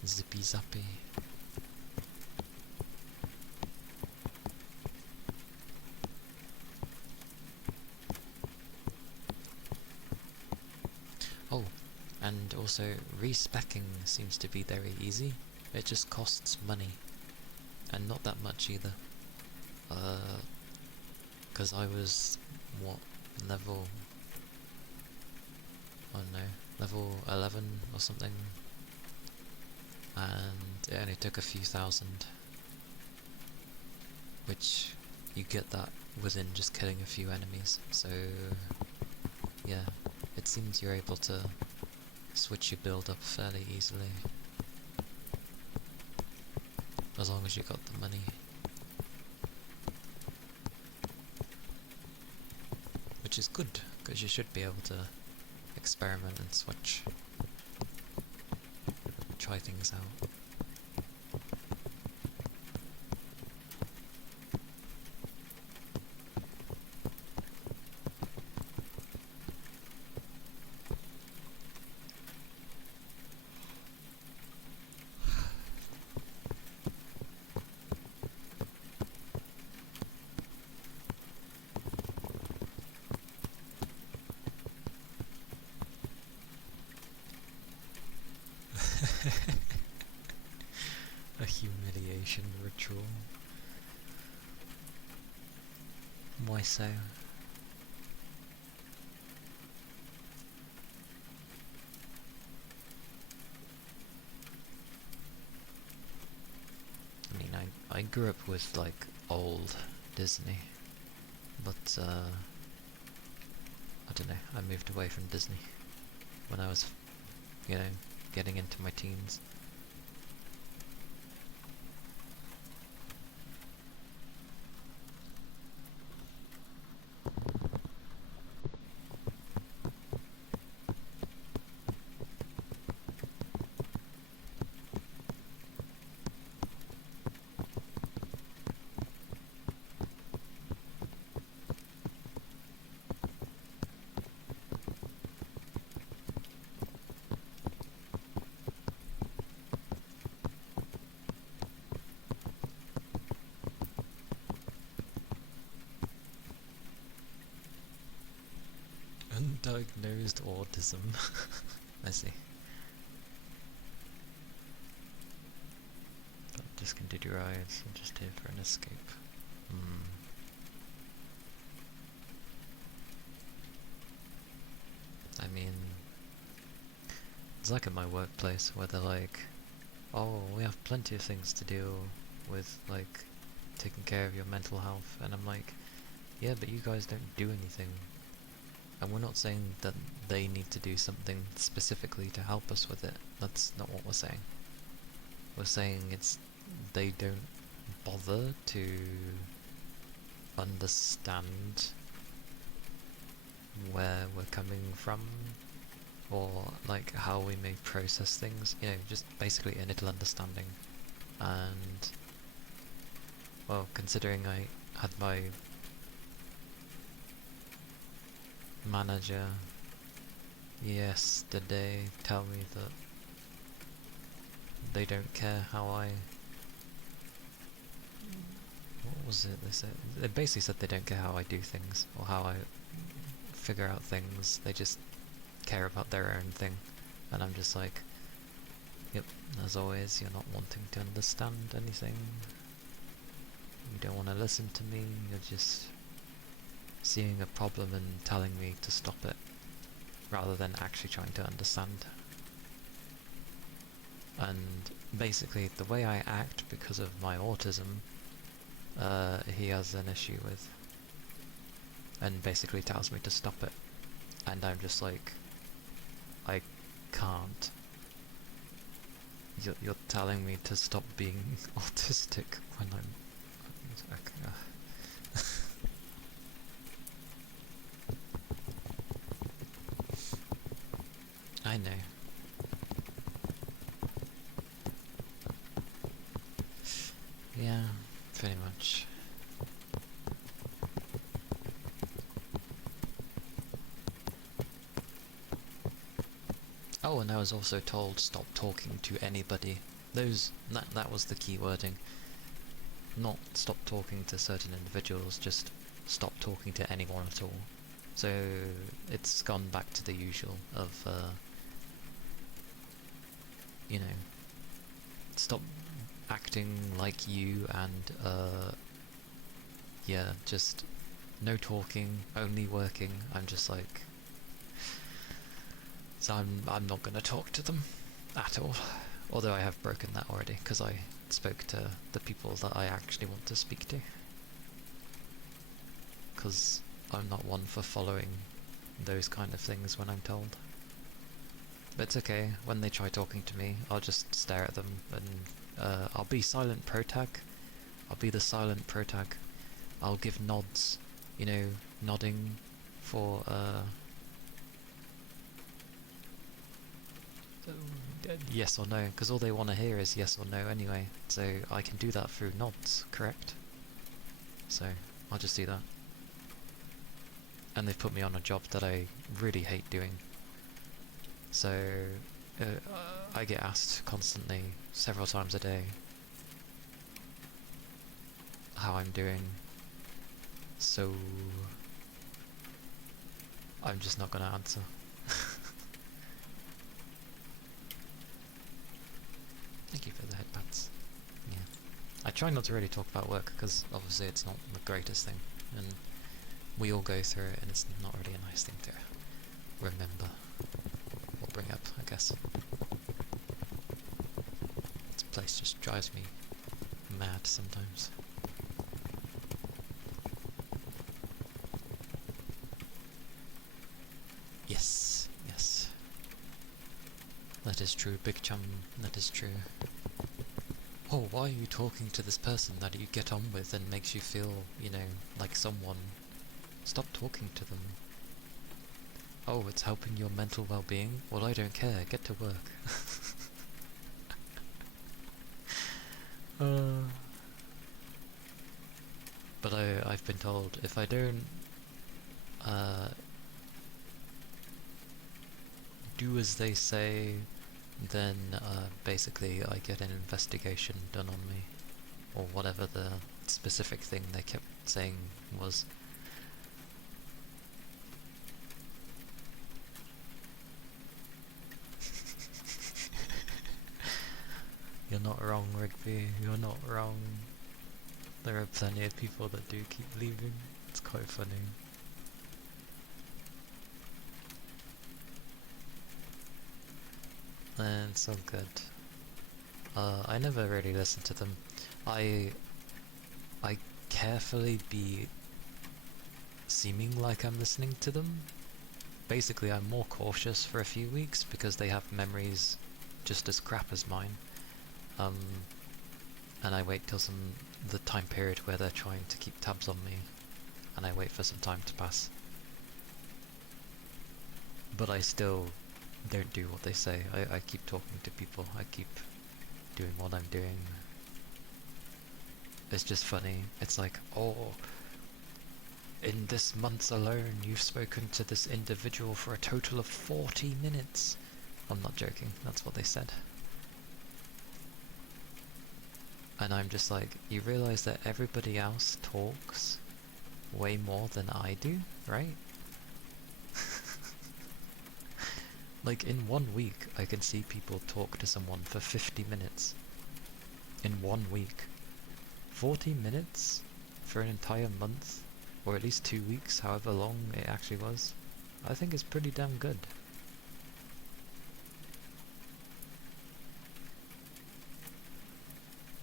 zippy zappy. Oh, and also respecking seems to be very easy. It just costs money, and not that much either. Because I was, what, level, I don't know, level 11 or something, and it only took a few thousand, which you get that within just killing a few enemies, so yeah, it seems you're able to switch your build up fairly easily. As long as you got the money. Which is good, because you should be able to experiment and switch. Try things out. A humiliation ritual. Why so? I mean, I grew up with like old Disney, but I don't know, I moved away from Disney when I was, you know, getting into my teens. Undiagnosed autism. I see. Don't discontinue your eyes, I'm just here for an escape. I mean, it's like at my workplace where they're like, oh, we have plenty of things to do with, like, taking care of your mental health, and I'm like, yeah, but you guys don't do anything. And we're not saying that they need to do something specifically to help us with it. That's not what we're saying. We're saying it's they don't bother to understand where we're coming from, or like how we may process things. You know, just basically a little understanding. And well, considering I had my manager yesterday tell me that they don't care how I... What was it they said? They basically said they don't care how I do things, or how I figure out things, they just care about their own thing. And I'm just like, yep, as always, you're not wanting to understand anything. You don't want to listen to me, you're just seeing a problem and telling me to stop it, rather than actually trying to understand. And basically, the way I act because of my autism, he has an issue with, and basically tells me to stop it. And I'm just like, I can't. You're telling me to stop being autistic when I'm... I know. Yeah, pretty much. Oh, and I was also told stop talking to anybody. That was the key wording. Not stop talking to certain individuals, just stop talking to anyone at all. So it's gone back to the usual of, you know, stop acting like you, and yeah, just no talking, only working. I'm just like, so I'm not gonna talk to them at all. Although I have broken that already, because I spoke to the people that I actually want to speak to. Because I'm not one for following those kind of things when I'm told. But it's okay, when they try talking to me, I'll just stare at them and I'll be silent protag. I'll be the silent protag. I'll give nods, you know, nodding for yes or no, because all they want to hear is yes or no anyway, so I can do that through nods, correct? So, I'll just do that. And they've put me on a job that I really hate doing. So, I get asked constantly, several times a day, how I'm doing. So, I'm just not gonna answer. Thank you for the headpats. Yeah. I try not to really talk about work, because obviously it's not the greatest thing, and we all go through it, and it's not really a nice thing to remember or bring up, I guess. This place just drives me mad sometimes. Yes, yes. That is true, Big Chum, that is true. Oh, why are you talking to this person that you get on with and makes you feel, you know, like someone? Stop talking to them. Oh, it's helping your mental well-being? Well, I don't care, get to work. But I've been told if I don't do as they say, then basically I get an investigation done on me, or whatever the specific thing they kept saying was. You're not wrong, Rigby, you're not wrong. There are plenty of people that do keep leaving. It's quite funny. And it's all good. I never really listen to them. I carefully be seeming like I'm listening to them. Basically, I'm more cautious for a few weeks because they have memories just as crap as mine. And I wait till the time period where they're trying to keep tabs on me, and I wait for some time to pass. But I still don't do what they say. I keep talking to people, I keep doing what I'm doing. It's just funny. It's like, oh, in this month alone, you've spoken to this individual for a total of 40 minutes. I'm not joking, that's what they said. And I'm just like, you realize that everybody else talks way more than I do, right? Like, in 1 week, I can see people talk to someone for 50 minutes. In 1 week. 40 minutes for an entire month, or at least 2 weeks, however long it actually was, I think is pretty damn good.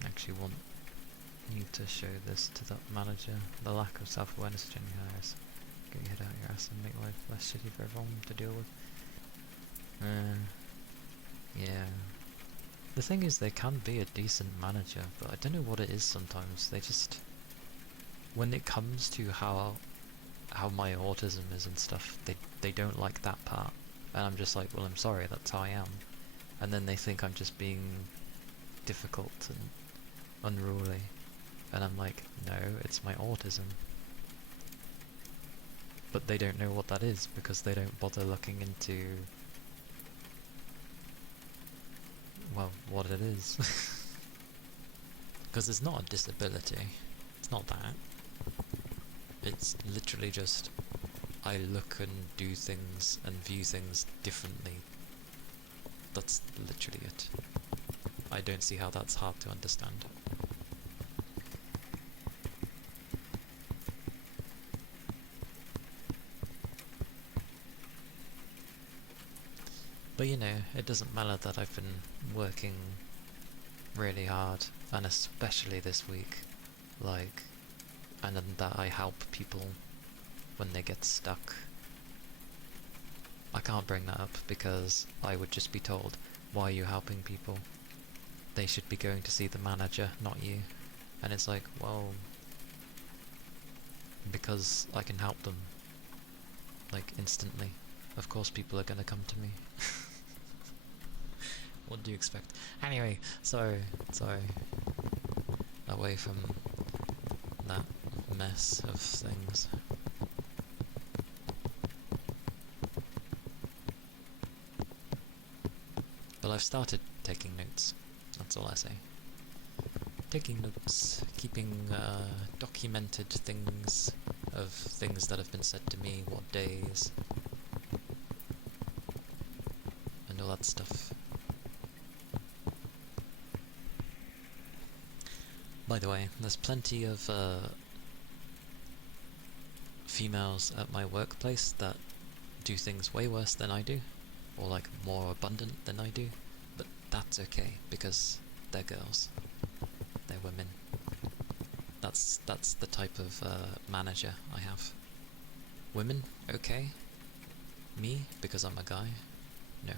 I actually want you to show this to that manager. The lack of self-awareness of Jenny Harris. Get your head out your ass and make life less shitty for everyone to deal with. Yeah. The thing is, they can be a decent manager, but I don't know what it is sometimes. They just... When it comes to how my autism is and stuff, they don't like that part. And I'm just like, well, I'm sorry, that's how I am. And then they think I'm just being difficult and unruly. And I'm like, no, it's my autism. But they don't know what that is, because they don't bother looking into... well, what it is. Because it's not a disability. It's not that. It's literally just, I look and do things and view things differently. That's literally it. I don't see how that's hard to understand. But you know, it doesn't matter that I've been working really hard, and especially this week, like, and then that I help people when they get stuck. I can't bring that up because I would just be told, why are you helping people? They should be going to see the manager, not you. And it's like, well, because I can help them, like, instantly. Of course people are gonna come to me. What do you expect? Anyway, sorry. Away from that mess of things. But I've started taking notes, that's all I say. Taking notes, keeping documented things of things that have been said to me, what days, and all that stuff. By the way, there's plenty of females at my workplace that do things way worse than I do, or like more abundant than I do, but that's okay, because they're girls. They're women. That's the type of manager I have. Women, okay. Me, because I'm a guy, no.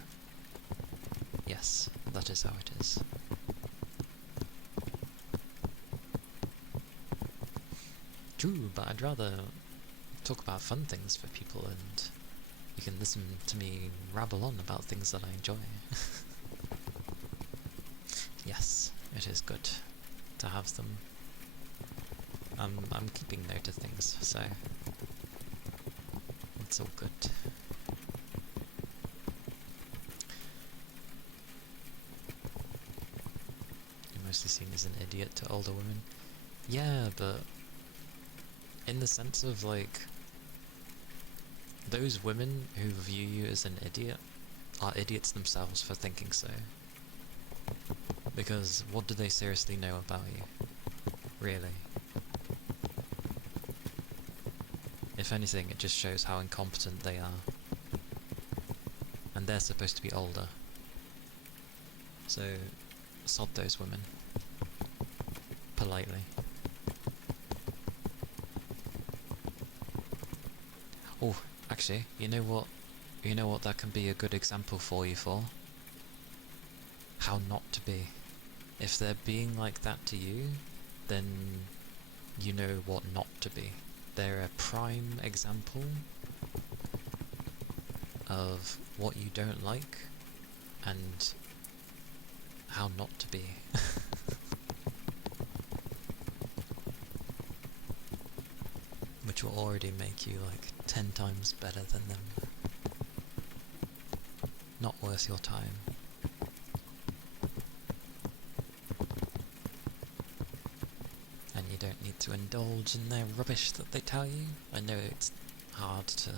Yes, that is how it is. True, but I'd rather talk about fun things for people and you can listen to me rabble on about things that I enjoy. Yes, it is good to have them. I'm keeping note of things, so it's all good. You're mostly seen as an idiot to older women. Yeah, but in the sense of, like, those women who view you as an idiot are idiots themselves for thinking so. Because what do they seriously know about you? Really? If anything, it just shows how incompetent they are. And they're supposed to be older. So, sod those women. Politely. Oh, actually, you know what? You know what that can be a good example for you for? How not to be. If they're being like that to you, then you know what not to be. They're a prime example of what you don't like and how not to be. Which will already make you like 10 times better than them. Not worth your time. And you don't need to indulge in their rubbish that they tell you. I know it's hard to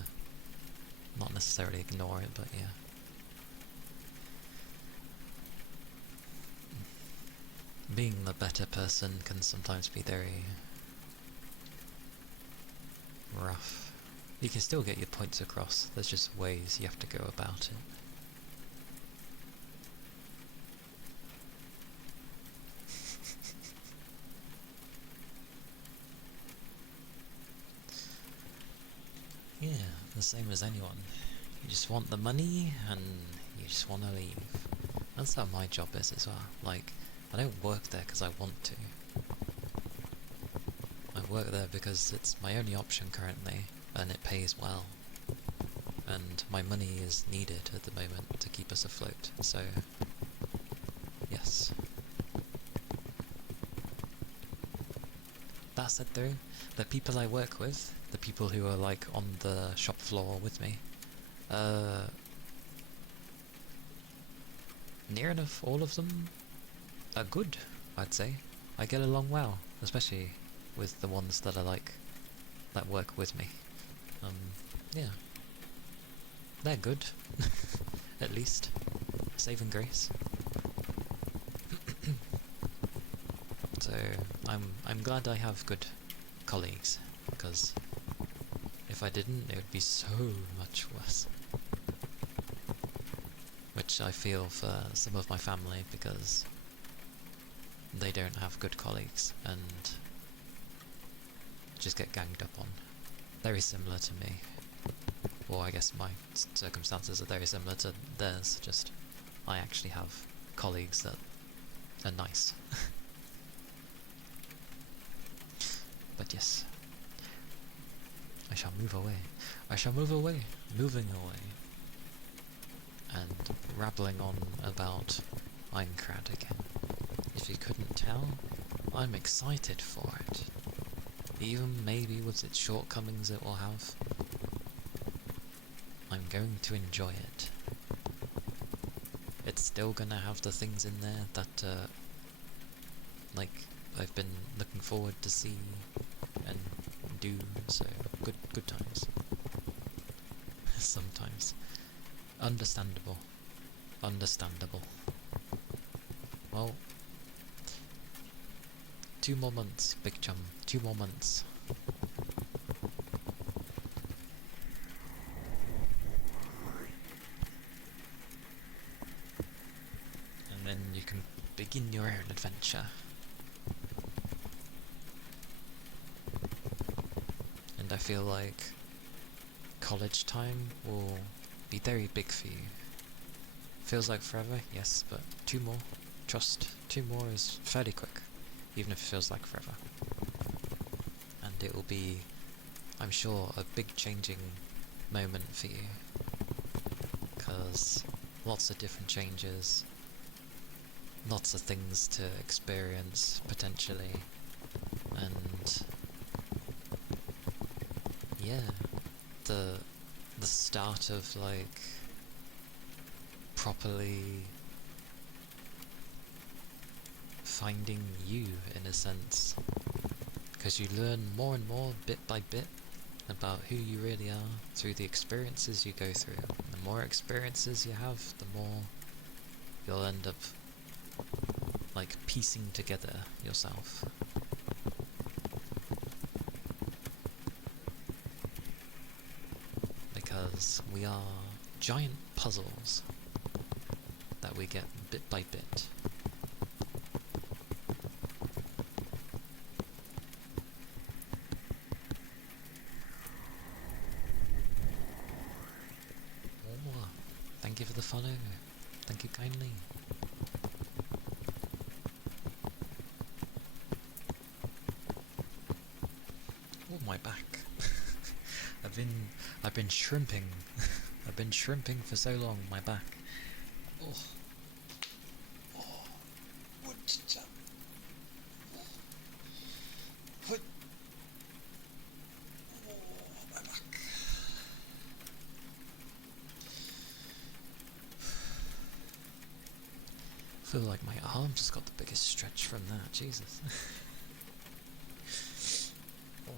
not necessarily ignore it, but yeah. Being the better person can sometimes be very rough. You can still get your points across, there's just ways you have to go about it. Yeah, the same as anyone. You just want the money and you just want to leave. That's how my job is as well. Like, I don't work there because I want to. I work there because it's my only option currently, and it pays well. And my money is needed at the moment to keep us afloat, so yes. That said though, the people I work with, the people who are like on the shop floor with me, near enough all of them are good, I'd say. I get along well, especially with the ones that are like, that work with me. Yeah. They're good. At least. Saving grace. So, I'm glad I have good colleagues, because if I didn't, it would be so much worse. Which I feel for some of my family, because they don't have good colleagues, and just get ganged up on. Very similar to me. Or I guess my circumstances are very similar to theirs, just I actually have colleagues that are nice. But yes, I shall move away. I shall move away, moving away, and rattling on about Aincrad again. If you couldn't tell, I'm excited for it. Even maybe with its shortcomings it will have, I'm going to enjoy it. It's still gonna have the things in there that, like, I've been looking forward to see and do, so good times. Sometimes. Understandable. Well, 2 more months, Big Chum. 2 more months. And then you can begin your own adventure. And I feel like college time will be very big for you. Feels like forever, yes, but 2 more. Trust, 2 more is fairly quick, even if it feels like forever. And it will be, I'm sure, a big changing moment for you. Because lots of different changes, lots of things to experience, potentially, and yeah, the start of, like, properly finding you, in a sense, because you learn more and more, bit by bit, about who you really are through the experiences you go through. The more experiences you have, the more you'll end up, like, piecing together yourself. Because we are giant puzzles that we get bit by bit. Oh, thank you for the follow. Thank you kindly. Oh, my back. I've been shrimping. I've been shrimping for so long, my back. Oh. Oh. What? Oh, my back. I feel like my arm just got the biggest stretch from that, Jesus. Oh.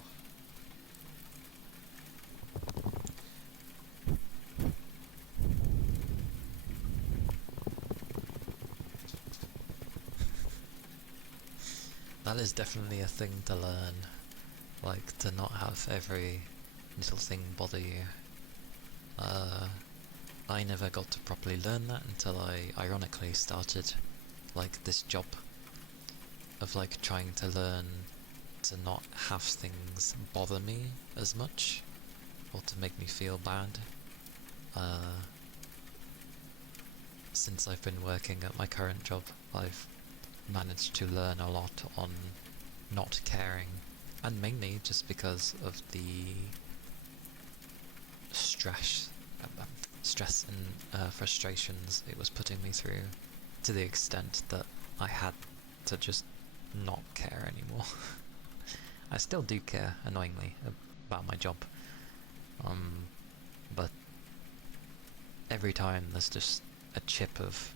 That is definitely a thing to learn, like, to not have every little thing bother you. I never got to properly learn that until I ironically started, like, this job of, like, trying to learn to not have things bother me as much, or to make me feel bad. Since I've been working at my current job, I've managed to learn a lot on not caring, and mainly just because of the stress and frustrations it was putting me through, to the extent that I had to just not care anymore. I still do care, annoyingly, about my job, but every time there's just a chip of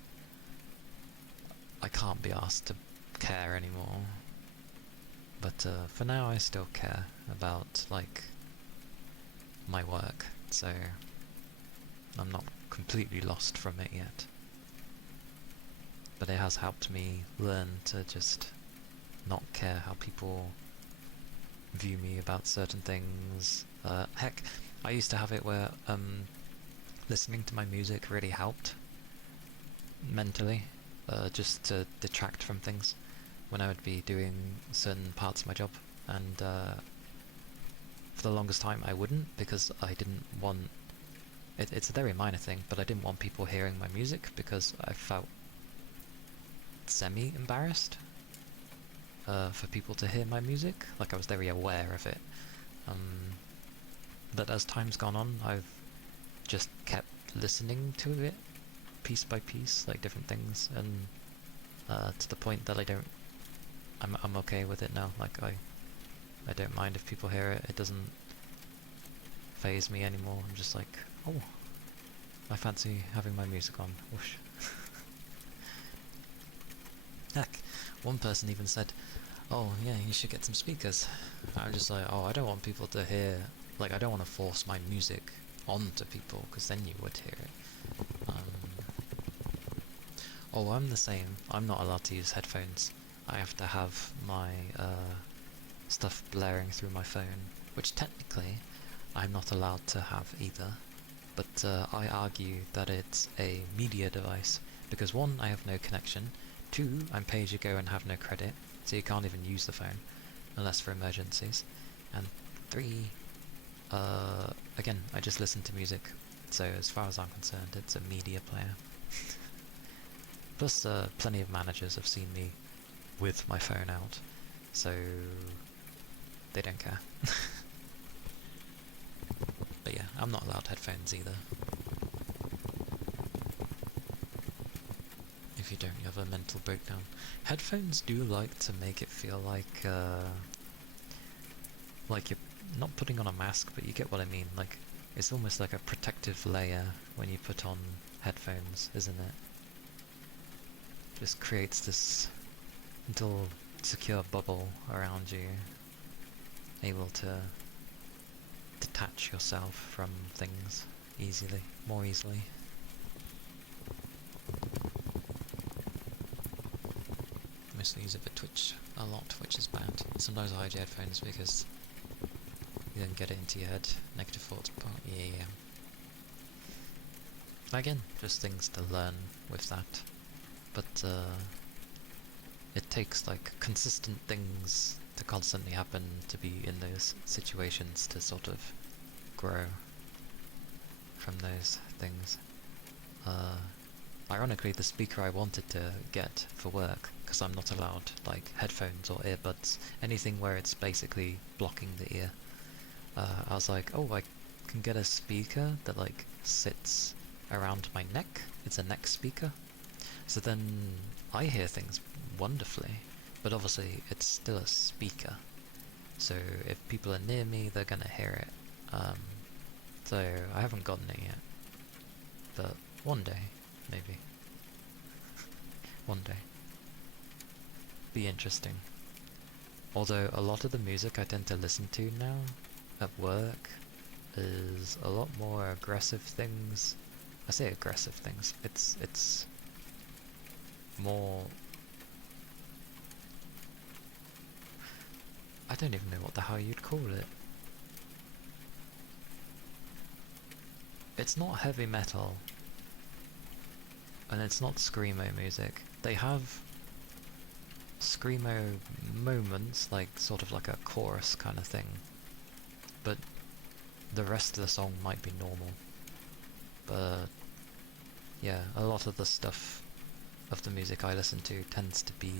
I can't be asked to care anymore. But for now I still care about, like, my work, so I'm not completely lost from it yet. But it has helped me learn to just not care how people view me about certain things. Heck, I used to have it where listening to my music really helped mentally, just to detract from things when I would be doing certain parts of my job, and for the longest time I wouldn't, because I didn't want it's a very minor thing, but I didn't want people hearing my music because I felt semi-embarrassed for people to hear my music. Like, I was very aware of it. But as time's gone on, I've just kept listening to it piece by piece, like different things, and to the point that I'm okay with it now. Like, I don't mind if people hear it. It doesn't phase me anymore. I'm just like, oh, I fancy having my music on. Whoosh. Heck, one person even said, oh yeah, you should get some speakers. I'm just like, oh, I don't want people to hear, like, I don't want to force my music onto people, because then you would hear it. Oh, I'm the same. I'm not allowed to use headphones. I have to have my stuff blaring through my phone, which technically I'm not allowed to have either. But I argue that it's a media device, because one, I have no connection, two, I'm pay-as-you-go and have no credit, so you can't even use the phone, unless for emergencies, and three, again, I just listen to music, so as far as I'm concerned, it's a media player. Plus, plenty of managers have seen me with my phone out, so they don't care. But yeah, I'm not allowed headphones either. If you don't, you have a mental breakdown. Headphones do like to make it feel like you're not putting on a mask, but you get what I mean. Like, it's almost like a protective layer when you put on headphones, isn't it? Just creates this little secure bubble around you, able to detach yourself from things more easily. Mostly use it for Twitch a lot, which is bad. Sometimes I hide your headphones because you then get it into your head. Negative thoughts, but yeah. Again, just things to learn with that. But it takes like consistent things to constantly happen to be in those situations to sort of grow from those things. Ironically, the speaker I wanted to get for work, because I'm not allowed like headphones or earbuds, anything where it's basically blocking the ear, I was like, oh, I can get a speaker that like sits around my neck. It's a neck speaker. So then I hear things wonderfully, but obviously it's still a speaker. So if people are near me, they're gonna hear it. So I haven't gotten it yet, but one day, maybe. One day. Be interesting. Although a lot of the music I tend to listen to now at work is a lot more aggressive things. I say aggressive things. It's more, I don't even know what the hell you'd call it. It's not heavy metal, and it's not screamo music. They have screamo moments, like sort of like a chorus kind of thing, but the rest of the song might be normal. But yeah, a lot of the stuff of the music I listen to tends to be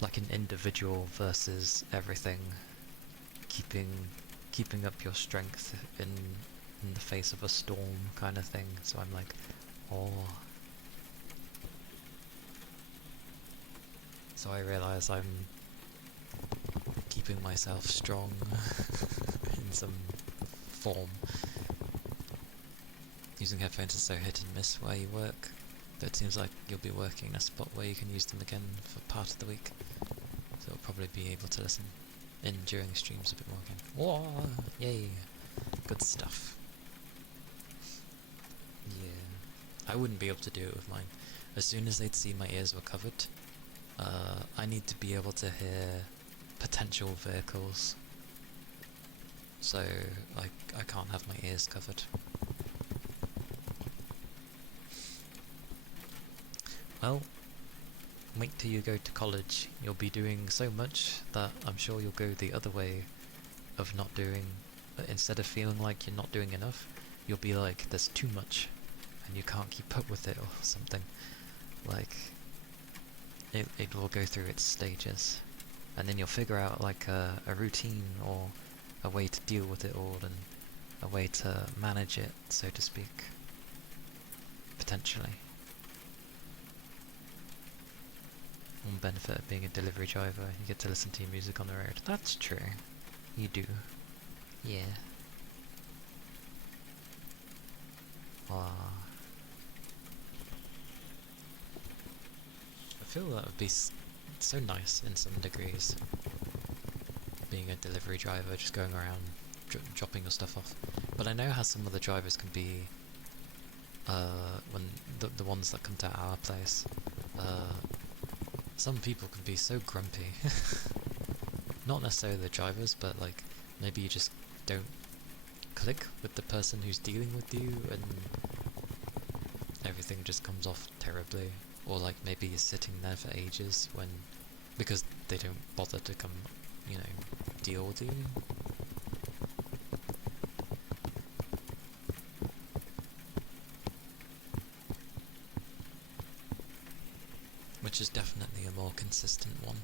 like an individual versus everything, keeping up your strength in the face of a storm kind of thing. So I'm like, oh. So I realise I'm keeping myself strong in some form. Using headphones is so hit and miss where you work, but it seems like you'll be working in a spot where you can use them again for part of the week. So you'll probably be able to listen in during streams a bit more again. Whoa! Yay! Good stuff. Yeah. I wouldn't be able to do it with mine. As soon as they'd see my ears were covered, I need to be able to hear potential vehicles. So I can't have my ears covered. Well, wait till you go to college. You'll be doing so much that I'm sure you'll go the other way of not doing, instead of feeling like you're not doing enough, you'll be like, there's too much, and you can't keep up with it or something. Like, it will go through its stages, and then you'll figure out like a routine or a way to deal with it all, and a way to manage it, so to speak, potentially. One benefit of being a delivery driver, you get to listen to your music on the road. That's true. You do. Yeah. Ah. I feel that would be so nice in some degrees. Being a delivery driver, just going around dropping your stuff off. But I know how some of the drivers can be, when the ones that come to our place, some people can be so grumpy. Not necessarily the drivers, but like, maybe you just don't click with the person who's dealing with you, and everything just comes off terribly. Or like, maybe you're sitting there for ages because they don't bother to come, deal with you. Which is definitely a more consistent one.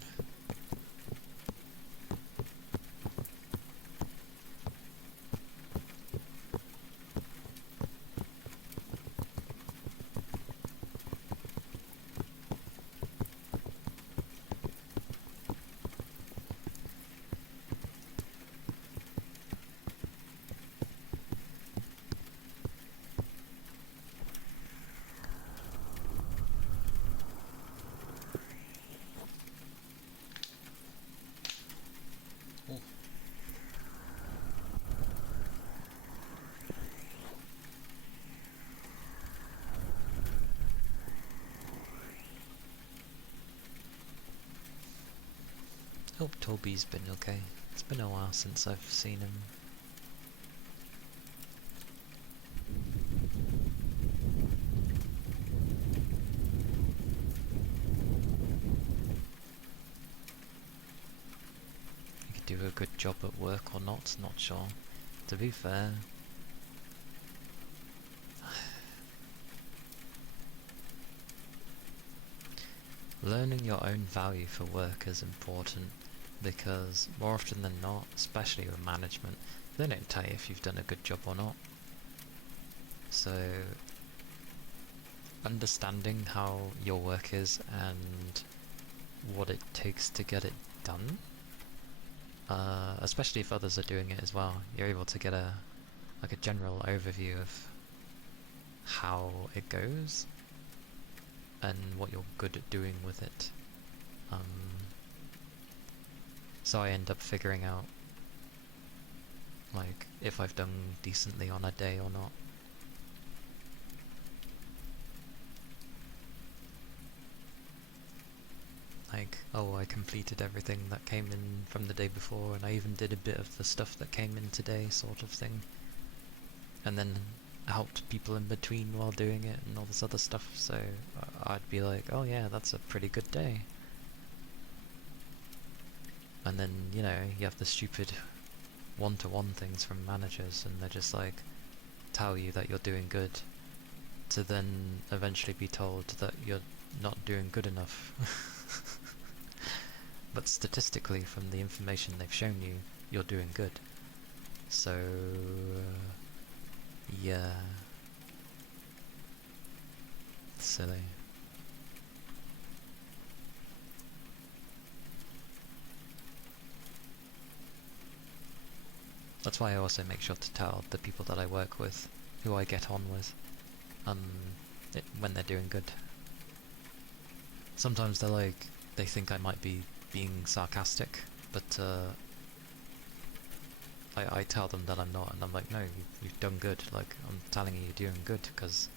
Hope Toby's been okay. It's been a while since I've seen him. He could do a good job at work or not sure. To be fair, learning your own value for work is important, because more often than not, especially with management, they don't tell you if you've done a good job or not. So, understanding how your work is and what it takes to get it done, especially if others are doing it as well, you're able to get a general overview of how it goes and what you're good at doing with it. So I end up figuring out, like, if I've done decently on a day or not. Like, oh, I completed everything that came in from the day before, and I even did a bit of the stuff that came in today, sort of thing. And then helped people in between while doing it and all this other stuff, so I'd be like, oh yeah, that's a pretty good day. And then, you have the stupid one-to-one things from managers, and they're just like, tell you that you're doing good, to then eventually be told that you're not doing good enough. But statistically, from the information they've shown you, you're doing good. So, yeah. Silly. That's why I also make sure to tell the people that I work with, who I get on with, when they're doing good. Sometimes they think I might be being sarcastic, but I tell them that I'm not, and I'm like, no, you've done good. Like, I'm telling you you're doing good, because,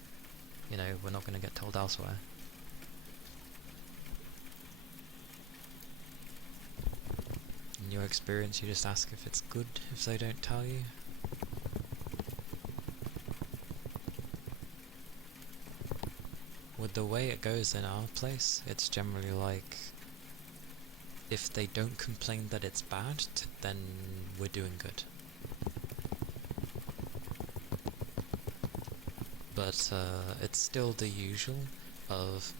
we're not going to get told elsewhere. In your experience, you just ask if it's good if they don't tell you. With the way it goes in our place, it's generally like, if they don't complain that it's bad, then we're doing good. But it's still the usual of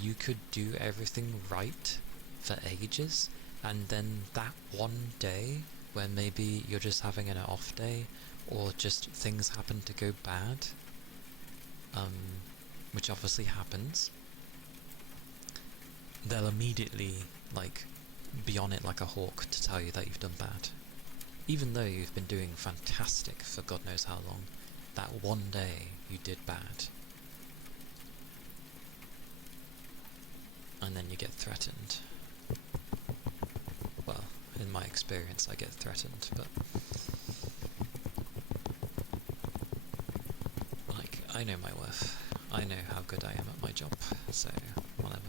you could do everything right for ages, and then that one day where maybe you're just having an off day, or just things happen to go bad, which obviously happens, they'll immediately like be on it like a hawk to tell you that you've done bad. Even though you've been doing fantastic for God knows how long, that one day you did bad. And then you get threatened. Well, in my experience I get threatened, but like, I know my worth. I know how good I am at my job, so whatever.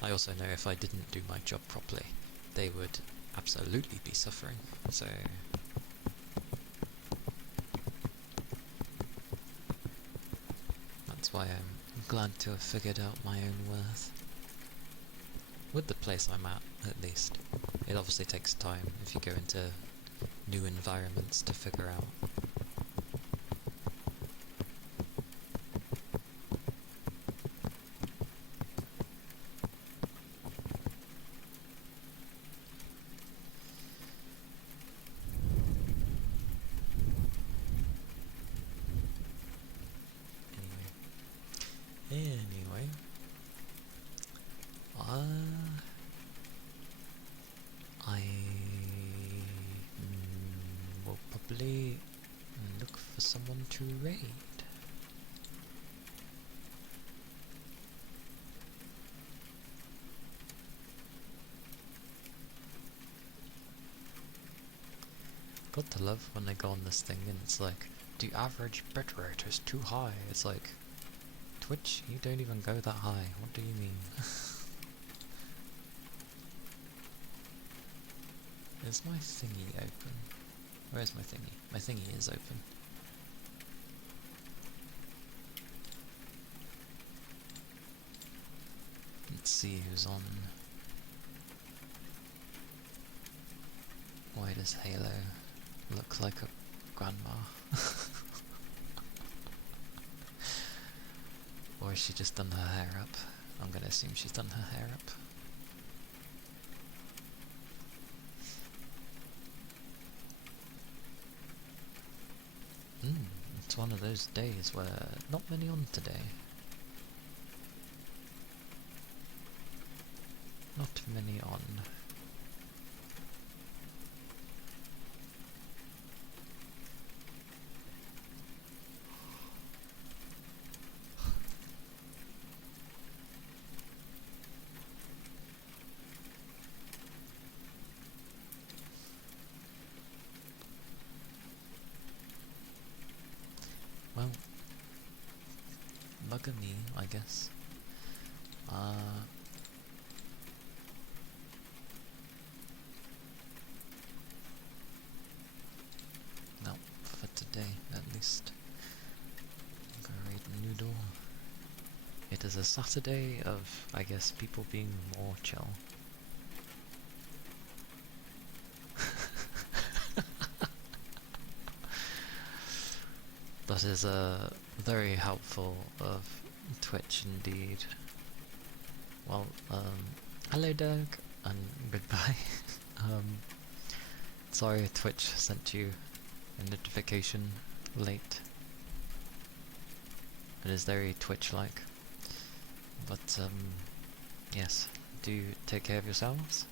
I also know if I didn't do my job properly, they would absolutely be suffering, so that's why I'm glad to have figured out my own worth. With the place I'm at least. It obviously takes time if you go into new environments to figure out. Anyway, I will probably look for someone to raid. Got to love when I go on this thing and it's like, the average bitrate is too high. It's like, Twitch, you don't even go that high. What do you mean? Is my thingy open? Where's my thingy? My thingy is open. Let's see who's on. Why does Halo look like a grandma? Or has she just done her hair up? I'm gonna assume she's done her hair up. It's one of those days where not many on today. Not many on. Well, bugger me, I guess. No, for today at least. Go raid Noodle. It is a Saturday of, I guess, people being more chill. That is very helpful of Twitch indeed. Well, hello Doug, and goodbye. Sorry Twitch sent you a notification late. It is very Twitch-like. But, yes, do take care of yourselves.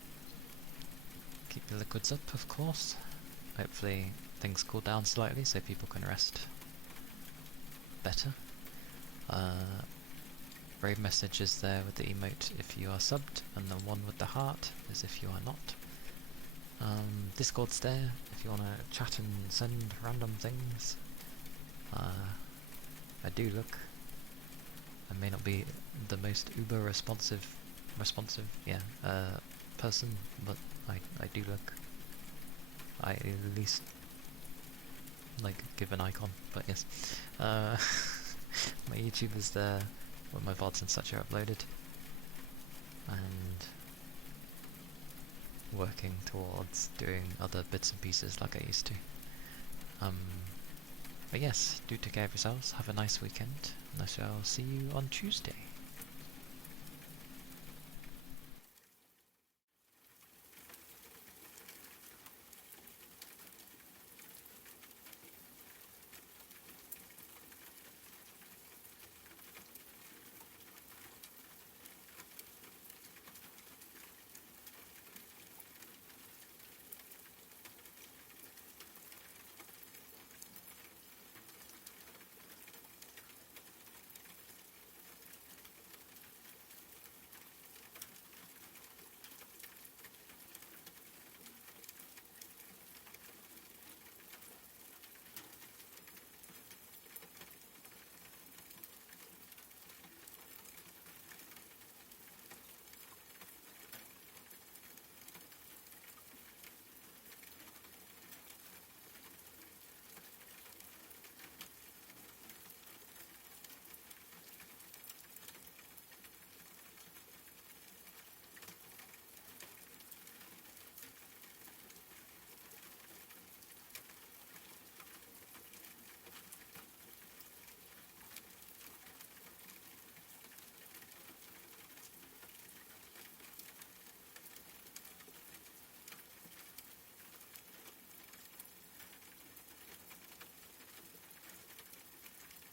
Keep the liquids up, of course. Hopefully things cool down slightly so people can rest better. Brave message is there with the emote if you are subbed, and the one with the heart is if you are not. Discord's there if you want to chat and send random things. I do look. I may not be the most uber responsive, person, but I do look. I at least like give an icon, but yes. My YouTube is there when my VODs and such are uploaded. and working towards doing other bits and pieces like I used to. But yes, do take care of yourselves, have a nice weekend, and I shall see you on Tuesday.